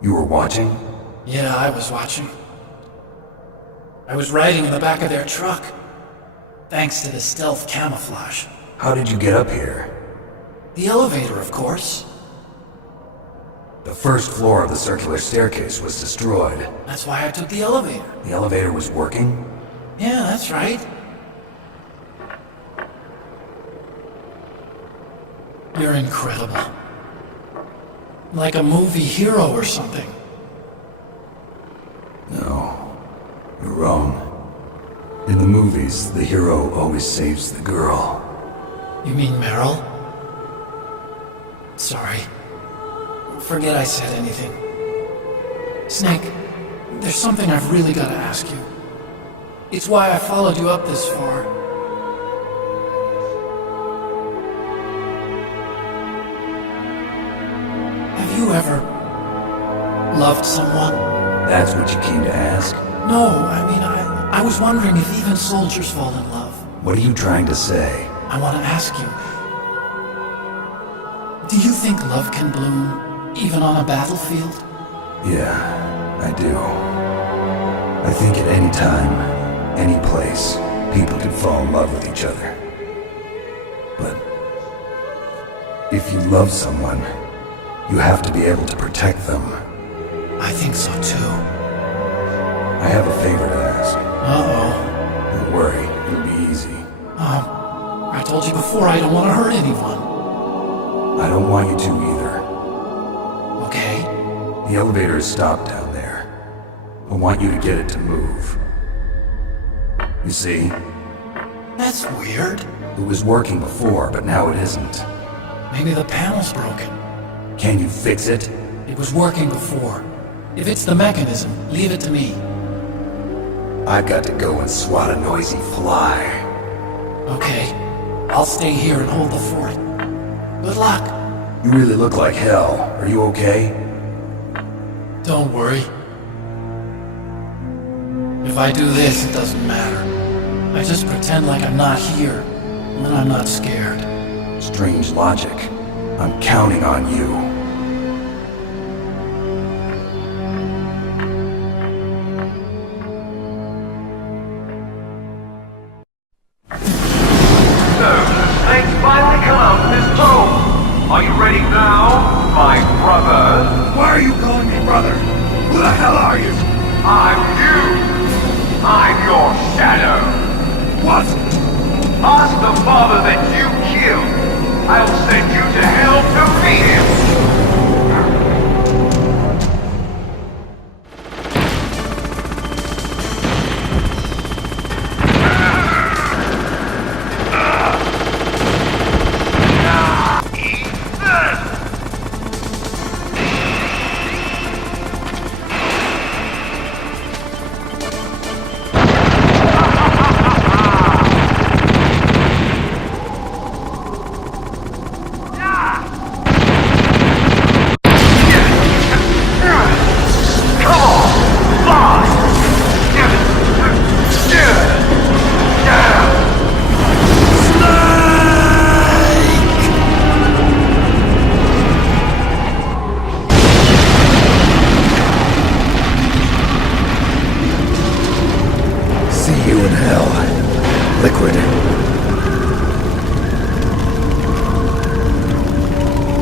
You were watching? Yeah, I was watching. I was riding in the back of their truck. Thanks to the stealth camouflage. How did you get up here? The elevator, of course. The first floor of the circular staircase was destroyed. That's why I took the elevator. The elevator was working? Yeah, that's right. You're incredible. Like a movie hero or something. No, you're wrong. In the movies, the hero always saves the girl. You mean Meryl? Sorry. Forget I said anything. Snake, there's something I've really got to ask you. It's why I followed you up this far. Have you ever loved someone? That's what you came to ask? No, I mean, I was wondering if even soldiers fall in love. What are you trying to say? I want to ask you. Do you think love can bloom, even on a battlefield? Yeah, I do. I think at any time, any place, people can fall in love with each other. But if you love someone, you have to be able to protect them. I think so too. I have a favor to ask. Uh-oh. Don't worry, it'll be easy. I told you before I don't want to hurt anyone. I don't want you to either. Okay. The elevator is stopped down there. I want you to get it to move. You see? That's weird. It was working before, but now it isn't. Maybe the panel's broken. Can you fix it? It was working before. If it's the mechanism, leave it to me. I've got to go and swat a noisy fly. Okay. I'll stay here and hold the fort. Good luck. You really look like hell. Are you okay? Don't worry. If I do this, it doesn't matter. I just pretend like I'm not here, and then I'm not scared. Strange logic. I'm counting on you. Finally come out of this tomb. Are you ready now, my brother? Why are you calling me brother? Who the hell are you? I'm you. I'm your shadow. What? Ask the father that you killed. I'll send you to hell to meet him.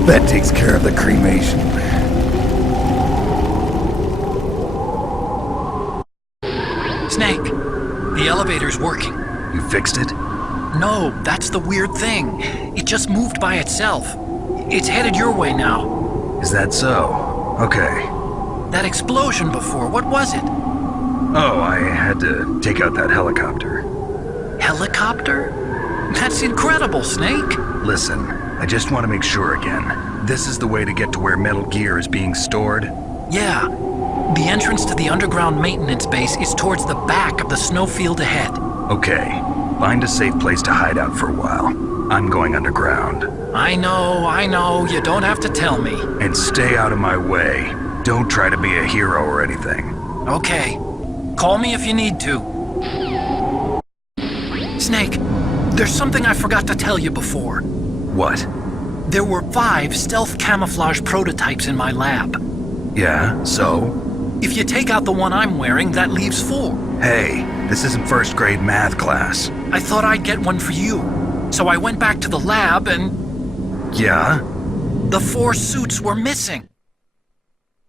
That takes care of the cremation. Snake, the elevator's working. You fixed it? No, that's the weird thing. It just moved by itself. It's headed your way now. Is that so? Okay. That explosion before, what was it? Oh, I had to take out that helicopter. Helicopter? That's incredible, Snake. Listen, I just want to make sure again. This is the way to get to where Metal Gear is being stored? Yeah. The entrance to the underground maintenance base is towards the back of the snowfield ahead. Okay. Find a safe place to hide out for a while. I'm going underground. I know. You don't have to tell me. And stay out of my way. Don't try to be a hero or anything. Okay. Call me if you need to. Snake, there's something I forgot to tell you before. What? There were 5 stealth camouflage prototypes in my lab. Yeah, so? If you take out the one I'm wearing, that leaves 4. Hey, This isn't first grade math class. I thought I'd get one for you. So I went back to the lab and... Yeah? The 4 suits were missing.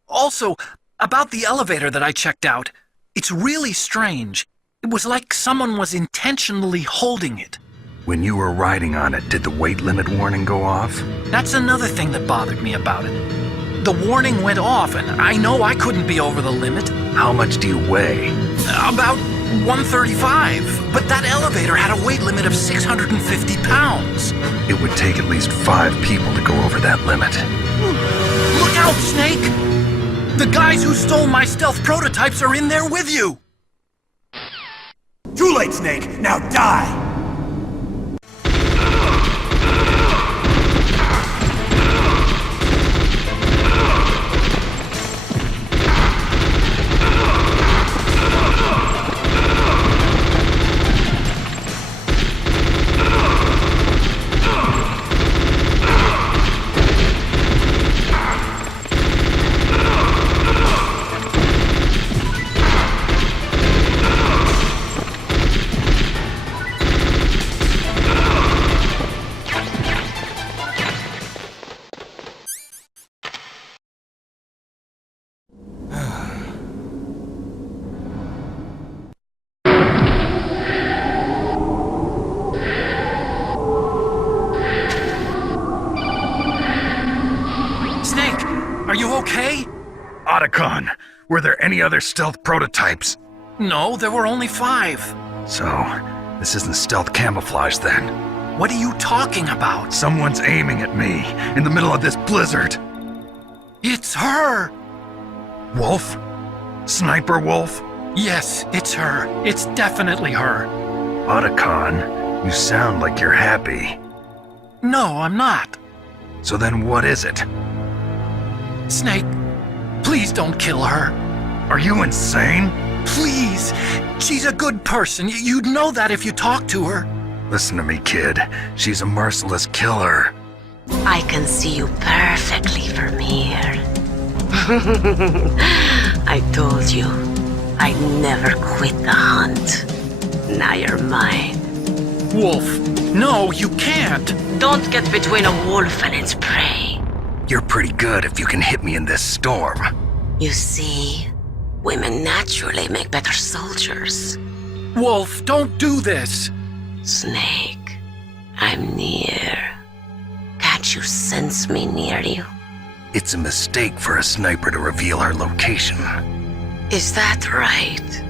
Also, about the elevator that I checked out, it's really strange. It was like someone was intentionally holding it. When you were riding on it, did the weight limit warning go off? That's another thing that bothered me about it. The warning went off, and I know I couldn't be over the limit. How much do you weigh? About 135, but that elevator had a weight limit of 650 pounds. It would take at least 5 people to go over that limit. Look out, Snake! The guys who stole my stealth prototypes are in there with you! Too late, Snake! Now die! Are you okay? Otacon, were there any other stealth prototypes? No, there were only 5. So, this isn't stealth camouflage then? What are you talking about? Someone's aiming at me, in the middle of this blizzard. It's her! Wolf? Sniper Wolf? Yes, it's her. It's definitely her. Otacon, you sound like you're happy. No, I'm not. So then what is it? Snake, please don't kill her. Are you insane? Please. She's a good person. You'd know that if you talked to her. Listen to me, kid. She's a merciless killer. I can see you perfectly from here. I told you, I'd never quit the hunt. Now you're mine. Wolf, no, you can't. Don't get between a wolf and its prey. You're pretty good if you can hit me in this storm. You see, women naturally make better soldiers. Wolf, don't do this. Snake, I'm near. Can't you sense me near you? It's a mistake for a sniper to reveal her location. Is that right?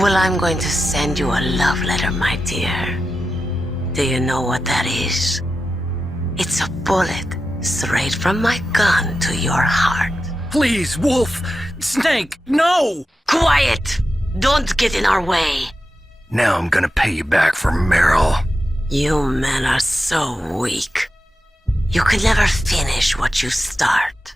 Well, I'm going to send you a love letter, my dear. Do you know what that is? It's a bullet straight from my gun to your heart. Please, Wolf! Snake, no! Quiet! Don't get in our way. Now I'm gonna pay you back for Meryl. You men are so weak. You can never finish what you start.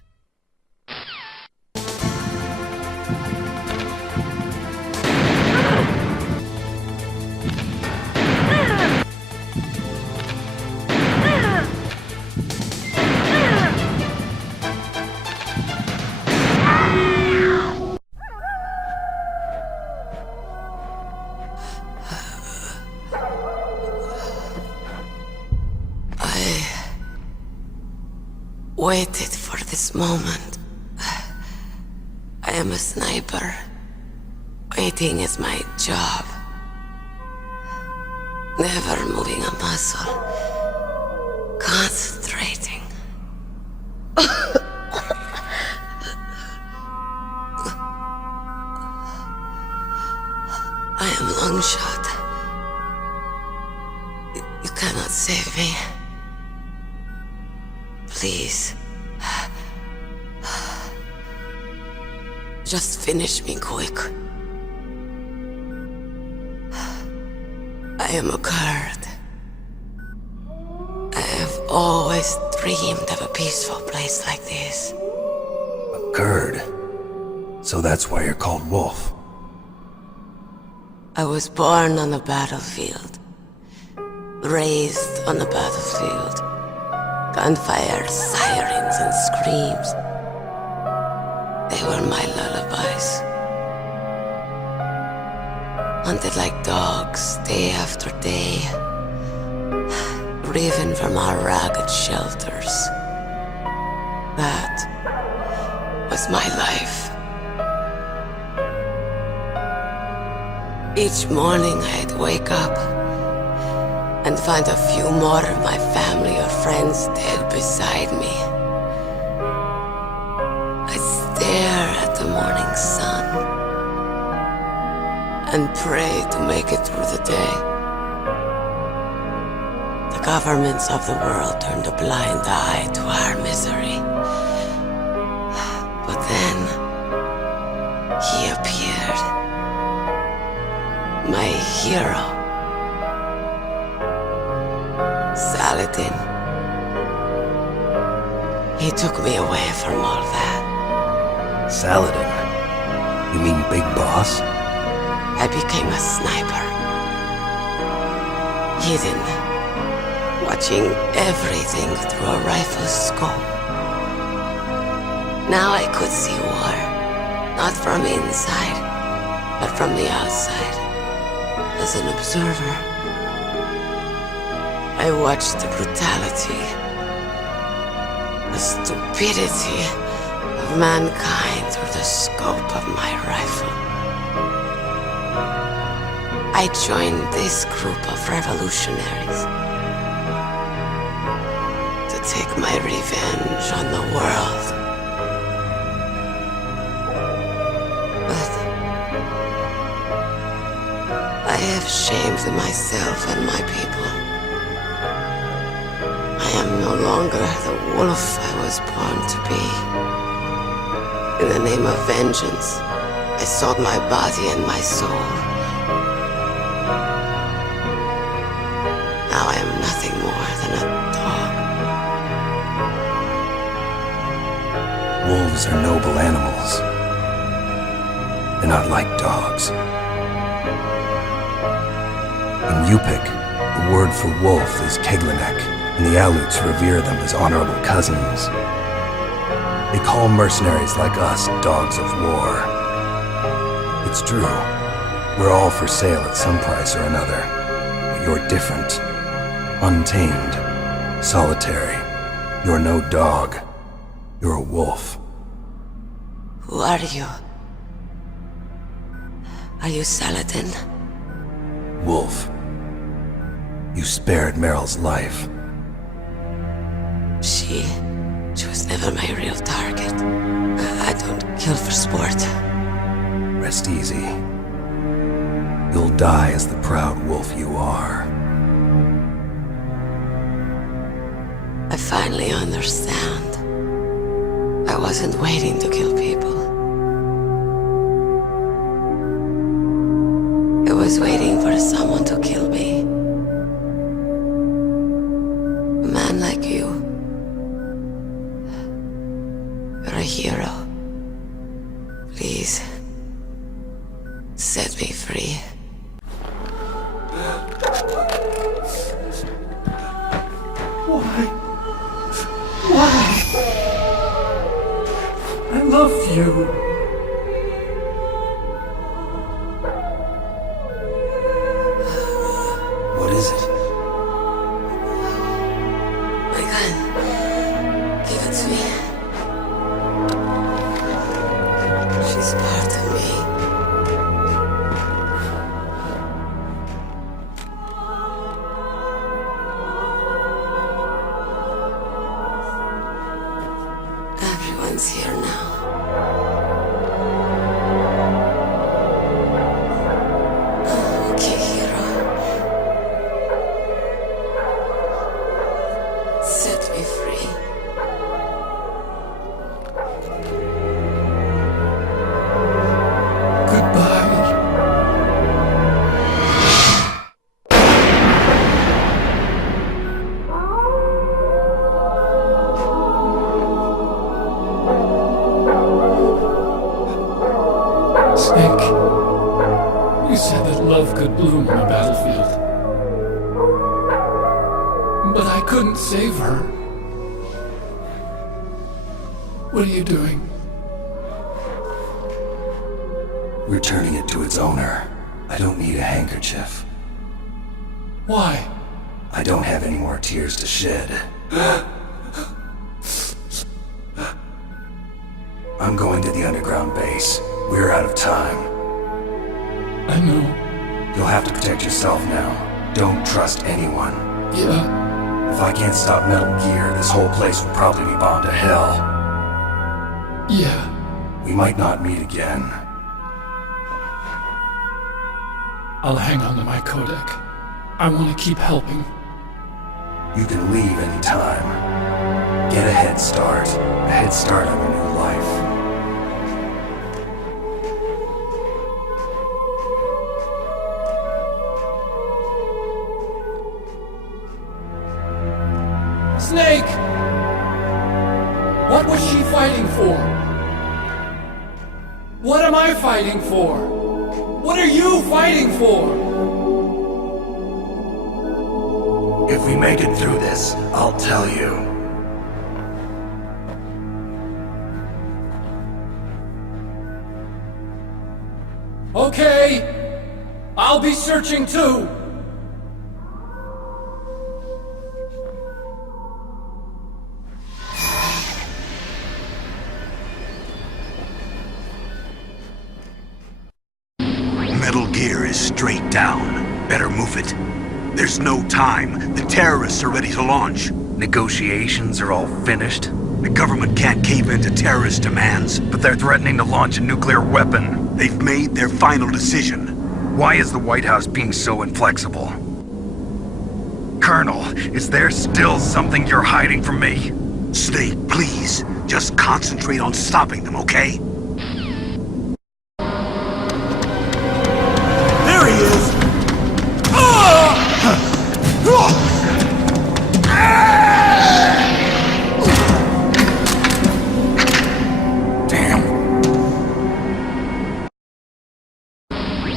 Waited for this moment. I am a sniper. Waiting is my job. Never moving a muscle. Concentrating. I am long shot. You cannot save me. Please. Just finish me quick. I am a Kurd. I have always dreamed of a peaceful place like this. A Kurd? So that's why you're called Wolf. I was born on the battlefield. Raised on the battlefield. Gunfire, sirens, and screams. They were my lullabies. hunted like dogs day after day, driven from our ragged shelters. That was my life. Each morning I'd wake up and find a few more of my family or friends dead beside me. I'd stare at the morning sun and pray to make it through the day. The governments of the world turned a blind eye to our misery. But then he appeared. My hero. Saladin. He took me away from all that. Saladin? You mean Big Boss? I became a sniper. Hidden, watching everything through a rifle's scope. Now I could see war, not from inside, but from the outside, as an observer. I watched the brutality, the stupidity of mankind through the scope of my rifle. I joined this group of revolutionaries to take my revenge on the world. But I have shamed myself and my people. I am no longer the wolf I was born to be. In the name of vengeance, I sold my body and my soul. Now I am nothing more than a dog. Wolves are noble animals. They're not like dogs. In Yupik, the word for wolf is Keglenek, and the Aleuts revere them as honorable cousins. They call mercenaries like us dogs of war. It's true, we're all for sale at some price or another, but you're different. Untamed, solitary. You're no dog. You're a wolf. Who are you? Are you Saladin? Wolf. You spared Meryl's life. She was never my real target. I don't kill for sport. Rest easy. You'll die as the proud wolf you are. I finally understand. I wasn't waiting to kill people. I was waiting for someone to kill me. A man like you. You're a hero. Please, set me free. Why? I love you. What is it? My gun. Give it to me. She's part of me. Everyone's here now. Okay, hero. Set me free. Snake, you said that love could bloom on a battlefield. But I couldn't save her. What are you doing? Returning it to its owner. I don't need a handkerchief. Why? I don't have any more tears to shed. I'm going to the underground base. We're out of time. I know. You'll have to protect yourself now. Don't trust anyone. Yeah. If I can't stop Metal Gear, this whole place will probably be bound to hell. Yeah. We might not meet again. I'll hang on to my codec. I want to keep helping. You can leave anytime. Get a head start. A head start on your new life. Snake! What was she fighting for? What am I fighting for? What are you fighting for? If we make it through this, I'll tell you. Okay. I'll be searching too. Metal Gear is straight down. Better move it. There's no time. The terrorists are ready to launch. Negotiations are all finished. The government can't cave into terrorist demands. But they're threatening to launch a nuclear weapon. They've made their final decision. Why is the White House being so inflexible? Colonel, is there still something you're hiding from me? Snake, please. Just concentrate on stopping them, okay? There he is!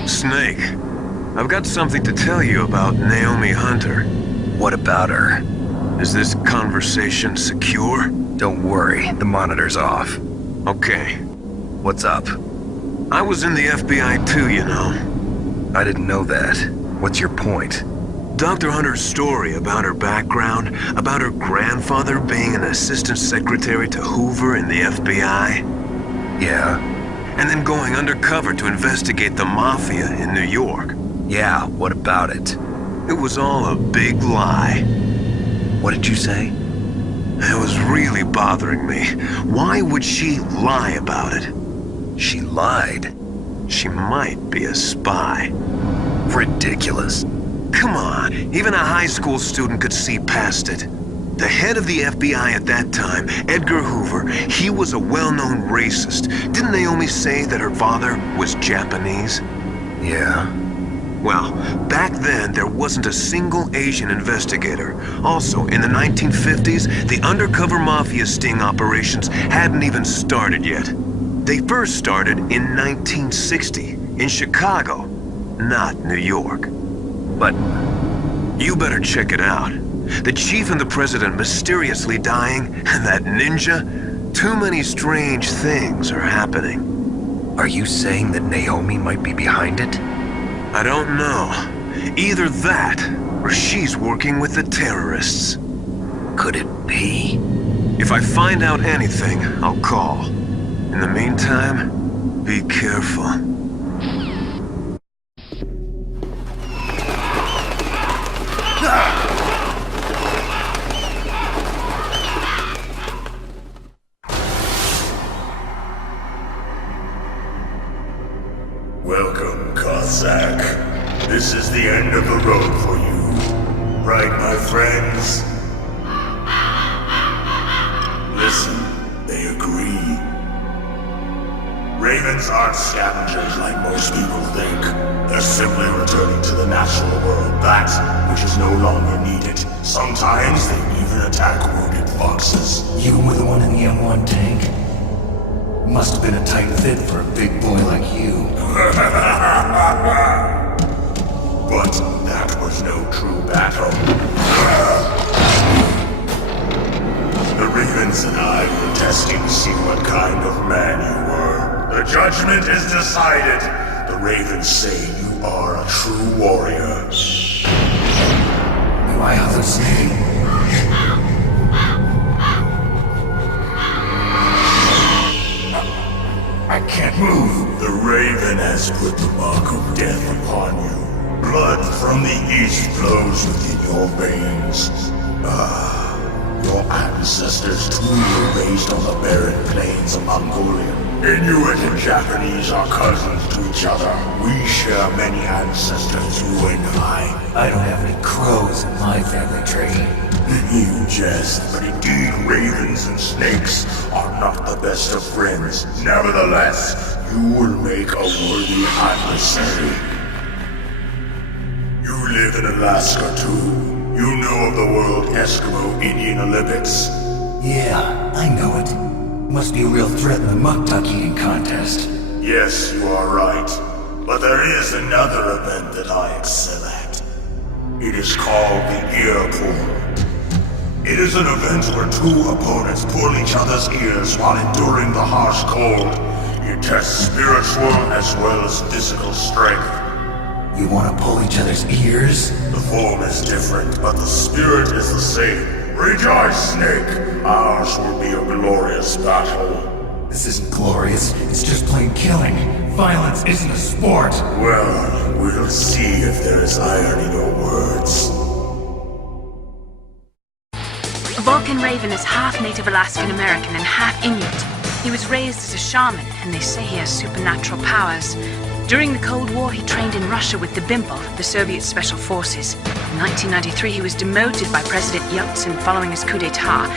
Snake, I've got something to tell you about Naomi Hunter. What about her? Is this conversation secure? Don't worry, the monitor's off. Okay. What's up? I was in the FBI too, you know. I didn't know that. What's your point? Dr. Hunter's story about her background, about her grandfather being an assistant secretary to Hoover in the FBI. Yeah. And then going undercover to investigate the Mafia in New York. Yeah, what about it? It was all a big lie. What did you say? It was really bothering me. Why would she lie about it? She lied? She might be a spy. Ridiculous. Come on, even a high school student could see past it. The head of the FBI at that time, Edgar Hoover, he was a well-known racist. Didn't Naomi say that her father was Japanese? Yeah. Well, back then, there wasn't a single Asian investigator. Also, in the 1950s, the undercover mafia sting operations hadn't even started yet. They first started in 1960, in Chicago, not New York. But you better check it out. The chief and the president mysteriously dying, and that ninja? Too many strange things are happening. Are you saying that Naomi might be behind it? I don't know. Either that, or she's working with the terrorists. Could it be? If I find out anything, I'll call. In the meantime, be careful. Welcome, Cossack. This is the end of the road for you. Right, my friends? Listen, they agree. Ravens aren't scavengers like most people think. They're simply returning to the natural world, that which is no longer needed. Sometimes they even attack wounded foxes. You were the one in the M1 tank? Must have been a tight fit for a big boy like you. But that was no true battle. The Ravens and I were testing to see what kind of man you were. The judgment is decided. The Ravens say you are a true warrior. Do I hallucinate? I can't move. The Raven has put the mark of death upon you. Blood from the east flows within your veins. Your ancestors too were raised on the barren plains of Mongolia. Inuit and Japanese are cousins to each other. We share many ancestors, you and I don't have any crows in my family tree. You jest, but indeed ravens and snakes are not the best of friends. Nevertheless, you will make a worthy adversary. You live in Alaska too. You know of the World Eskimo Indian Olympics? Yeah, I know it. Must be a real threat in the muck duck eating contest. Yes, you are right. But there is another event that I excel at. It is called the ear pull. It is an event where two opponents pull each other's ears while enduring the harsh cold. It tests spiritual as well as physical strength. You want to pull each other's ears? The form is different, but the spirit is the same. Rejoice, Snake! Ours will be a glorious battle. This isn't glorious, it's just plain killing. Violence isn't a sport. Well, we'll see if there is iron in your words. Vulcan Raven is half Native Alaskan American and half Inuit. He was raised as a shaman, and they say he has supernatural powers. During the Cold War, he trained in Russia with the BIMPL, the Soviet Special Forces. In 1993, he was demoted by President Yeltsin following his coup d'etat,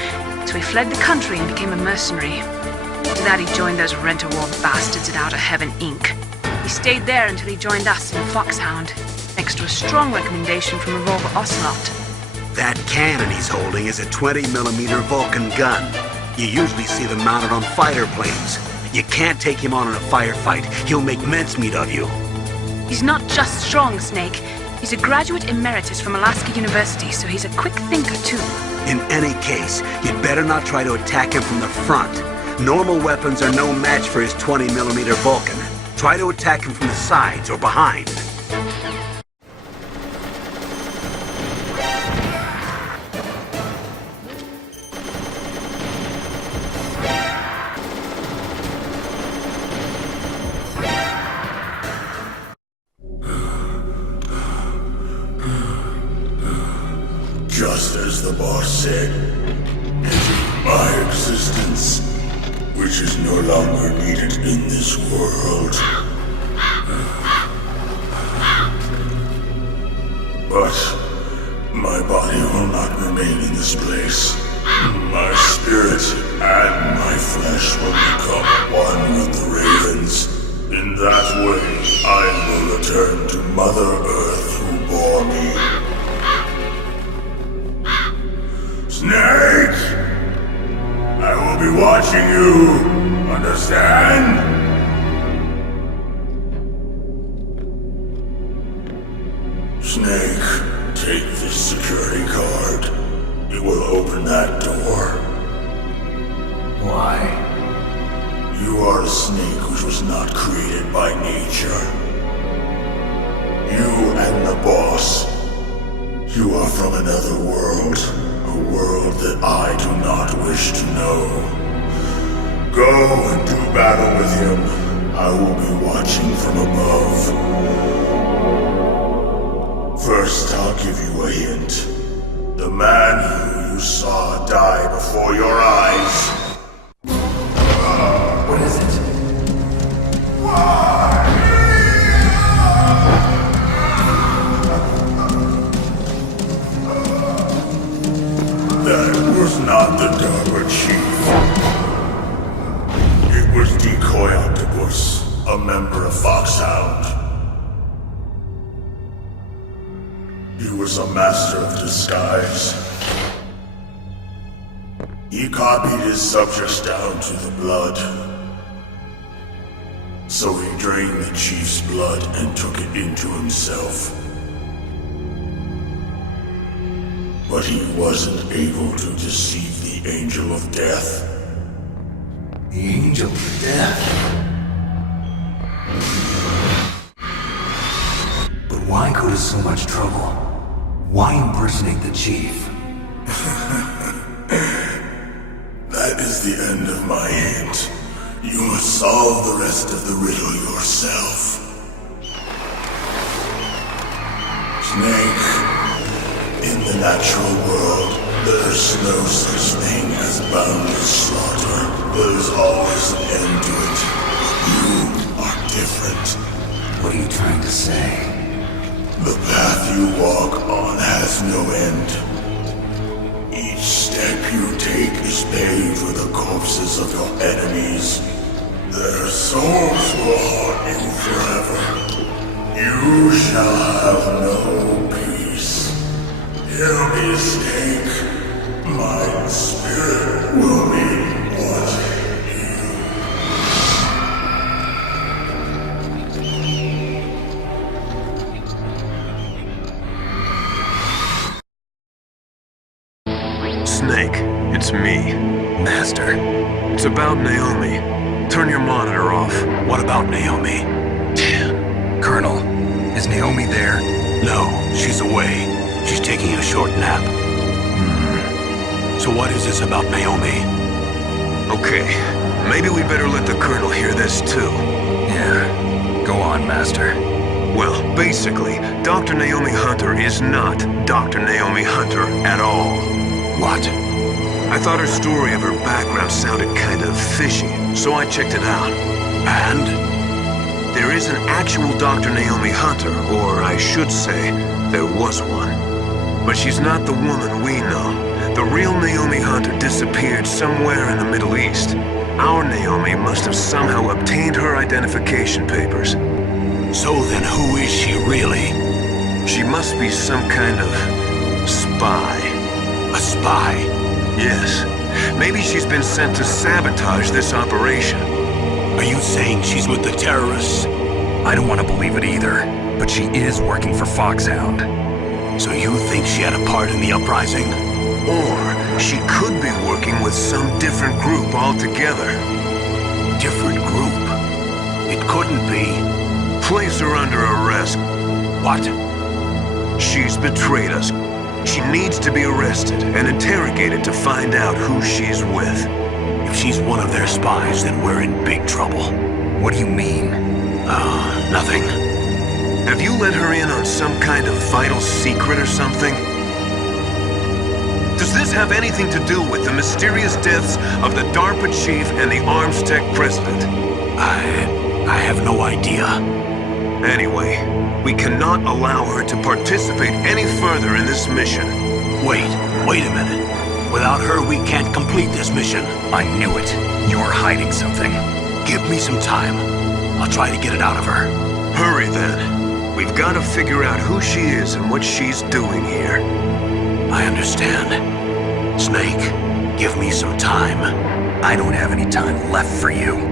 so he fled the country and became a mercenary. After that, he joined those rent-a-war bastards at Outer Heaven, Inc. He stayed there until he joined us in Foxhound, thanks to a strong recommendation from Revolver Ocelot. That cannon he's holding is a 20mm Vulcan gun. You usually see them mounted on fighter planes. You can't take him on in a firefight. He'll make mincemeat of you. He's not just strong, Snake. He's a graduate emeritus from Alaska University, so he's a quick thinker, too. In any case, you'd better not try to attack him from the front. Normal weapons are no match for his 20mm Vulcan. Try to attack him from the sides or behind. Just as the boss said, into my existence, which is no longer needed in this world. But my body will not remain in this place. My spirit and my flesh will become one with the ravens. In that way, I will return to Mother Earth who bore me. Snake! I will be watching you! Understand? Snake, take this security card. It will open that door. Why? You are a snake which was not created by nature. You and the boss. You are from another world. A world that I do not wish to know. Go and do battle with him. I will be watching from above. First, I'll give you a hint. The man who you saw die before your eyes. What is it? That was not the Darba Chief. It was Decoy Octopus, a member of Foxhound. He was a master of disguise. He copied his subjects down to the blood. So he drained the Chief's blood and took it into himself. But he wasn't able to deceive the Angel of Death. The Angel of Death? go to so much trouble? Why impersonate the chief? That is the end of my hint. You must solve the rest of the riddle yourself. Snake, in the natural world, there's no such thing as boundless slaughter. There's always an end to it. You are different. What are you trying to say? The path you walk on has no end. Each step you take is paved with the corpses of your enemies. Their souls will haunt you forever. You shall have no peace. Hear me, Snake. My spirit will be what Snake, it's me. Master. It's about Naomi. Turn your monitor off. What about Naomi? Colonel, is Naomi there? No, she's away. She's taking a short nap. So what is this about Naomi? Okay, maybe we better let the Colonel hear this too. Yeah, go on, Master. Well, basically, Dr. Naomi Hunter is not Dr. Naomi Hunter at all. What? I thought her story of her background sounded kind of fishy, so I checked it out. And? There is an actual Dr. Naomi Hunter, or I should say, there was one. But she's not the woman we know. The real Naomi Hunter disappeared somewhere in the Middle East. Our Naomi must have somehow obtained her identification papers. So then who is she really? She must be some kind of spy. A spy? Yes. Maybe she's been sent to sabotage this operation. Are you saying she's with the terrorists? I don't want to believe it either, but she is working for Foxhound. So you think she had a part in the uprising? Or she could be working with some different group altogether. Different group? It couldn't be. Place her under arrest. What? She's betrayed us. She needs to be arrested and interrogated to find out who she's with. If she's one of their spies, then we're in big trouble. What do you mean? Nothing. Have you let her in on some kind of vital secret or something? Does this have anything to do with the mysterious deaths of the DARPA chief and the Arms Tech president? I have no idea. Anyway, we cannot allow her to participate any further in this mission. Wait a minute. Without her, we can't complete this mission. I knew it. You're hiding something. Give me some time. I'll try to get it out of her. Hurry then. We've got to figure out who she is and what she's doing here. I understand. Snake, give me some time. I don't have any time left for you.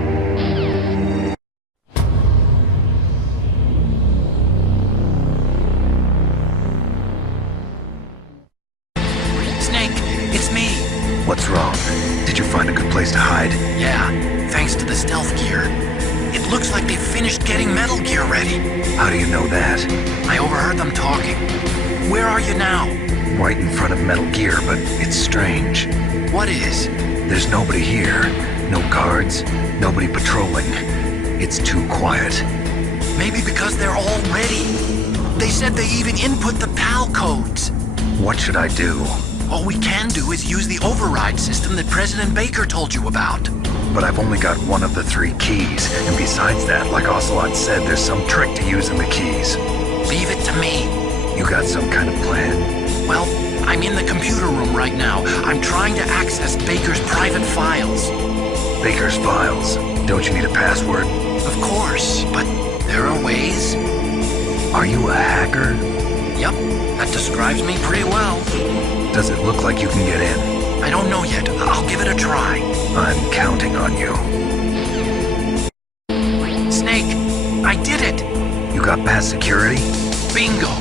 Snake, it's me. What's wrong? Did you find a good place to hide? Yeah, thanks to the stealth gear. It looks like they've finished getting Metal Gear ready. How do you know that? I overheard them talking. Where are you now? Right in front of Metal Gear, but it's strange. What is? There's nobody here. No guards. Nobody patrolling. It's too quiet. Maybe because they're all ready. They said they even input the PAL codes. What should I do? All we can do is use the override system that President Baker told you about. But I've only got one of the 3 keys, and besides that, like Ocelot said, there's some trick to using the keys. Leave it to me. You got some kind of plan? Well, I'm in the computer room right now. I'm trying to access Baker's private files. Baker's files? Don't you need a password? Of course, but there are ways. Are you a hacker? Yep, that describes me pretty well. Does it look like you can get in? I don't know yet. I'll give it a try. I'm counting on you. Snake, I did it! You got past security? Bingo!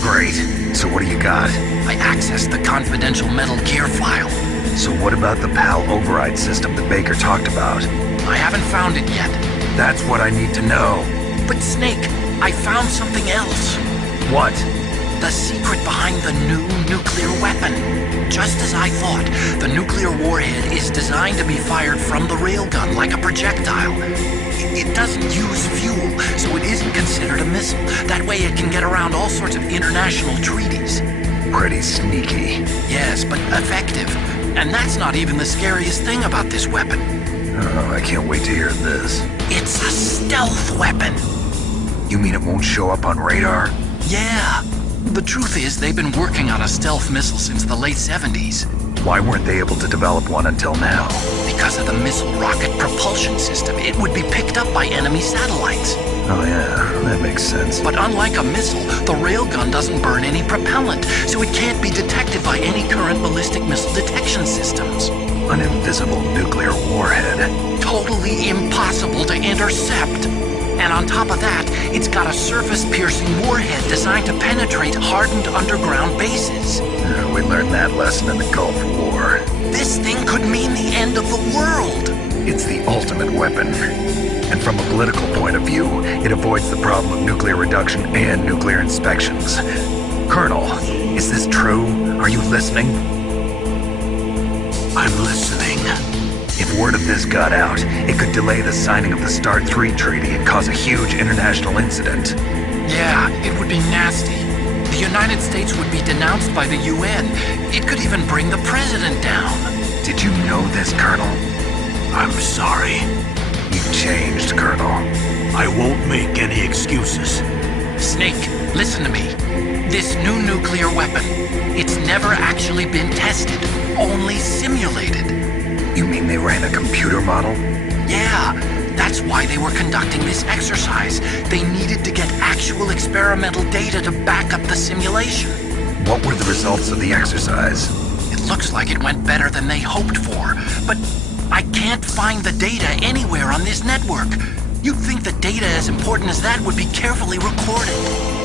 Great. So what do you got? I accessed the confidential Metal Gear file. So what about the PAL override system that Baker talked about? I haven't found it yet. That's what I need to know. But Snake, I found something else. What? The secret behind the new nuclear weapon. Just as I thought, the nuclear warhead is designed to be fired from the railgun like a projectile. It doesn't use fuel, so it isn't considered a missile. That way it can get around all sorts of international treaties. Pretty sneaky. Yes, but effective. And that's not even the scariest thing about this weapon. Oh, I can't wait to hear this. It's a stealth weapon. You mean it won't show up on radar? Yeah. The truth is, they've been working on a stealth missile since the late 70s. Why weren't they able to develop one until now? Because of the missile rocket propulsion system. It would be picked up by enemy satellites. Oh yeah, that makes sense. But unlike a missile, the railgun doesn't burn any propellant, so it can't be detected by any current ballistic missile detection systems. An invisible nuclear warhead. Totally impossible to intercept. And on top of that, it's got a surface-piercing warhead designed to penetrate hardened underground bases. We learned that lesson in the Gulf War. This thing could mean the end of the world. It's the ultimate weapon. And from a political point of view, it avoids the problem of nuclear reduction and nuclear inspections. Colonel, is this true? Are you listening? I'm listening. If word of this got out, it could delay the signing of the START 3 treaty and cause a huge international incident. Yeah, it would be nasty. The United States would be denounced by the UN. It could even bring the president down. Did you know this, Colonel? I'm sorry. You've changed, Colonel. I won't make any excuses. Snake, listen to me. This new nuclear weapon, it's never actually been tested, only simulated. You mean they ran a computer model? Yeah, that's why they were conducting this exercise. They needed to get actual experimental data to back up the simulation. What were the results of the exercise? It looks like it went better than they hoped for, but I can't find the data anywhere on this network. You'd think the data as important as that would be carefully recorded.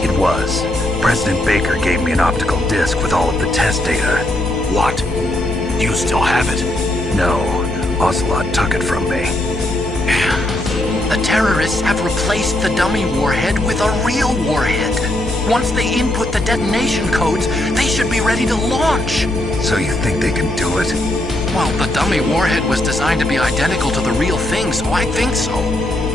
It was. President Baker gave me an optical disc with all of the test data. What? Do you still have it? No, Ocelot took it from me. The terrorists have replaced the dummy warhead with a real warhead. Once they input the detonation codes, they should be ready to launch. So you think they can do it? Well, the dummy warhead was designed to be identical to the real thing, so I think so.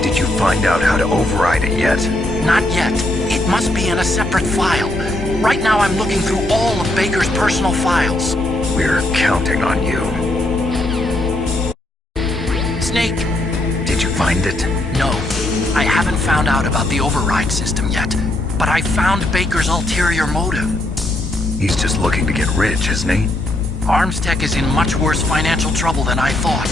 Did you find out how to override it yet? Not yet. It must be in a separate file. Right now I'm looking through all of Baker's personal files. We're counting on you. Snake. Did you find it? No. I haven't found out about the override system yet, but I found Baker's ulterior motive. He's just looking to get rich, isn't he? Armstech is in much worse financial trouble than I thought.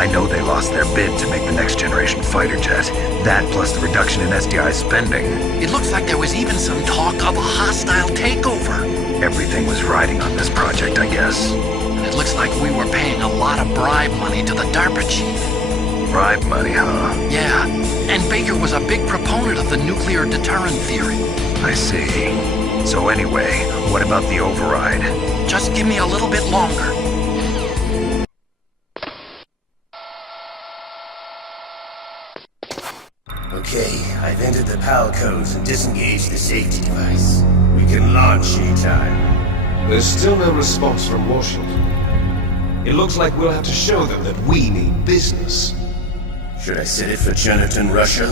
I know they lost their bid to make the next generation fighter jet. That plus the reduction in SDI spending. It looks like there was even some talk of a hostile takeover. Everything was riding on this project, I guess. And it looks like we were paying a lot of bribe money to the DARPA chief. Bribe money, huh? Yeah, and Baker was a big proponent of the nuclear deterrent theory. I see. So anyway, what about the override? Just give me a little bit longer. Okay, I've entered the PAL codes and disengaged the safety device. We can launch anytime. There's still no response from Washington. It looks like we'll have to show them that we mean business. Should I set it for Jonathan, Russia?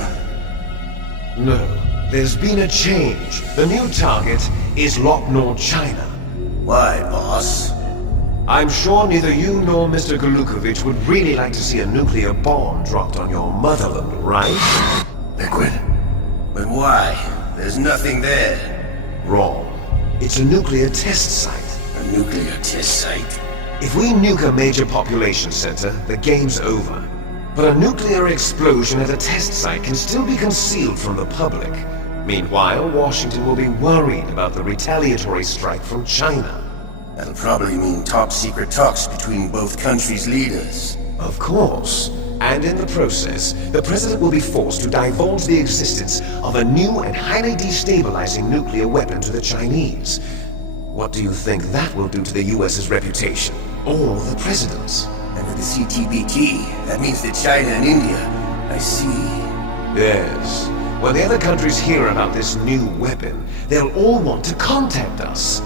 No. There's been a change. The new target is Locknor, China. Why, boss? I'm sure neither you nor Mr. Golukovich would really like to see a nuclear bomb dropped on your motherland, right? Liquid? But why? There's nothing there. Wrong. It's a nuclear test site. A nuclear test site? If we nuke a major population center, the game's over. But a nuclear explosion at a test site can still be concealed from the public. Meanwhile, Washington will be worried about the retaliatory strike from China. That'll probably mean top-secret talks between both countries' leaders. Of course. And in the process, the President will be forced to divulge the existence of a new and highly destabilizing nuclear weapon to the Chinese. What do you think that will do to the US's reputation? Or the President's? And with the CTBT, that means that China and India... I see. Yes. When the other countries hear about this new weapon, they'll all want to contact us.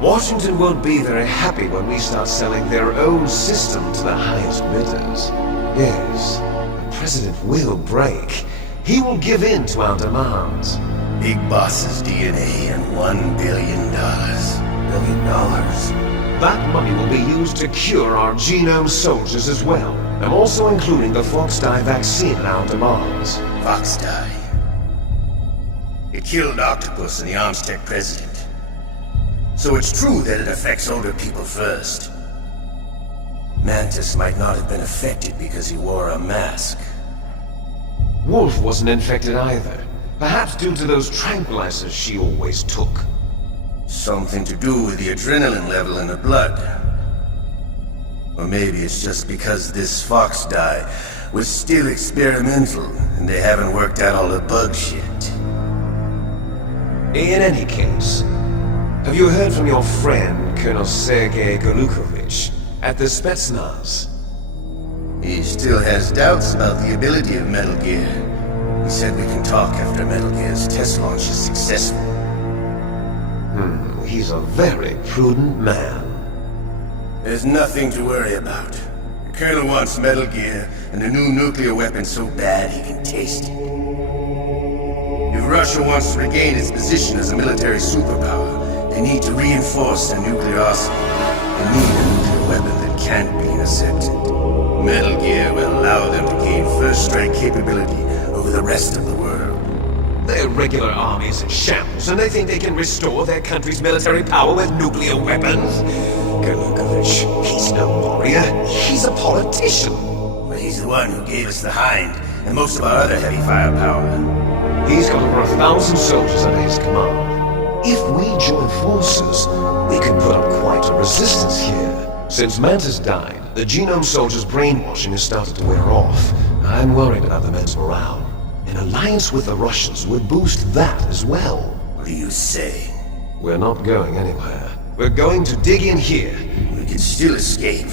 Washington won't be very happy when we start selling their own system to the highest bidders. Yes, the President will break. He will give in to our demands. Big Boss's DNA and $1 billion. That money will be used to cure our genome soldiers as well. I'm also including the Fox dye vaccine in our demands. Fox dye? It killed Octopus and the Armstech president. So it's true that it affects older people first. Mantis might not have been affected because he wore a mask. Wolf wasn't infected either. Perhaps due to those tranquilizers she always took. Something to do with the adrenaline level in her blood. Or maybe it's just because this Fox dye was still experimental and they haven't worked out all the bug shit. In any case, have you heard from your friend, Colonel Sergei Golukovich, at the Spetsnaz? He still has doubts about the ability of Metal Gear. He said we can talk after Metal Gear's test launch is successful. He's a very prudent man. There's nothing to worry about. The Colonel wants Metal Gear and a new nuclear weapon so bad he can taste it. If Russia wants to regain its position as a military superpower, they need to reinforce their nuclear arsenal. They need a nuclear weapon that can't be intercepted. Metal Gear will allow them to gain first strike capability over the rest of the world. Their regular armies in shambles, and they think they can restore their country's military power with nuclear weapons? Golukovich, he's no warrior, he's a politician. But he's the one who gave us the Hind, and most of our other heavy firepower. He's got over 1,000 soldiers under his command. If we join forces, we could put up quite a resistance here. Since Mantis died, the genome soldiers' brainwashing has started to wear off. I'm worried about the men's morale. An alliance with the Russians would boost that as well. What do you say? We're not going anywhere. We're going to dig in here. We can still escape.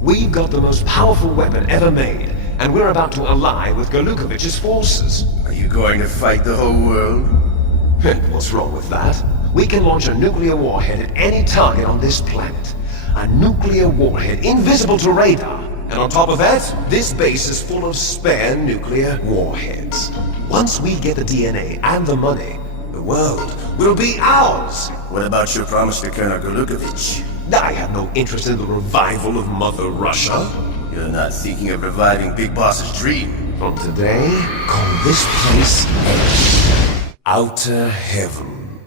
We've got the most powerful weapon ever made, and we're about to ally with Golukovich's forces. Are you going to fight the whole world? What's wrong with that? We can launch a nuclear warhead at any target on this planet. A nuclear warhead invisible to radar. And on top of that, this base is full of spare nuclear warheads. Once we get the DNA and the money, the world will be ours. What about your promise to Colonel Golukovich? I have no interest in the revival of Mother Russia. You're not thinking of reviving Big Boss's dream. From today, call this place Outer Heaven.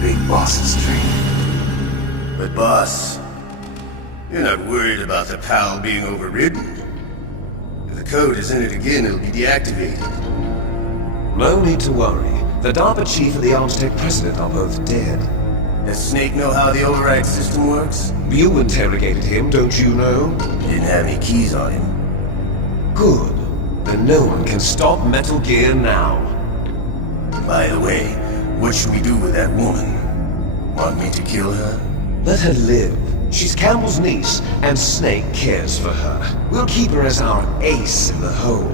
Big Boss's dream. But Boss, you're not worried about the PAL being overridden. If the code is in it again, it'll be deactivated. No need to worry. The DARPA chief and the Armstech president are both dead. Does Snake know how the override system works? You interrogated him, don't you know? He didn't have any keys on him. Good. Then no one can stop Metal Gear now. By the way, what should we do with that woman? Want me to kill her? Let her live. She's Campbell's niece, and Snake cares for her. We'll keep her as our ace in the hole.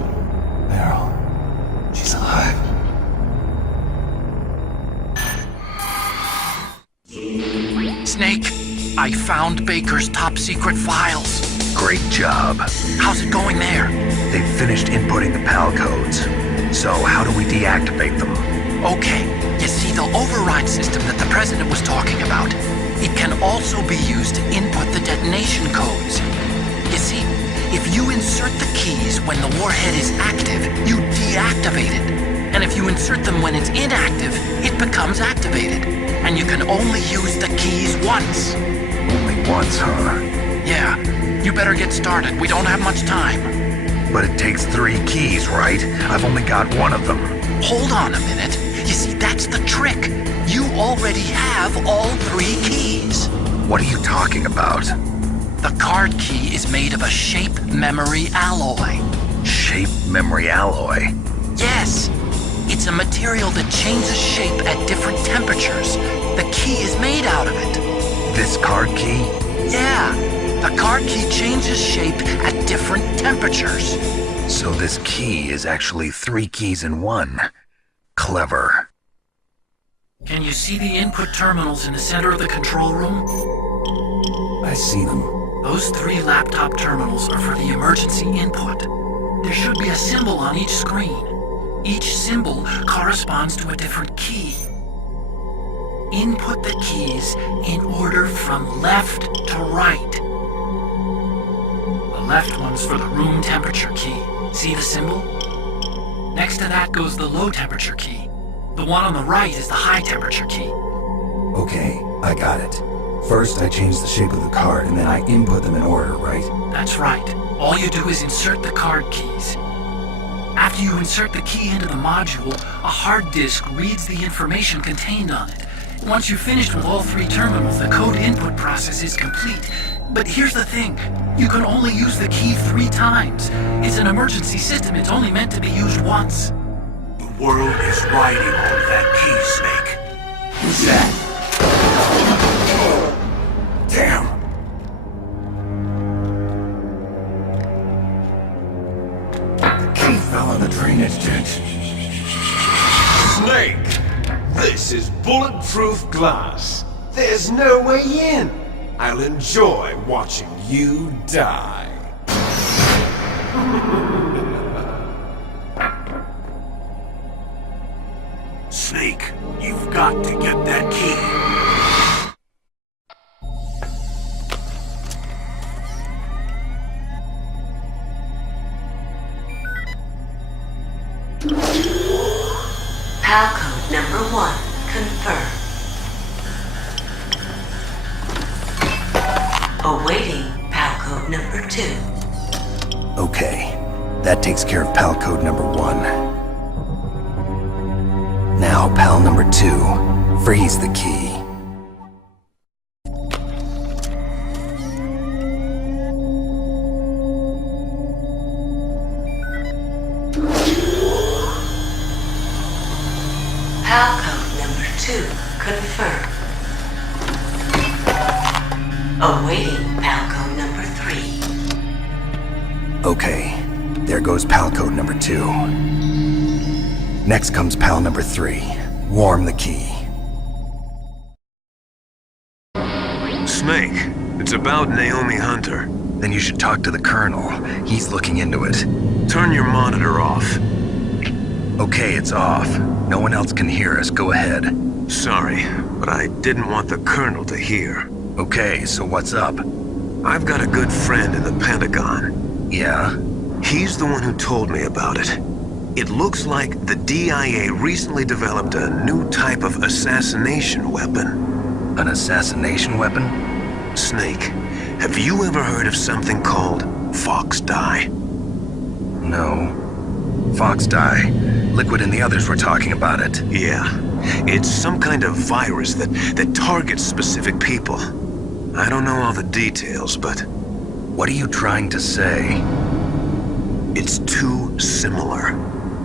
Meryl, she's alive. Snake, I found Baker's top-secret files. Great job. How's it going there? They've finished inputting the PAL codes. So how do we deactivate them? Okay, you see the override system that the President was talking about? It can also be used to input the detonation codes. You see, if you insert the keys when the warhead is active, you deactivate it. And if you insert them when it's inactive, it becomes activated. And you can only use the keys once. Only once, huh? Yeah, you better get started. We don't have much time. But it takes 3 keys, right? I've only got 1 of them. Hold on a minute. You see, that's the trick. You already have all 3 keys. What are you talking about? The card key is made of a shape memory alloy. Shape memory alloy? Yes. It's a material that changes shape at different temperatures. The key is made out of it. This card key? Yeah. The card key changes shape at different temperatures. So this key is actually 3 keys in one. Clever. Can you see the input terminals in the center of the control room? I see them. Those 3 laptop terminals are for the emergency input. There should be a symbol on each screen. Each symbol corresponds to a different key. Input the keys in order from left to right. The left one's for the room temperature key. See the symbol? Next to that goes the low temperature key. The one on the right is the high temperature key. Okay, I got it. First, I change the shape of the card, and then I input them in order, right? That's right. All you do is insert the card keys. After you insert the key into the module, a hard disk reads the information contained on it. Once you've finished with all 3 terminals, the code input process is complete. But here's the thing. You can only use the key 3 times. It's an emergency system. It's only meant to be used once. The world is riding on that key, Snake. Who's that? Damn! The key fell in the drainage ditch. Snake! This is bulletproof glass. There's no way in. I'll enjoy watching you die. Snake, you've got to get that key. PAL code number 1, confirmed. Awaiting PAL code number 2. Okay, that takes care of PAL code number 1. Now, PAL number 2, freeze the key. PAL code number 2, confirmed. Awaiting PAL code number 3. Okay, there goes PAL code number 2. Next comes PAL number 3. Warm the key. Snake, it's about Naomi Hunter. Then you should talk to the Colonel. He's looking into it. Turn your monitor off. Okay, it's off. No one else can hear us. Go ahead. Sorry, but I didn't want the Colonel to hear. Okay, so what's up? I've got a good friend in the Pentagon. Yeah? He's the one who told me about it. It looks like the DIA recently developed a new type of assassination weapon. An assassination weapon? Snake, have you ever heard of something called Fox Dye? No. Fox Dye. Liquid and the others were talking about it. Yeah. It's some kind of virus that targets specific people. I don't know all the details, but... What are you trying to say? It's too similar.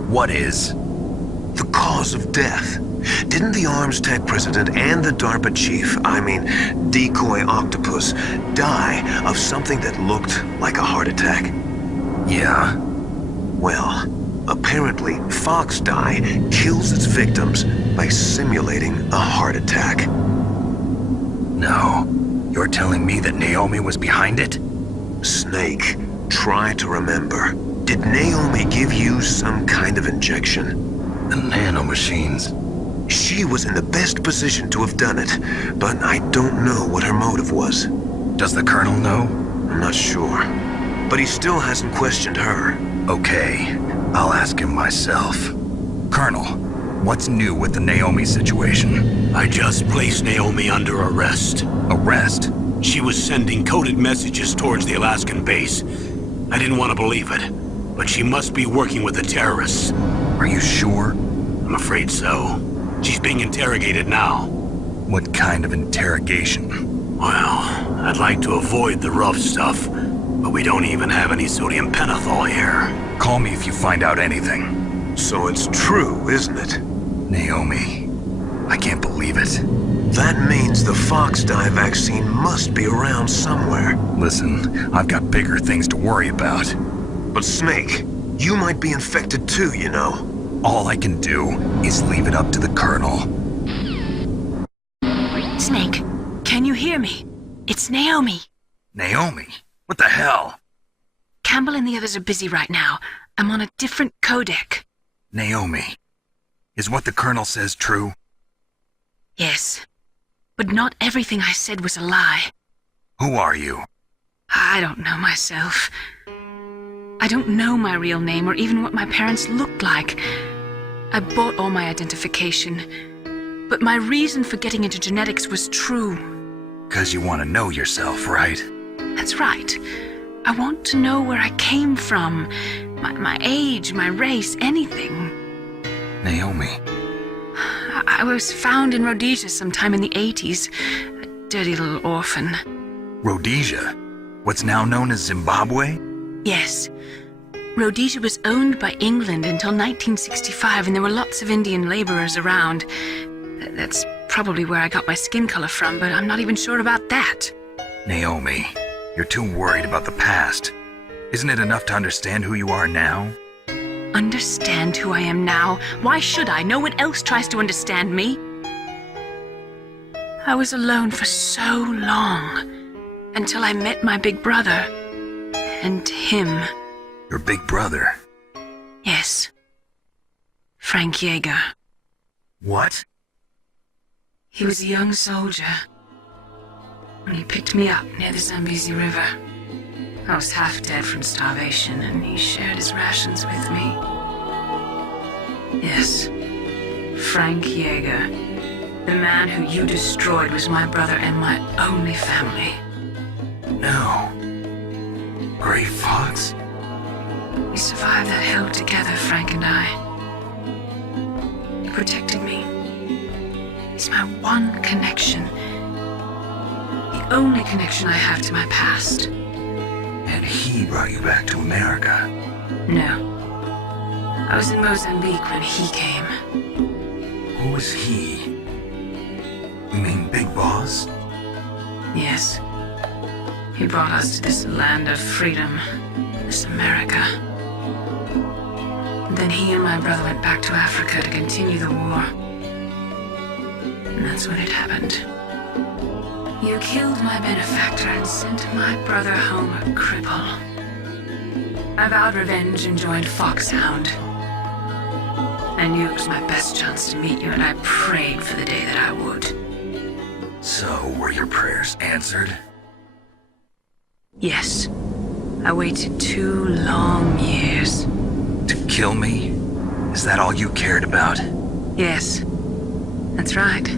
What is? The cause of death. Didn't the Arms Tech president and the DARPA chief, Decoy Octopus, die of something that looked like a heart attack? Yeah. Well, apparently Fox Dye kills its victims by simulating a heart attack. No. You're telling me that Naomi was behind it? Snake, try to remember. Did Naomi give you some kind of injection? The nanomachines. She was in the best position to have done it, but I don't know what her motive was. Does the Colonel know? I'm not sure. But he still hasn't questioned her. Okay, I'll ask him myself. Colonel, what's new with the Naomi situation? I just placed Naomi under arrest. Arrest? She was sending coded messages towards the Alaskan base. I didn't want to believe it, but she must be working with the terrorists. Are you sure? I'm afraid so. She's being interrogated now. What kind of interrogation? Well, I'd like to avoid the rough stuff, but we don't even have any sodium pentothal here. Call me if you find out anything. So it's true, isn't it? Naomi, I can't believe it. That means the Fox Die vaccine must be around somewhere. Listen, I've got bigger things to worry about. But Snake, you might be infected too, you know. All I can do is leave it up to the Colonel. Snake, can you hear me? It's Naomi. Naomi? What the hell? Campbell and the others are busy right now. I'm on a different codec. Naomi, is what the Colonel says true? Yes, but not everything I said was a lie. Who are you? I don't know myself. I don't know my real name or even what my parents looked like. I bought all my identification, but my reason for getting into genetics was true. 'Cause you want to know yourself, right? That's right. I want to know where I came from, my age, my race, anything. Naomi. I was found in Rhodesia sometime in the 80s, a dirty little orphan. Rhodesia? What's now known as Zimbabwe? Yes. Rhodesia was owned by England until 1965, and there were lots of Indian laborers around. That's probably where I got my skin color from, but I'm not even sure about that. Naomi, you're too worried about the past. Isn't it enough to understand who you are now? Understand who I am now? Why should I? No one else tries to understand me. I was alone for so long, until I met my big brother. And him. Your big brother? Yes. Frank Yeager. What? He was a young soldier when he picked me up near the Zambezi River. I was half dead from starvation, and he shared his rations with me. Yes, Frank Yeager. The man who you destroyed was my brother and my only family. No. Gray Fox? We survived that hell together, Frank and I. He protected me. He's my one connection. The only connection I have to my past. And he brought you back to America? No. I was in Mozambique when he came. Who was he? You mean Big Boss? Yes. He brought us to this land of freedom, this America. And then he and my brother went back to Africa to continue the war. And that's when it happened. You killed my benefactor and sent my brother home a cripple. I vowed revenge and joined Foxhound. I knew it was my best chance to meet you, and I prayed for the day that I would. So, were your prayers answered? Yes. I waited 2 long years. To kill me? Is that all you cared about? Yes. That's right.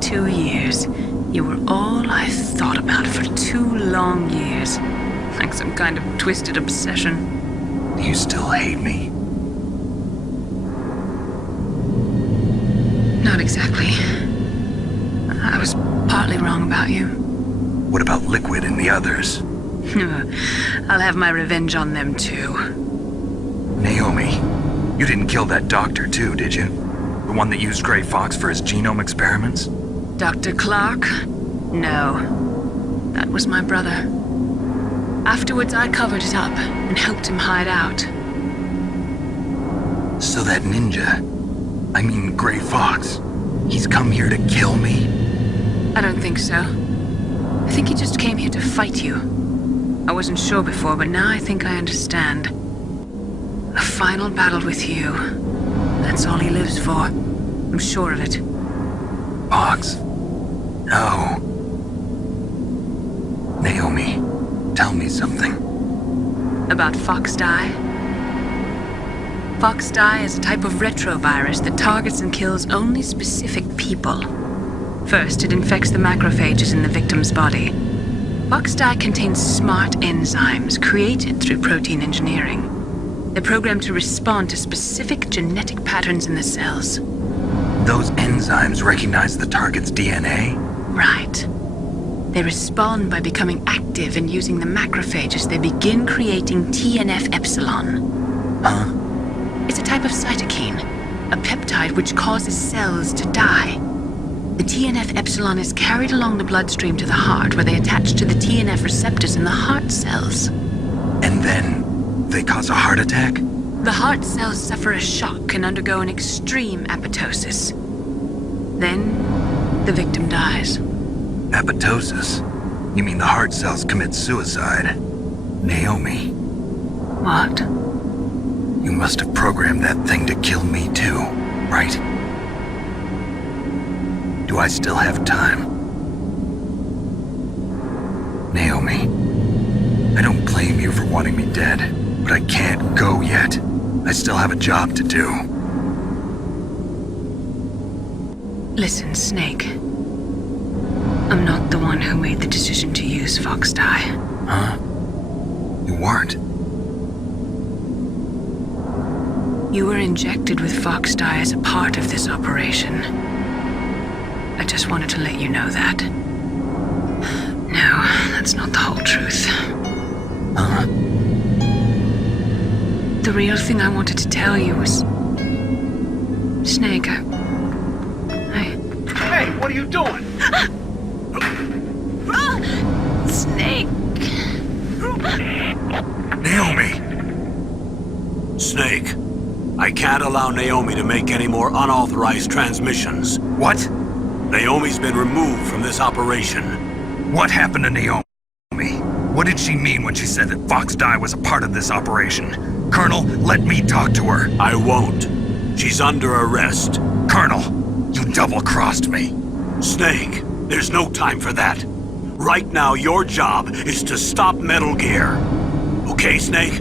2 years. You were all I thought about for 2 long years. Like some kind of twisted obsession. Do you still hate me? Not exactly. I was partly wrong about you. What about Liquid and the others? I'll have my revenge on them too. Naomi, you didn't kill that doctor too, did you? The one that used Gray Fox for his genome experiments? Dr. Clark? No. That was my brother. Afterwards, I covered it up and helped him hide out. So that ninja, I mean Gray Fox, he's come here to kill me? I don't think so. I think he just came here to fight you. I wasn't sure before, but now I think I understand. A final battle with you. That's all he lives for. I'm sure of it. Fox? No. Naomi, tell me something. About Fox Die? Fox Die is a type of retrovirus that targets and kills only specific people. First, it infects the macrophages in the victim's body. Fox Die contains smart enzymes created through protein engineering. They're programmed to respond to specific genetic patterns in the cells. Those enzymes recognize the target's DNA? Right. They respond by becoming active and using the macrophages. They begin creating TNF-epsilon. Huh? It's a type of cytokine, a peptide which causes cells to die. The TNF epsilon is carried along the bloodstream to the heart, where they attach to the TNF receptors in the heart cells. And then they cause a heart attack? The heart cells suffer a shock and undergo an extreme apoptosis. Then, the victim dies. Apoptosis? You mean the heart cells commit suicide? Naomi. What? You must have programmed that thing to kill me too, right? Do I still have time? Naomi, I don't blame you for wanting me dead, but I can't go yet. I still have a job to do. Listen, Snake. I'm not the one who made the decision to use Fox Dye. Huh? You weren't? You were injected with Fox Dye as a part of this operation. I just wanted to let you know that. No, that's not the whole truth. Huh? The real thing I wanted to tell you was... Snake, Hey, what are you doing? Snake. Naomi! Snake, I can't allow Naomi to make any more unauthorized transmissions. What? Naomi's been removed from this operation. What happened to Naomi? What did she mean when she said that Fox Dye was a part of this operation? Colonel, let me talk to her. I won't. She's under arrest. Colonel, you double-crossed me. Snake, there's no time for that. Right now, your job is to stop Metal Gear. Okay, Snake?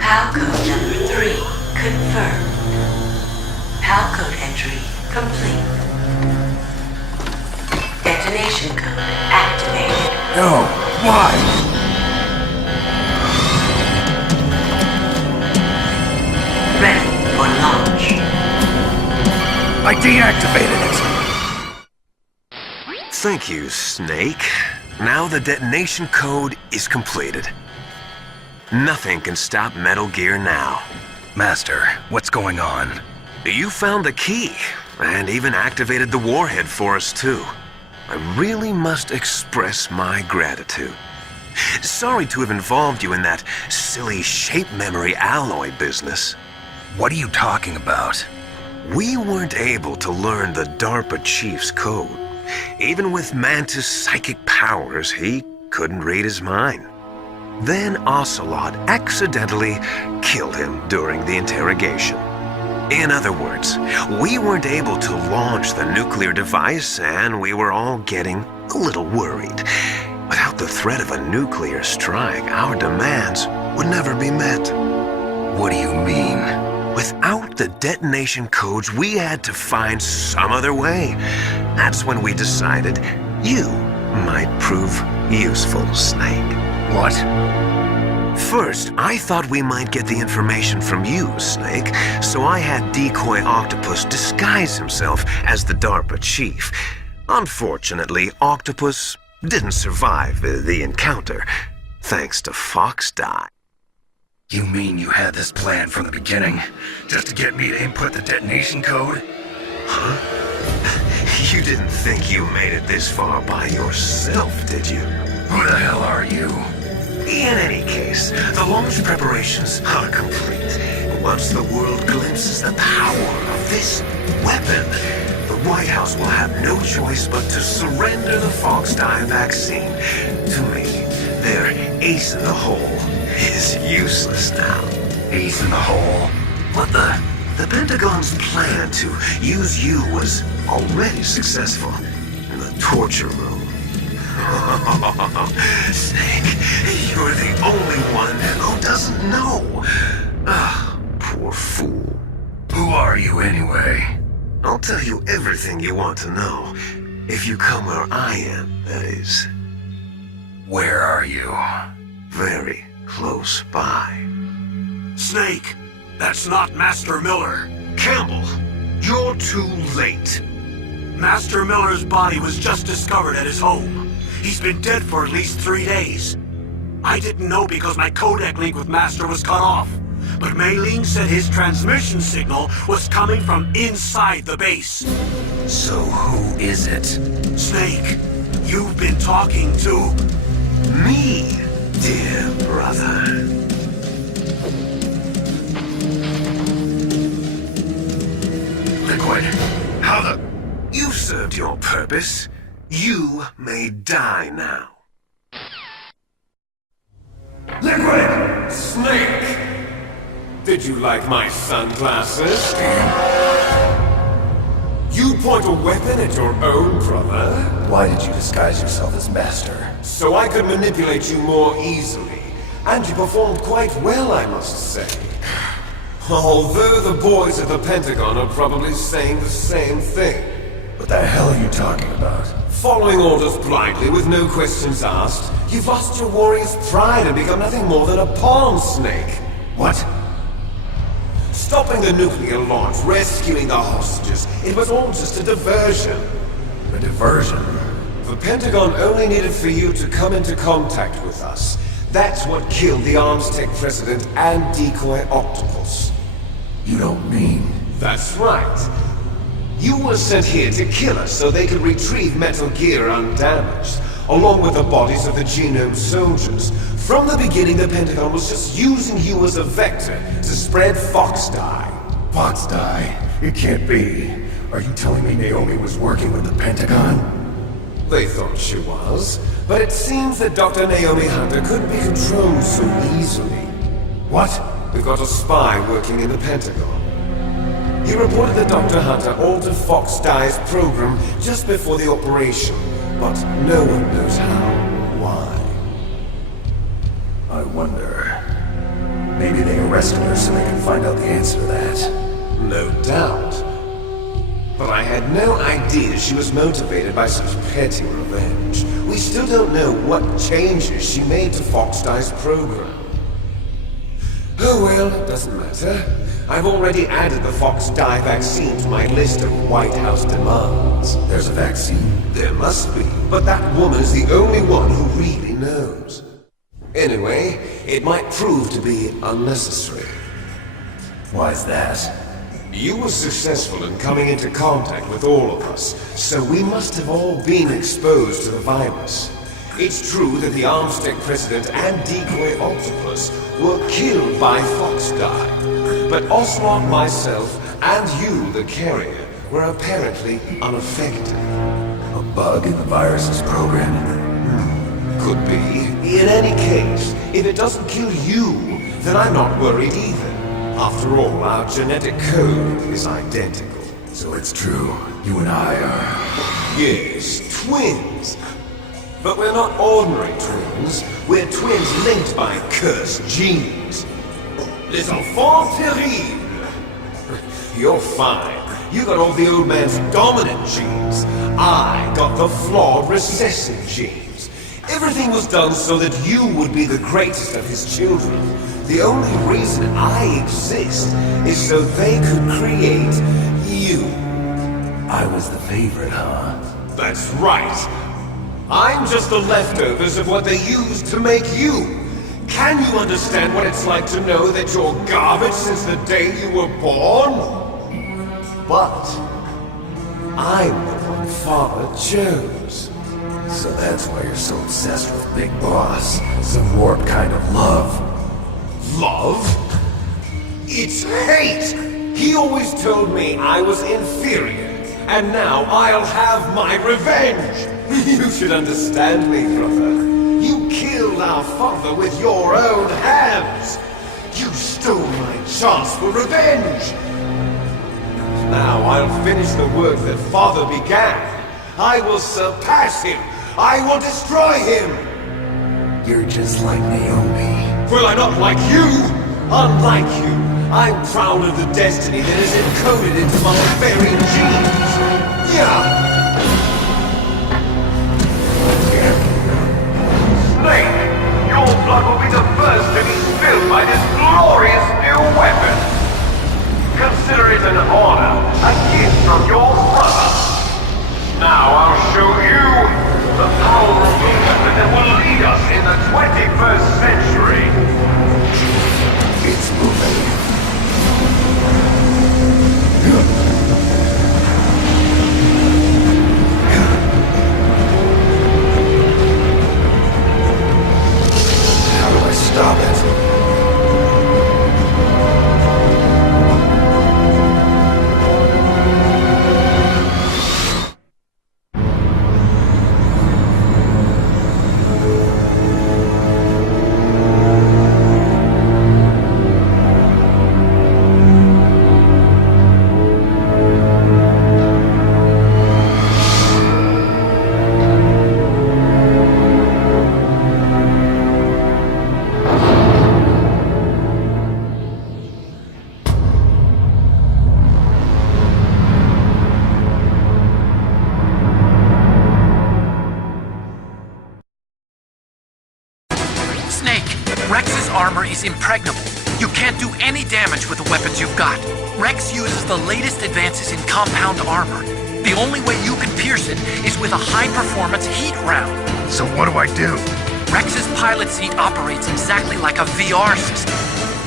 PAL code number 3 confirmed. PAL code entry complete. Detonation code activated. No, why? Ready for launch. I deactivated it. Thank you, Snake. Now the detonation code is completed. Nothing can stop Metal Gear now. Master, what's going on? You found the key, and even activated the warhead for us, too. I really must express my gratitude. Sorry to have involved you in that silly shape memory alloy business. What are you talking about? We weren't able to learn the DARPA chief's code. Even with Mantis' psychic powers, he couldn't read his mind. Then Ocelot accidentally killed him during the interrogation. In other words, we weren't able to launch the nuclear device, and we were all getting a little worried. Without the threat of a nuclear strike, our demands would never be met. What do you mean? Without the detonation codes, we had to find some other way. That's when we decided you might prove useful, Snake. What? First, I thought we might get the information from you, Snake, so I had Decoy Octopus disguise himself as the DARPA chief. Unfortunately, Octopus didn't survive the encounter, thanks to Fox Dye. You mean you had this plan from the beginning, just to get me to input the detonation code? Huh? You didn't think you made it this far by yourself, did you? Who the hell are you? In any case, the launch preparations are complete. Once the world glimpses the power of this weapon, the White House will have no choice but to surrender the Fox Dye vaccine to me. Their ace in the hole is useless now. Ace in the hole? What the? The Pentagon's plan to use you was already successful in the torture room. Snake, you're the only one who doesn't know. Ah, poor fool. Who are you anyway? I'll tell you everything you want to know. If you come where I am, that is. Where are you? Very close by. Snake, that's not Master Miller. Campbell, you're too late. Master Miller's body was just discovered at his home. He's been dead for at least 3 days. I didn't know because my codec link with Master was cut off. But Mei Ling said his transmission signal was coming from inside the base. So who is it? Snake, you've been talking to Me, dear brother. Liquid, how the... You've served your purpose. You may die now. Liquid! Snake! Did you like my sunglasses? You point a weapon at your own brother? Why did you disguise yourself as Master? So I could manipulate you more easily. And you performed quite well, I must say. Although the boys at the Pentagon are probably saying the same thing. What the hell are you talking about? Following orders blindly with no questions asked, you've lost your warrior's pride and become nothing more than a pawn, Snake. What? Stopping the nuclear launch, rescuing the hostages, it was all just a diversion. A diversion? The Pentagon only needed for you to come into contact with us. That's what killed the Armstech president and decoy Octopus. You don't mean... That's right. You were sent here to kill us so they could retrieve Metal Gear undamaged, along with the bodies of the Genome soldiers. From the beginning, the Pentagon was just using you as a vector to spread Fox Dye. Fox Dye? It can't be. Are you telling me Naomi was working with the Pentagon? They thought she was, but it seems that Dr. Naomi Hunter couldn't be controlled so easily. What? We've got a spy working in the Pentagon. He reported that Dr. Hunter altered Fox Dye's program just before the operation, but no one knows how or why. I wonder... Maybe they arrested her so they can find out the answer to that. No doubt. But I had no idea she was motivated by such petty revenge. We still don't know what changes she made to Fox Dye's program. Oh well, it doesn't matter. I've already added the Fox Dye vaccine to my list of White House demands. There's a vaccine? There must be, but that woman's the only one who really knows. Anyway, it might prove to be unnecessary. Why's that? You were successful in coming into contact with all of us, so we must have all been exposed to the virus. It's true that the Armstech president and decoy Octopus were killed by Fox Dye, but Ocelot, myself, and you, the carrier, were apparently unaffected. A bug in the virus's program? Could be. In any case, if it doesn't kill you, then I'm not worried either. After all, our genetic code is identical. So it's true, you and I are... Yes, twins. But we're not ordinary twins. We're twins linked by cursed genes. Les enfants terribles. You're fine. You got all the old man's dominant genes. I got the flawed recessive genes. Everything was done so that you would be the greatest of his children. The only reason I exist is so they could create you. I was the favorite, huh? That's right. I'm just the leftovers of what they used to make you. Can you understand what it's like to know that you're garbage since the day you were born? But I'm the one Father chose. So that's why you're so obsessed with Big Boss. Some warped kind of love. Love? It's hate! He always told me I was inferior, and now I'll have my revenge! You should understand me, brother. You killed our father with your own hands! You stole my chance for revenge! Now I'll finish the work that father began. I will surpass him! I will destroy him! You're just like Naomi. Well, I'm not like you! Unlike you, I'm proud of the destiny that is encoded into my very genes! Yeah! Snake, your blood will be the first to be spilled by this glorious new weapon! Consider it an honor, a gift from your brother! Now I'll show you the power of the weapon that will lead us in the 21st century! It's moving. is impregnable. You can't do any damage with the weapons you've got. Rex uses the latest advances in compound armor. The only way you can pierce it is with a high-performance heat round. So what do I do? Rex's pilot seat operates exactly like a VR system.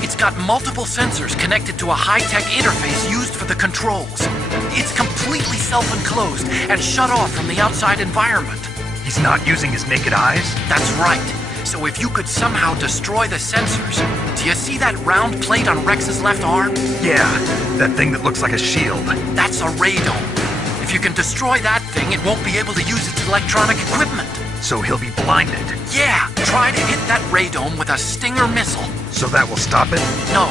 It's got multiple sensors connected to a high-tech interface used for the controls. It's completely self-enclosed and shut off from the outside environment. He's not using his naked eyes? That's right. So if you could somehow destroy the sensors... Do you see that round plate on Rex's left arm? Yeah, that thing that looks like a shield. That's a radome. If you can destroy that thing, it won't be able to use its electronic equipment. So he'll be blinded? Yeah, try to hit that radome with a Stinger missile. So that will stop it? No.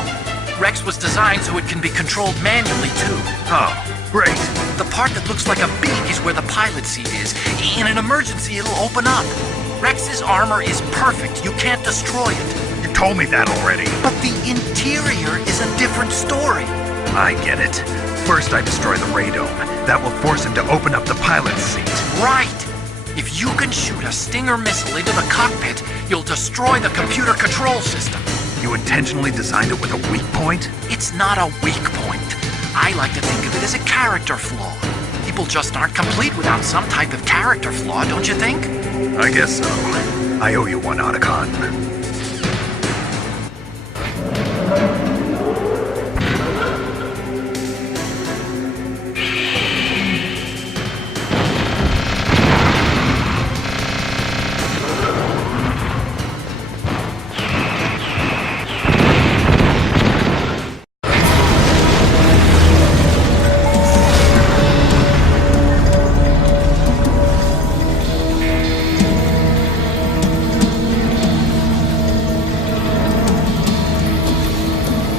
Rex was designed so it can be controlled manually, too. Oh, great. The part that looks like a beak is where the pilot seat is. In an emergency, it'll open up. Rex's armor is perfect. You can't destroy it. You told me that already. But the interior is a different story. I get it. First I destroy the radome. That will force him to open up the pilot's seat. Right. If you can shoot a Stinger missile into the cockpit, you'll destroy the computer control system. You intentionally designed it with a weak point? It's not a weak point. I like to think of it as a character flaw. People just aren't complete without some type of character flaw, don't you think? I guess so. I owe you one, Otacon.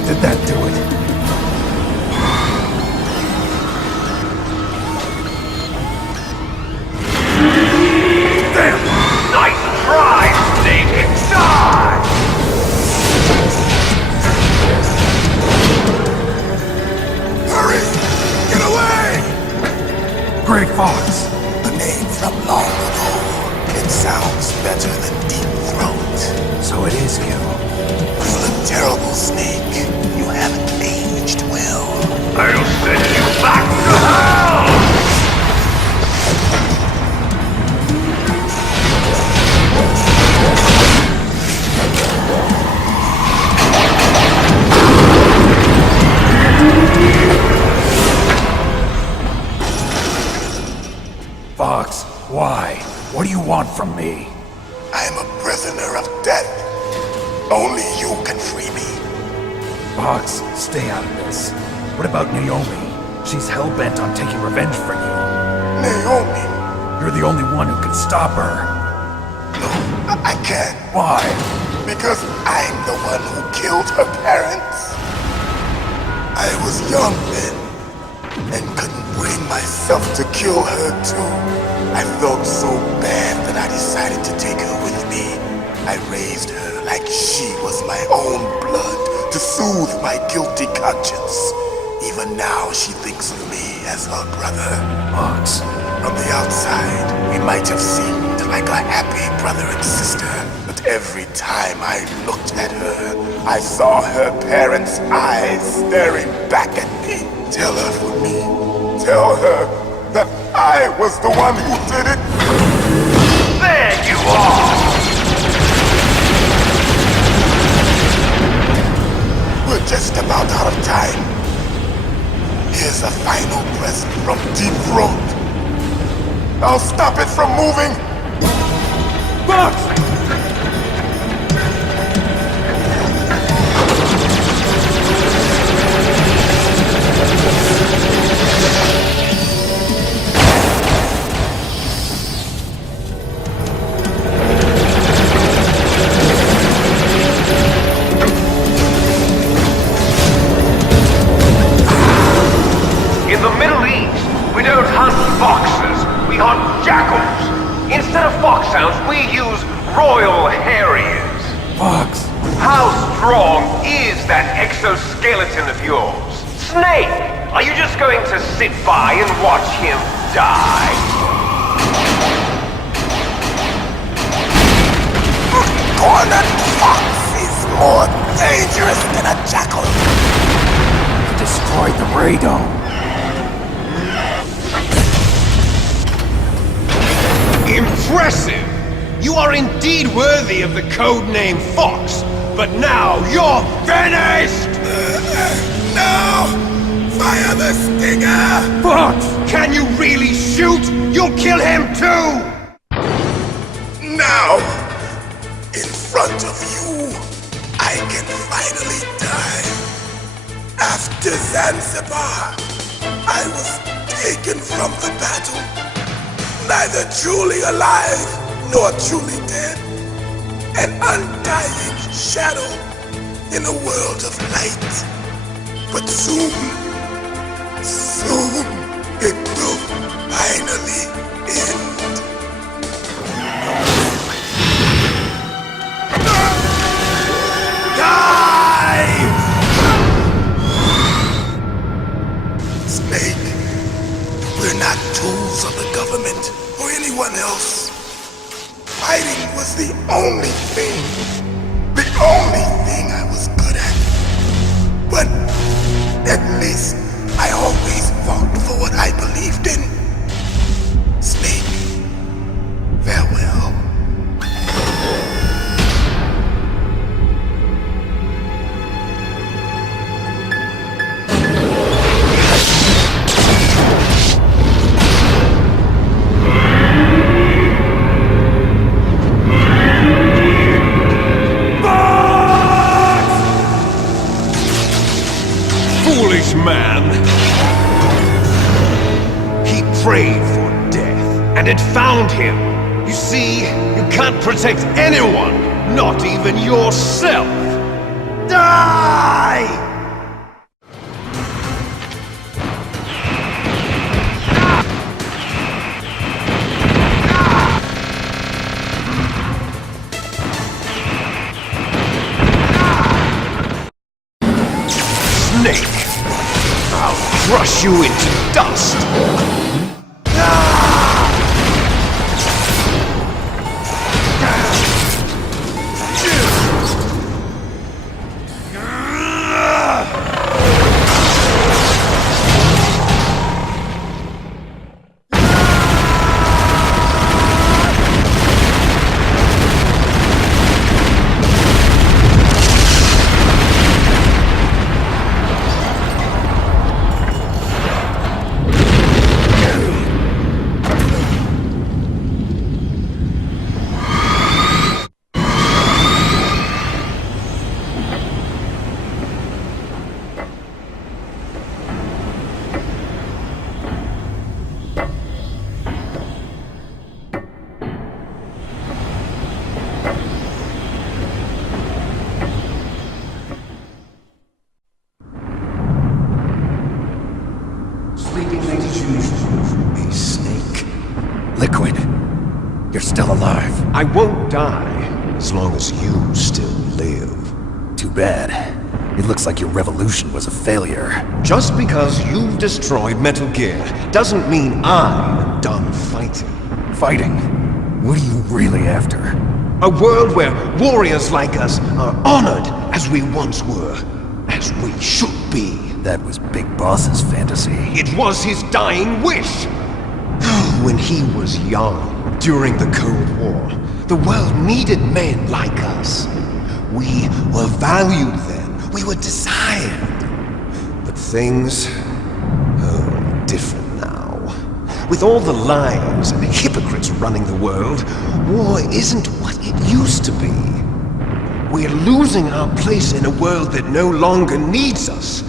Did that do it? Damn! Nice try, Snake! Die! Hurry! Get away! Grey Fox. A name from long ago. It sounds better than Deep Throat. So it is you. You look terrible, Snake. You haven't aged well. I'll send you back to hell! Fox, why? What do you want from me? I am a prisoner of death. Only you can free me. Fox, stay out of this. What about Naomi? She's hell-bent on taking revenge for you. Naomi? You're the only one who can stop her. No, I can't. Why? Because I'm the one who killed her parents. I was young then, and couldn't bring myself to kill her too. I felt so bad that I decided to take her with me. I raised her like she was my own blood to soothe my guilty conscience. Even now she thinks of me as her brother. Fox. From the outside, we might have seemed like a happy brother and sister, but every time I looked at her, I saw her parents' eyes staring back at me. Tell her for me. Tell her that I was the one who did it. There you are! We're just about out of time. Here's a final present from Deep Throat. I'll stop it from moving. Fox! In the Middle East, we don't hunt foxes, we hunt jackals. Instead of foxhounds, we use royal harriers. Fox! How strong is that exoskeleton of yours? Snake, are you just going to sit by and watch him die? Cornered Fox is more dangerous than a jackal. Destroyed the radome. Impressive! You are indeed worthy of the codename Fox, but now you're finished! No! Fire the stinger! Fox! Can you really shoot? You'll kill him too! Now, in front of you, I can finally die. After Zanzibar, I was taken from the battle, neither truly alive nor truly dead. An undying shadow in a world of light. But soon it will finally end. Snake, we're not tools of the government or anyone else. Fighting was the only thing I was good at. But at least I always fought for what I believed in. Snake, farewell. Foolish man! He prayed for death, and it found him. You see, you can't protect anyone, not even yourself. Die! Snake! I'll crush you into dust! A snake. Liquid. You're still alive. I won't die as long as you still live. Too bad. It looks like your revolution was a failure. Just because you've destroyed Metal Gear doesn't mean I'm done fighting. Fighting? What are you really after? A world where warriors like us are honored as we once were. As we should be. That was Big Boss's fantasy. It was his dying wish. When he was young, during the Cold War, the world needed men like us. We were valued then. We were desired. But things are different now. With all the lies and hypocrites running the world, war isn't what it used to be. We're losing our place in a world that no longer needs us.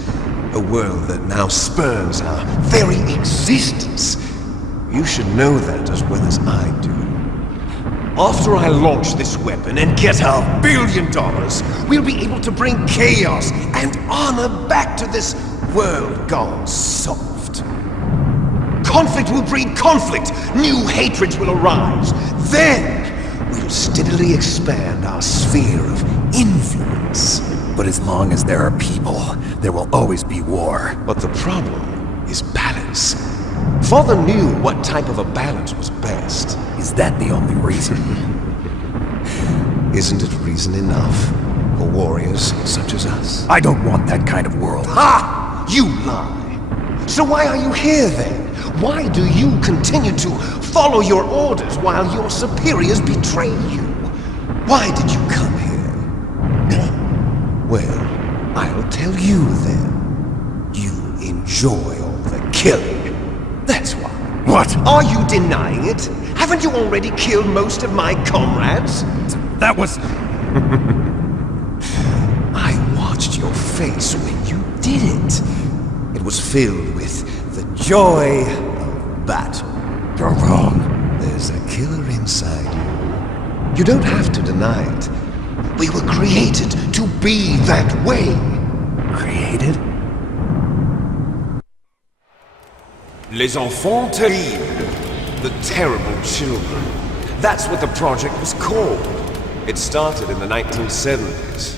A world that now spurns our very existence. You should know that as well as I do. After I launch this weapon and get our $1 billion, we'll be able to bring chaos and honor back to this world gone soft. Conflict will breed conflict. New hatreds will arise. Then we'll steadily expand our sphere of influence. But as long as there are people, there will always be war. But the problem is balance. Father knew what type of a balance was best. Is that the only reason? Isn't it reason enough? for warriors such as us. I don't want that kind of world. Ha! You lie! So why are you here then? Why do you continue to follow your orders while your superiors betray you? Why did you come here? Well, I'll tell you then. You enjoy all the killing. That's why. What? Are you denying it? Haven't you already killed most of my comrades? That was... I watched your face when you did it. It was filled with the joy of battle. You're wrong. There's a killer inside you. You don't have to deny it. We were created to be that way. Created? Les enfants terribles. The terrible children. That's what the project was called. It started in the 1970s.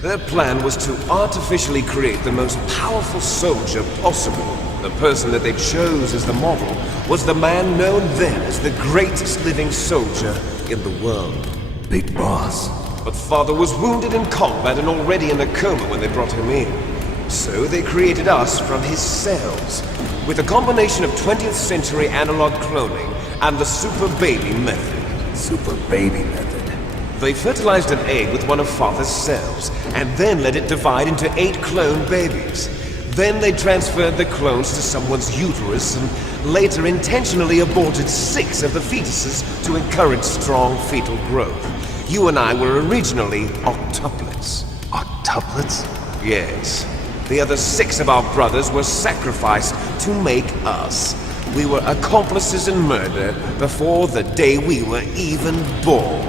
Their plan was to artificially create the most powerful soldier possible. The person that they chose as the model was the man known then as the greatest living soldier in the world. Big Boss. But Father was wounded in combat and already in a coma when they brought him in. So they created us from his cells, with a combination of 20th century analog cloning and the super baby method. Super baby method? They fertilized an egg with one of Father's cells, and then let it divide into 8 clone babies. Then they transferred the clones to someone's uterus and later intentionally aborted 6 of the fetuses to encourage strong fetal growth. You and I were originally octuplets. Octuplets? Yes. The other 6 of our brothers were sacrificed to make us. We were accomplices in murder before the day we were even born.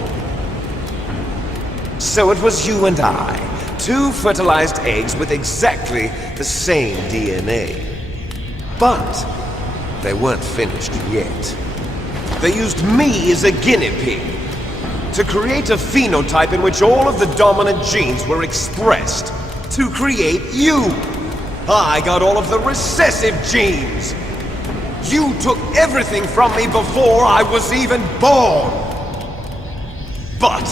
So it was you and I, 2 fertilized eggs with exactly the same DNA. But they weren't finished yet. They used me as a guinea pig to create a phenotype in which all of the dominant genes were expressed. To create you! I got all of the recessive genes! You took everything from me before I was even born! But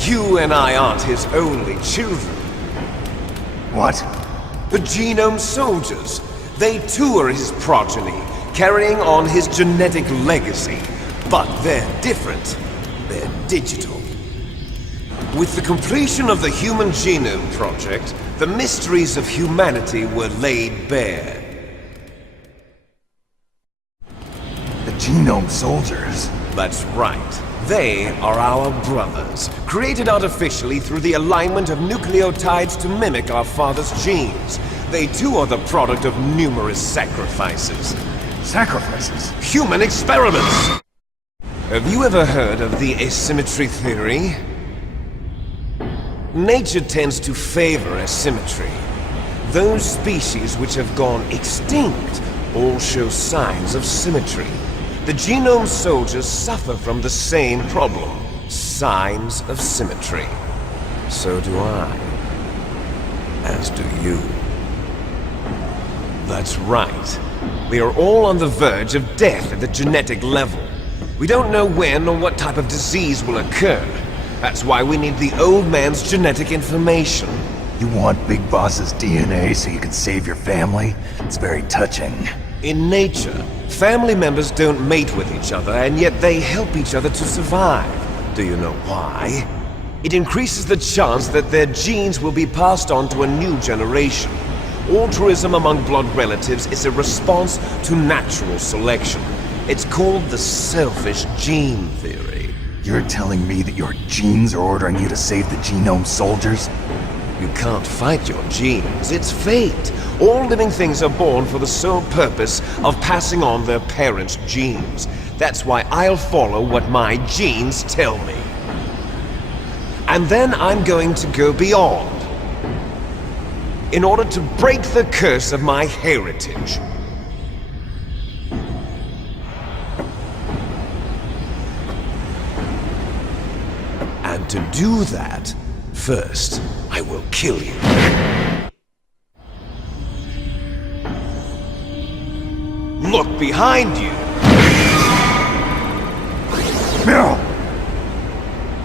you and I aren't his only children. What? The Genome Soldiers. They too are his progeny, carrying on his genetic legacy. But they're different. They're digital. With the completion of the Human Genome Project, the mysteries of humanity were laid bare. The Genome Soldiers? That's right. They are our brothers, created artificially through the alignment of nucleotides to mimic our father's genes. They too are the product of numerous sacrifices. Sacrifices? Human experiments! Have you ever heard of the asymmetry theory? Nature tends to favor asymmetry. Those species which have gone extinct all show signs of symmetry. The Genome Soldiers suffer from the same problem. Signs of symmetry. So do I. As do you. That's right. We are all on the verge of death at the genetic level. We don't know when or what type of disease will occur. That's why we need the old man's genetic information. You want Big Boss's DNA so you can save your family? It's very touching. In nature, family members don't mate with each other, and yet they help each other to survive. Do you know why? It increases the chance that their genes will be passed on to a new generation. Altruism among blood relatives is a response to natural selection. It's called the selfish gene theory. You're telling me that your genes are ordering you to save the Genome Soldiers? You can't fight your genes. It's fate. All living things are born for the sole purpose of passing on their parents' genes. That's why I'll follow what my genes tell me. And then I'm going to go beyond. In order to break the curse of my heritage. And to do that, first, I will kill you. Look behind you! Meryl!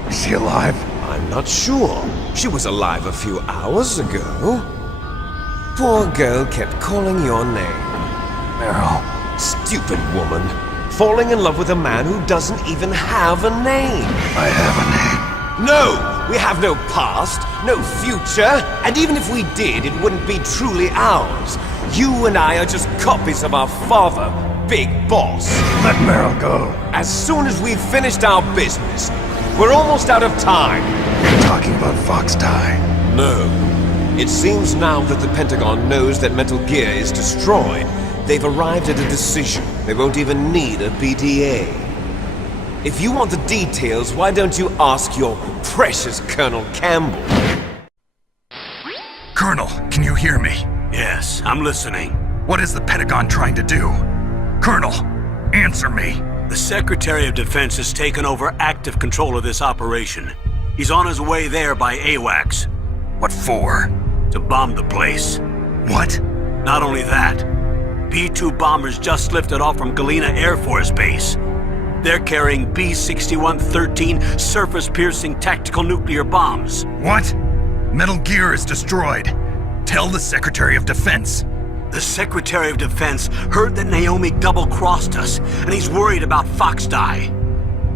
Is she alive? I'm not sure. She was alive a few hours ago. Poor girl kept calling your name. Meryl. Stupid woman. Falling in love with a man who doesn't even have a name. I have a name. No! We have no past, no future, and even if we did, it wouldn't be truly ours. You and I are just copies of our father, Big Boss. Let Meryl go. As soon as we've finished our business, we're almost out of time. You're talking about Fox Die. No. It seems now that the Pentagon knows that Metal Gear is destroyed, they've arrived at a decision. They won't even need a PDA. If you want the details, why don't you ask your precious Colonel Campbell? Colonel, can you hear me? Yes, I'm listening. What is the Pentagon trying to do? Colonel, answer me. The Secretary of Defense has taken over active control of this operation. He's on his way there by AWACS. What for? To bomb the place. What? Not only that, B-2 bombers just lifted off from Galena Air Force Base. They're carrying B-6113 surface-piercing tactical nuclear bombs. What? Metal Gear is destroyed. Tell the Secretary of Defense. The Secretary of Defense heard that Naomi double-crossed us, and he's worried about Fox Die.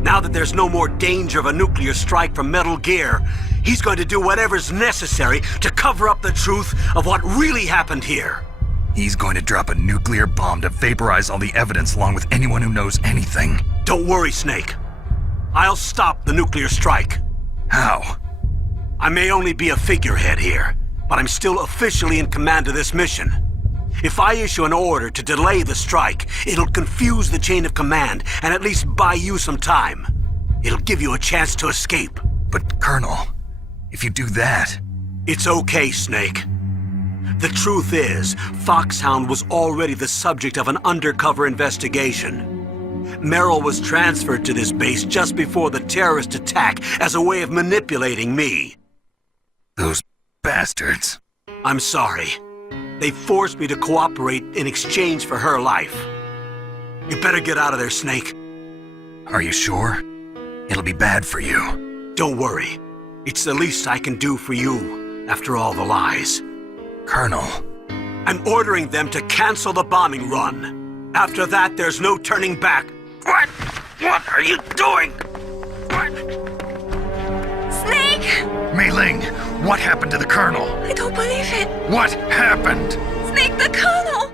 Now that there's no more danger of a nuclear strike from Metal Gear, he's going to do whatever's necessary to cover up the truth of what really happened here. He's going to drop a nuclear bomb to vaporize all the evidence along with anyone who knows anything. Don't worry, Snake. I'll stop the nuclear strike. How? I may only be a figurehead here, but I'm still officially in command of this mission. If I issue an order to delay the strike, it'll confuse the chain of command and at least buy you some time. It'll give you a chance to escape. But, Colonel, if you do that... It's okay, Snake. The truth is, Foxhound was already the subject of an undercover investigation. Meryl was transferred to this base just before the terrorist attack as a way of manipulating me. Those bastards. I'm sorry. They forced me to cooperate in exchange for her life. You better get out of there, Snake. Are you sure? It'll be bad for you. Don't worry. It's the least I can do for you, after all the lies. Colonel. I'm ordering them to cancel the bombing run. After that, there's no turning back. What? What are you doing? What? Snake! Mei Ling, what happened to the Colonel? I don't believe it. What happened? Snake, the Colonel!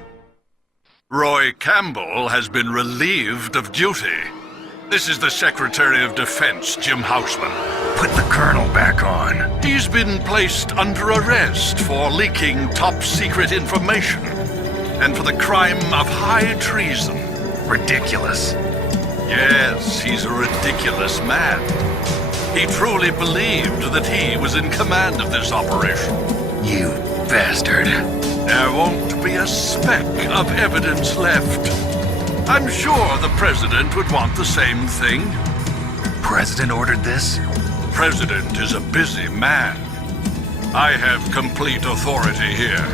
Roy Campbell has been relieved of duty. This is the Secretary of Defense, Jim Houseman. Put the Colonel back on. He's been placed under arrest for leaking top-secret information and for the crime of high treason. Ridiculous. Yes, he's a ridiculous man. He truly believed that he was in command of this operation. You bastard. There won't be a speck of evidence left. I'm sure the President would want the same thing. President ordered this? President is a busy man. I have complete authority here.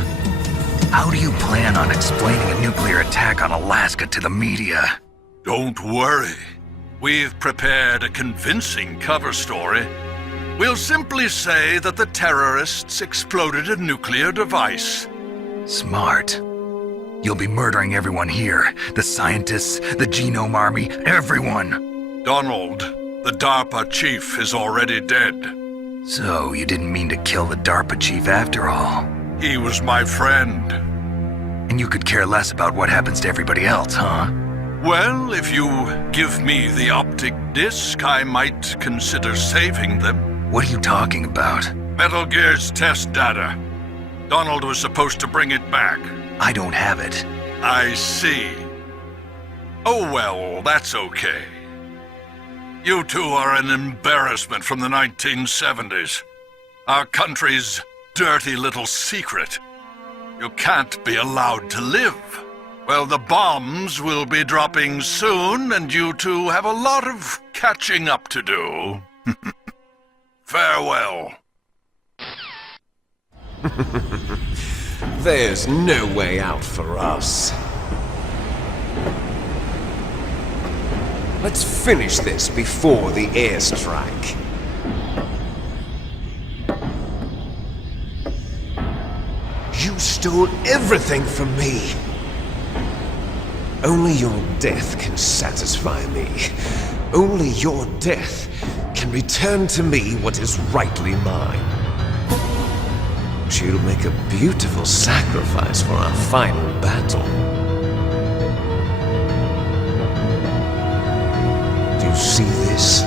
How do you plan on explaining a nuclear attack on Alaska to the media? Don't worry. We've prepared a convincing cover story. We'll simply say that the terrorists exploded a nuclear device. Smart. You'll be murdering everyone here. The scientists, the Genome Army, everyone. Donald, the DARPA chief, is already dead. So you didn't mean to kill the DARPA chief after all? He was my friend. And you could care less about what happens to everybody else, huh? Well, if you give me the optic disc, I might consider saving them. What are you talking about? Metal Gear's test data. Donald was supposed to bring it back. I don't have it. I see. Oh well, that's okay. You two are an embarrassment from the 1970s. Our country's dirty little secret. You can't be allowed to live. Well, the bombs will be dropping soon, and you two have a lot of catching up to do. Farewell. There's no way out for us. Let's finish this before the airstrike. You stole everything from me. Only your death can satisfy me. Only your death can return to me what is rightly mine. She'll make a beautiful sacrifice for our final battle. Do you see this?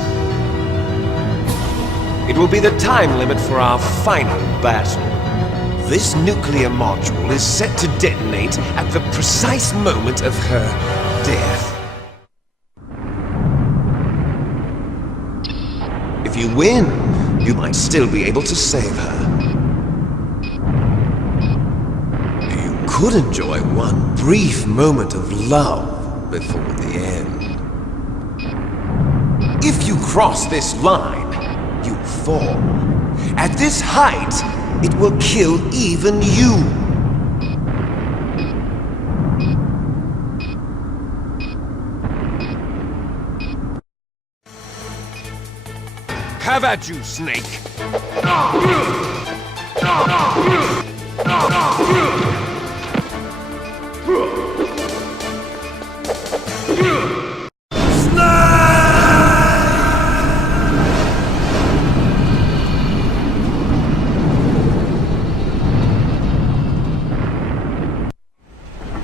It will be the time limit for our final battle. This nuclear module is set to detonate at the precise moment of her death. If you win, you might still be able to save her. You could enjoy one brief moment of love before the end. If you cross this line, you fall. At this height, it will kill even you. Have at you, Snake.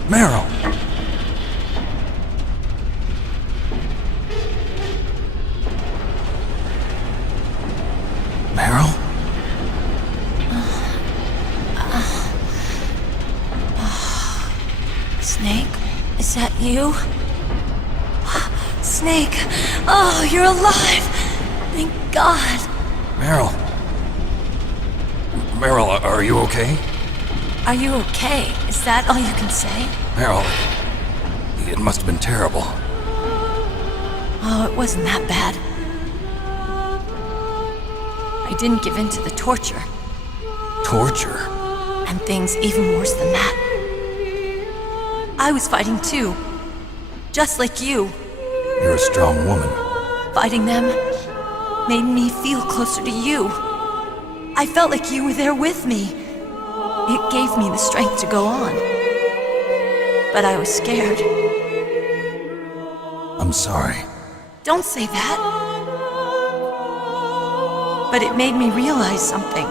Meryl! Meryl? Snake? Is that you? Snake! Oh, you're alive! Thank God! Meryl? Meryl, are you okay? Are you okay? Is that all you can say? Meryl, it must have been terrible. Oh, it wasn't that bad. I didn't give in to the torture. Torture? And things even worse than that. I was fighting too. Just like you. You're a strong woman. Fighting them made me feel closer to you. I felt like you were there with me. It gave me the strength to go on. But I was scared. I'm sorry. Don't say that. But it made me realize something.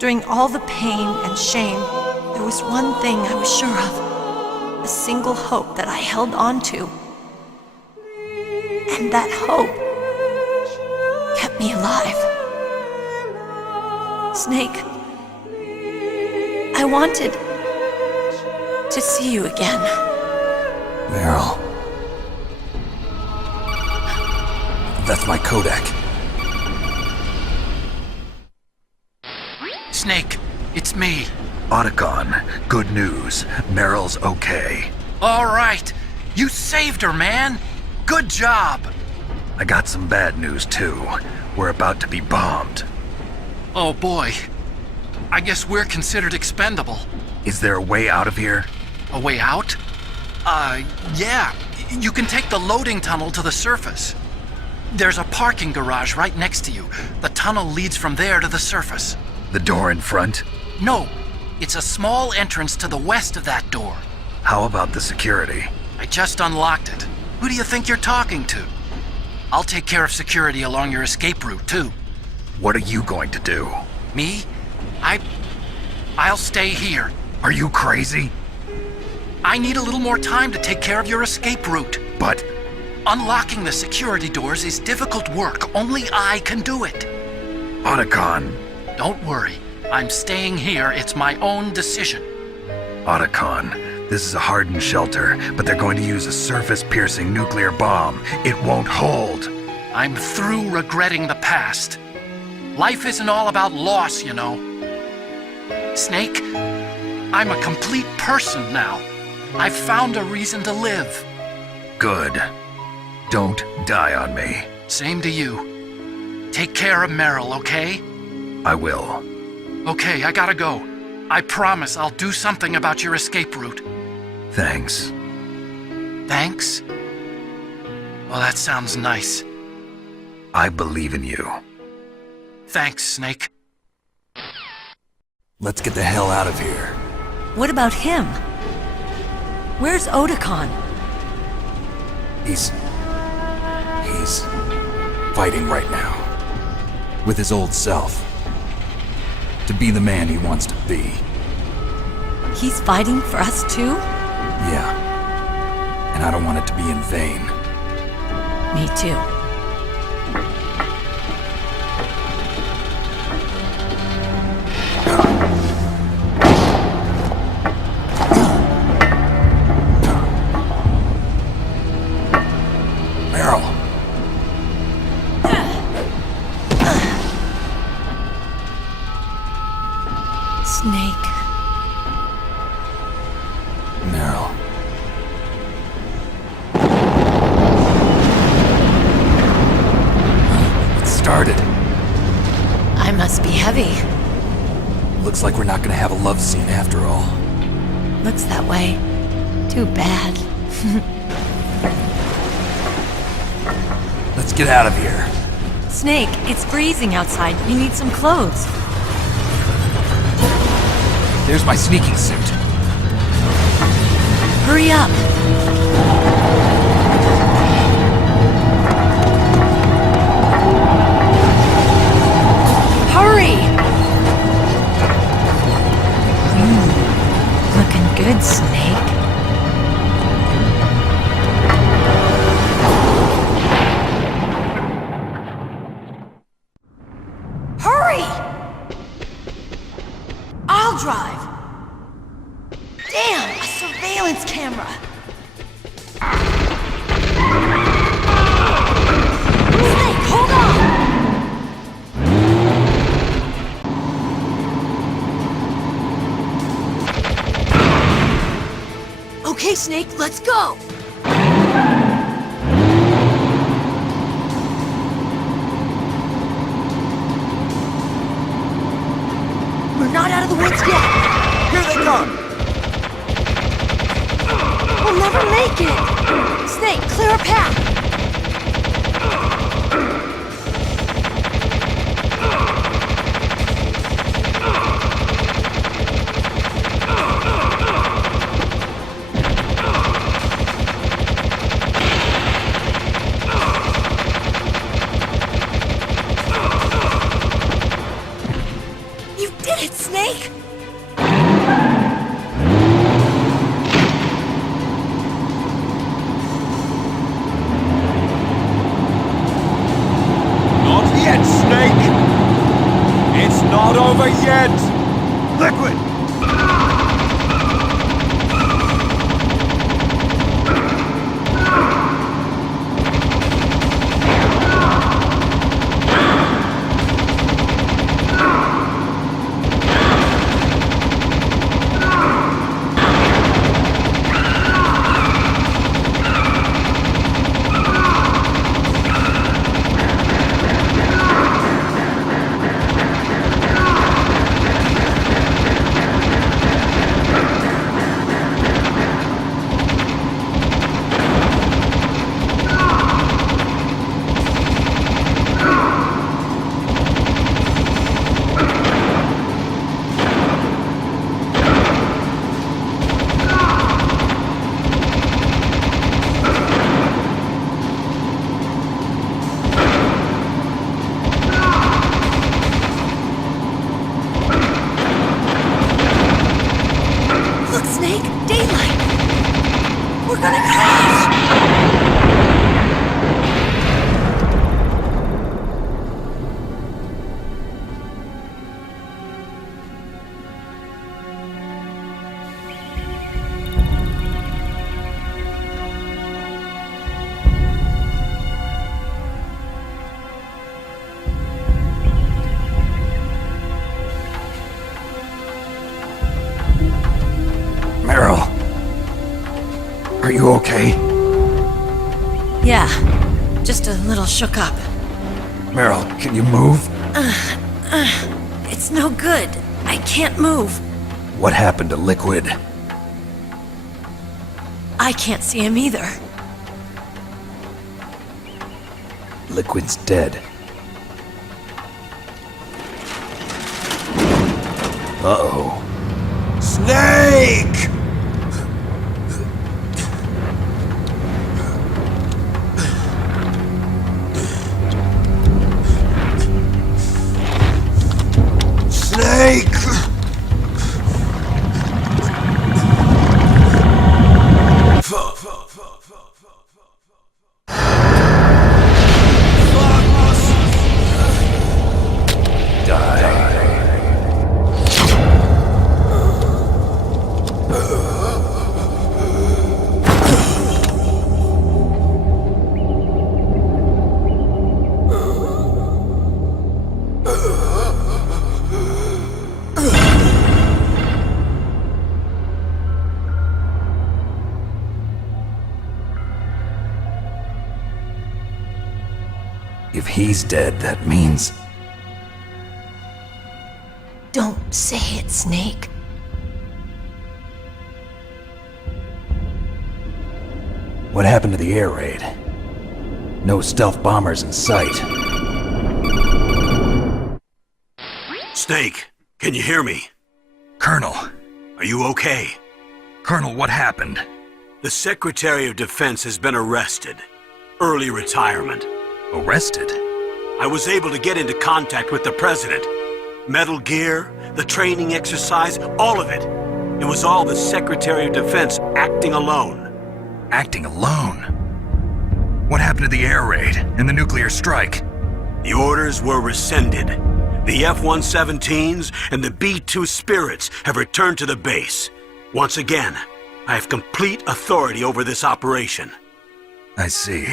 During all the pain and shame, there was one thing I was sure of. A single hope that I held on to. And that hope kept me alive. Snake, I wanted to see you again. Meryl. That's my Kodak. Snake, it's me. Otacon, good news. Meryl's okay. All right. You saved her, man. Good job. I got some bad news, too. We're about to be bombed. Oh, boy. I guess we're considered expendable. Is there a way out of here? A way out? Yeah. You can take the loading tunnel to the surface. There's a parking garage right next to you. The tunnel leads from there to the surface. The door in front? No. It's a small entrance to the west of that door. How about the security? I just unlocked it. Who do you think you're talking to? I'll take care of security along your escape route, too. What are you going to do? Me? I'll stay here. Are you crazy? I need a little more time to take care of your escape route. But unlocking the security doors is difficult work. Only I can do it. Otacon. Don't worry. I'm staying here. It's my own decision. Otacon, this is a hardened shelter, but they're going to use a surface-piercing nuclear bomb. It won't hold. I'm through regretting the past. Life isn't all about loss, you know. Snake, I'm a complete person now. I've found a reason to live. Good. Don't die on me. Same to you. Take care of Meryl, okay? I will. Okay, I gotta go. I promise I'll do something about your escape route. Thanks. Thanks? Well, that sounds nice. I believe in you. Thanks, Snake. Let's get the hell out of here. What about him? Where's Otakon? He's fighting right now. With his old self. To be the man he wants to be. He's fighting for us too? Yeah. And I don't want it to be in vain. Me too. Snake. Meryl. It started. I must be heavy. Looks like we're not gonna have a love scene after all. Looks that way. Too bad. Let's get out of here. Snake, it's freezing outside. You need some clothes. There's my sneaking suit. Hurry up. Hurry! Looking good, Snake. Hurry! I'll drive. Damn, a surveillance camera. Snake, hold on. Okay, Snake, let's go. We're not out of the woods yet. Here they come. We'll never make it! Snake, clear a path! You did it, Snake! Not over yet! Liquid! Are you okay? Yeah, just a little shook up. Meryl, can you move? It's no good. I can't move. What happened to Liquid? I can't see him either. Liquid's dead. Uh-oh. Snake! Snake! If he's dead, that means... Don't say it, Snake. What happened to the air raid? No stealth bombers in sight. Snake, can you hear me? Colonel. Are you okay? Colonel, what happened? The Secretary of Defense has been arrested. Early retirement. Arrested? I was able to get into contact with the President. Metal Gear, the training exercise, all of it. It was all the Secretary of Defense acting alone. Acting alone? What happened to the air raid and the nuclear strike? The orders were rescinded. The F-117s and the B-2 Spirits have returned to the base. Once again, I have complete authority over this operation. I see.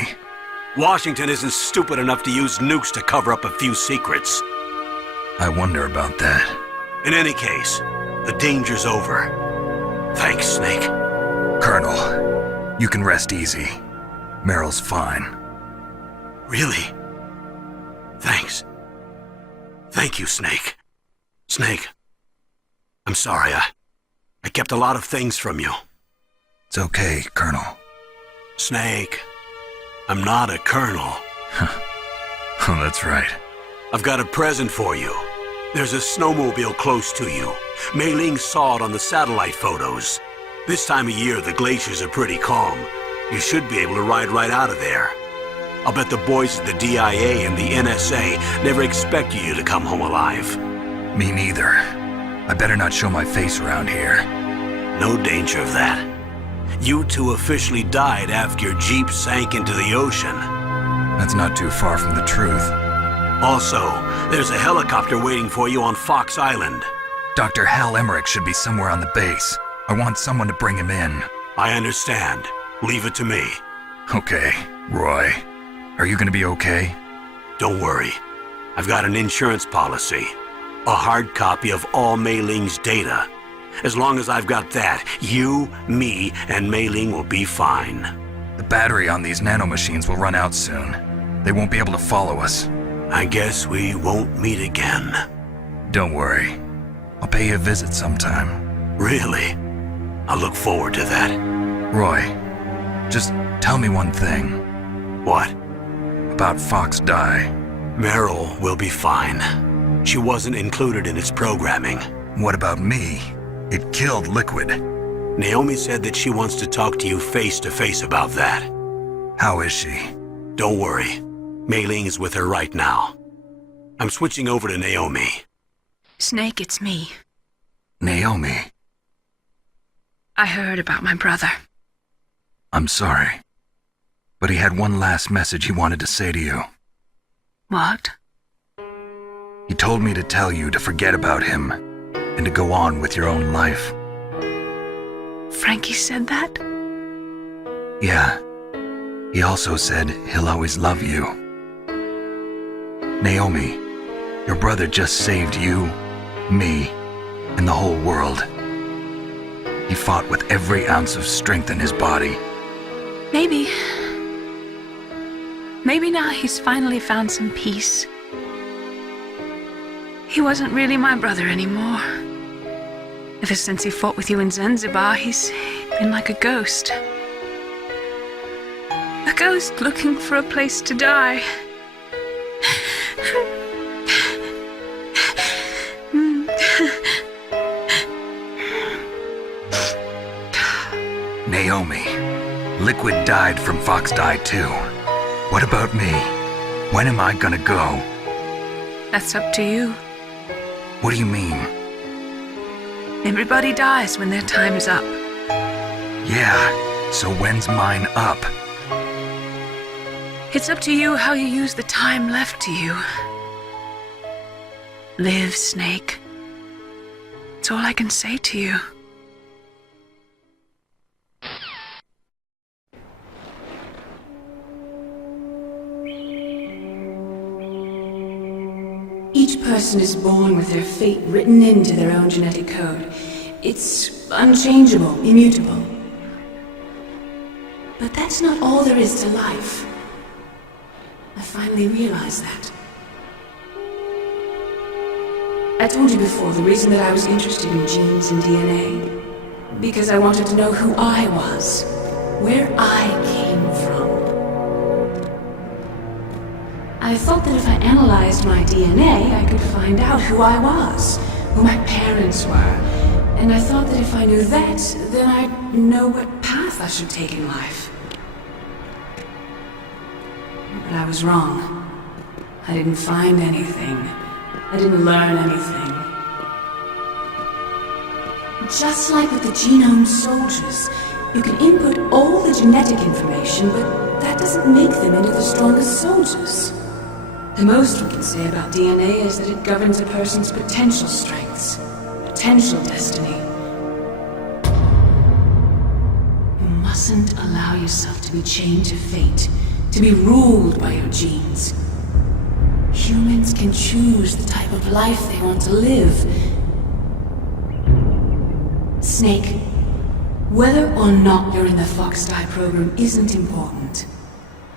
Washington isn't stupid enough to use nukes to cover up a few secrets. I wonder about that. In any case, the danger's over. Thanks, Snake. Colonel, you can rest easy. Meryl's fine. Really? Thanks. Thank you, Snake. Snake, I'm sorry, I kept a lot of things from you. It's okay, Colonel. Snake, I'm not a colonel. Oh, that's right. I've got a present for you. There's a snowmobile close to you. Mei Ling saw it on the satellite photos. This time of year, the glaciers are pretty calm. You should be able to ride right out of there. I'll bet the boys at the DIA and the NSA never expected you to come home alive. Me neither. I better not show my face around here. No danger of that. You two officially died after your Jeep sank into the ocean. That's not too far from the truth. Also, there's a helicopter waiting for you on Fox Island. Dr. Hal Emmerich should be somewhere on the base. I want someone to bring him in. I understand. Leave it to me. Okay, Roy. Are you gonna be okay? Don't worry. I've got an insurance policy. A hard copy of all Mei Ling's data. As long as I've got that, you, me, and Mei Ling will be fine. The battery on these nanomachines will run out soon. They won't be able to follow us. I guess we won't meet again. Don't worry. I'll pay you a visit sometime. Really? I look forward to that. Roy, just tell me one thing. What? About Fox Die. Meryl will be fine. She wasn't included in its programming. What about me? It killed Liquid. Naomi said that she wants to talk to you face to face about that. How is she? Don't worry. Mei Ling is with her right now. I'm switching over to Naomi. Snake, it's me. Naomi. I heard about my brother. I'm sorry. But he had one last message he wanted to say to you. What? He told me to tell you to forget about him and to go on with your own life. Frankie said that? Yeah. He also said he'll always love you. Naomi, your brother just saved you, me, and the whole world. He fought with every ounce of strength in his body. Maybe now he's finally found some peace. He wasn't really my brother anymore. Ever since he fought with you in Zanzibar, he's been like a ghost. A ghost looking for a place to die. Naomi, Liquid died from Fox died too. What about me? When am I gonna go? That's up to you. What do you mean? Everybody dies when their time is up. Yeah, so when's mine up? It's up to you how you use the time left to you. Live, Snake. That's all I can say to you. Each person is born with their fate written into their own genetic code. It's unchangeable, immutable. But that's not all there is to life. I finally realized that. I told you before the reason that I was interested in genes and DNA. Because I wanted to know who I was, where I came from. I thought that if I analyzed my DNA, I could find out who I was, who my parents were. And I thought that if I knew that, then I'd know what path I should take in life. But I was wrong. I didn't find anything. I didn't learn anything. Just like with the genome soldiers, you can input all the genetic information, but that doesn't make them into the strongest soldiers. The most we can say about DNA is that it governs a person's potential strengths, potential destiny. You mustn't allow yourself to be chained to fate, to be ruled by your genes. Humans can choose the type of life they want to live. Snake, whether or not you're in the Fox Die program isn't important.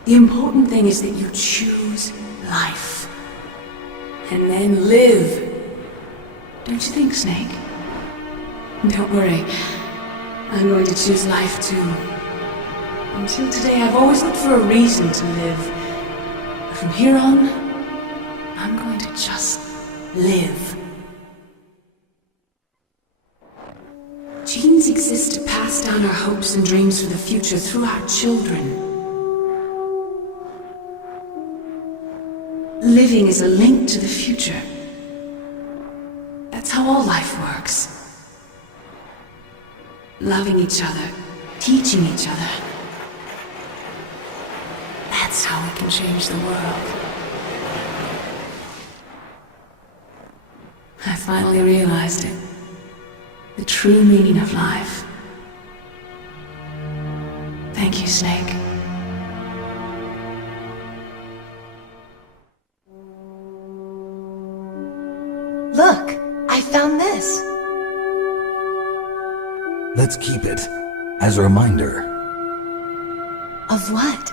The important thing is that you choose life. And then live. Don't you think, Snake? Don't worry. I'm going to choose life too. Until today, I've always looked for a reason to live. But from here on, I'm going to just live. Genes exist to pass down our hopes and dreams for the future through our children. Living is a link to the future. That's how all life works. Loving each other, teaching each other. That's how we can change the world. I finally realized it. The true meaning of life. Thank you, Snake. Look, I found this. Let's keep it as a reminder. Of what?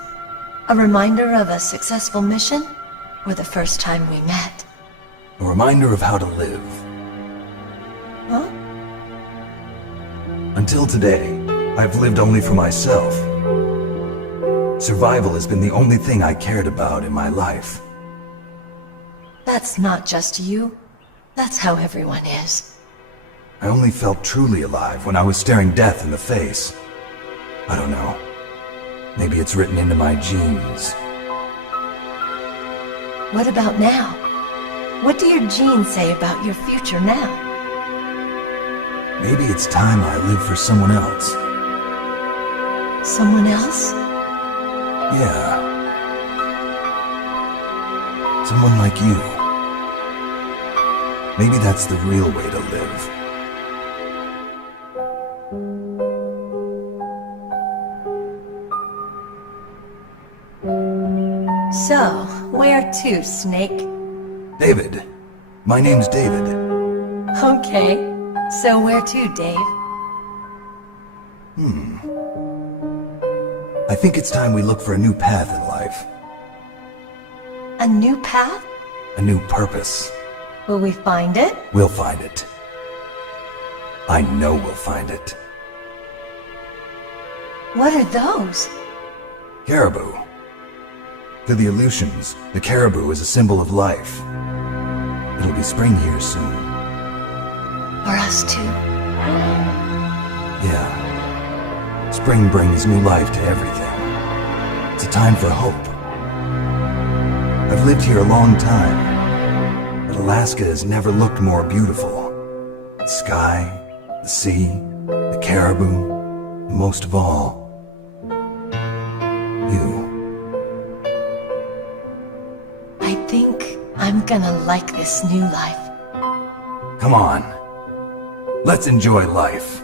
A reminder of a successful mission? Or the first time we met? A reminder of how to live. Huh? Until today, I've lived only for myself. Survival has been the only thing I cared about in my life. That's not just you. That's how everyone is. I only felt truly alive when I was staring death in the face. I don't know. Maybe it's written into my genes. What about now? What do your genes say about your future now? Maybe it's time I live for someone else. Someone else? Yeah. Someone like you. Maybe that's the real way to live. So, where to, Snake? David. My name's David. Okay. So where to, Dave? I think it's time we look for a new path in life. A new path? A new purpose. Will we find it? We'll find it. I know we'll find it. What are those? Caribou. To the Aleutians, the caribou is a symbol of life. It'll be spring here soon. For us too? Yeah. Spring brings new life to everything. It's a time for hope. I've lived here a long time, but Alaska has never looked more beautiful. The sky, the sea, the caribou, and most of all, you. I think I'm gonna like this new life. Come on. Let's enjoy life.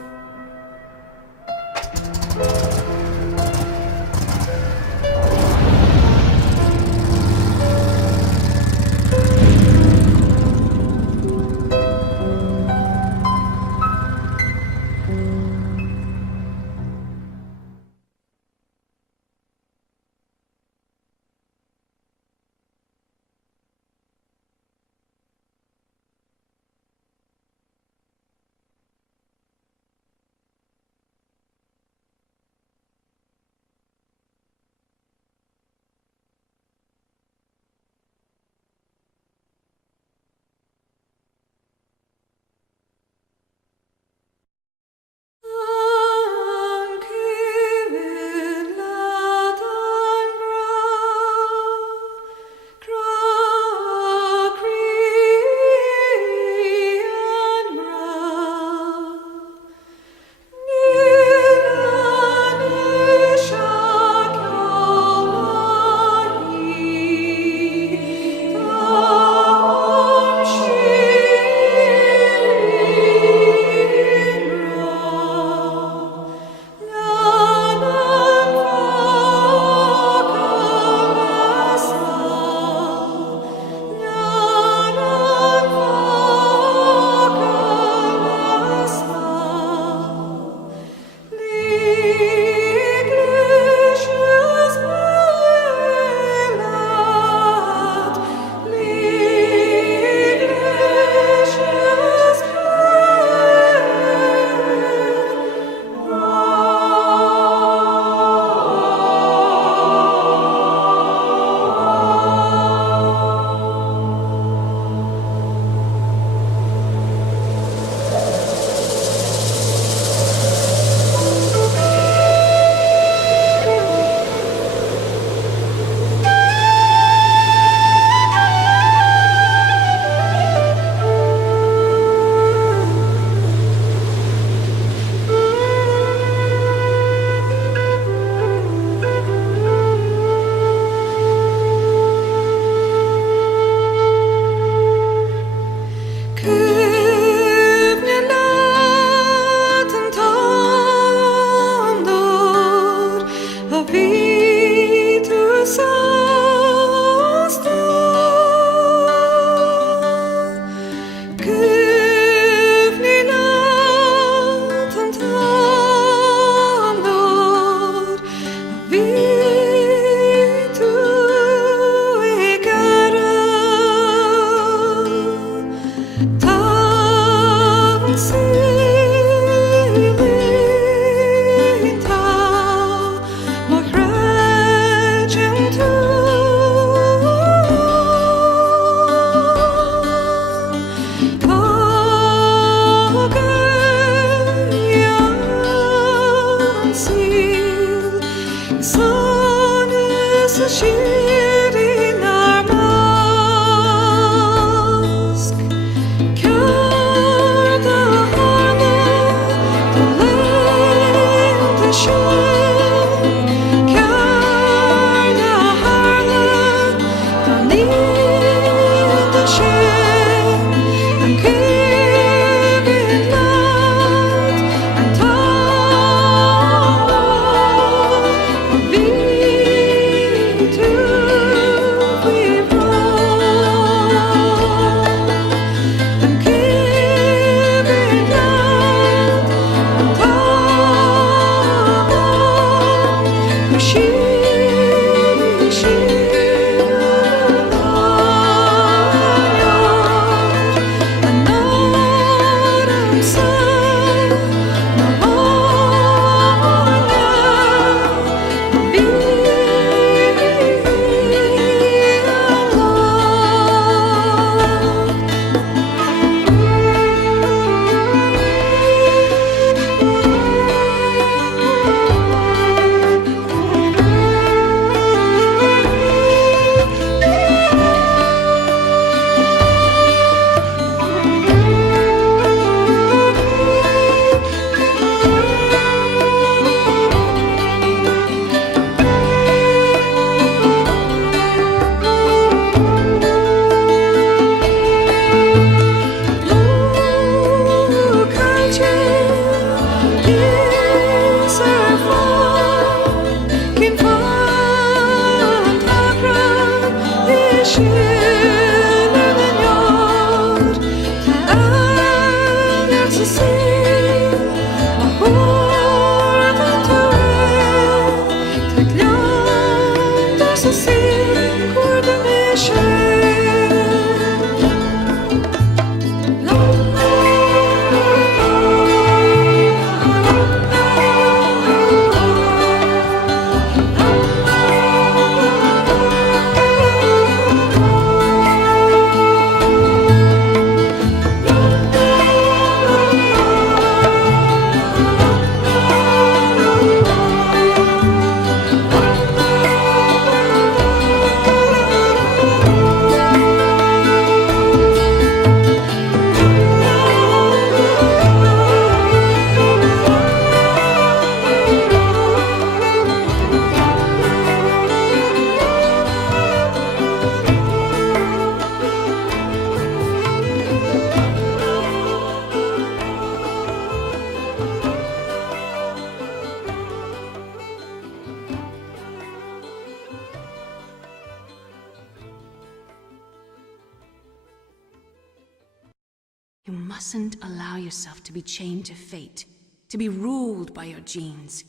mustn't allow yourself to be chained to fate, to be ruled by your genes.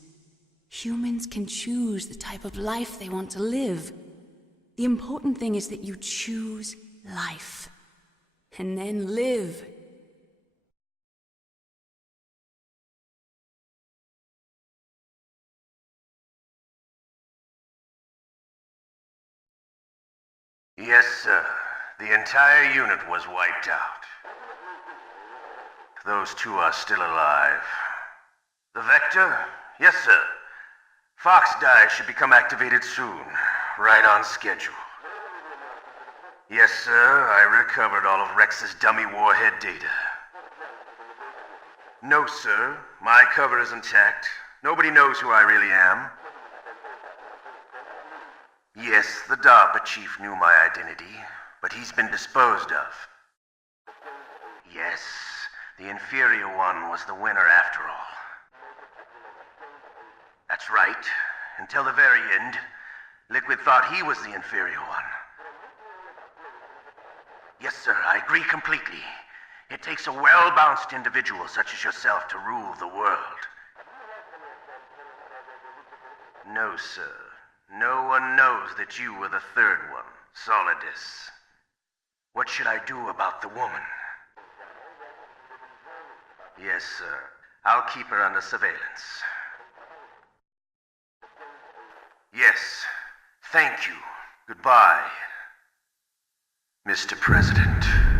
Humans can choose the type of life they want to live. The important thing is that you choose life. And then live. Yes, sir. The entire unit was wiped out. Those two are still alive. The Vector? Yes, sir. Fox Die should become activated soon. Right on schedule. Yes, sir. I recovered all of Rex's dummy warhead data. No, sir. My cover is intact. Nobody knows who I really am. Yes, the DARPA chief knew my identity, but he's been disposed of. Yes, the inferior one was the winner after all. That's right. Until the very end, Liquid thought he was the inferior one. Yes, sir, I agree completely. It takes a well-balanced individual such as yourself to rule the world. No, sir. No one knows that you were the third one, Solidus. What should I do about the woman? Yes, sir. I'll keep her under surveillance. Yes. Thank you. Goodbye, Mr. President.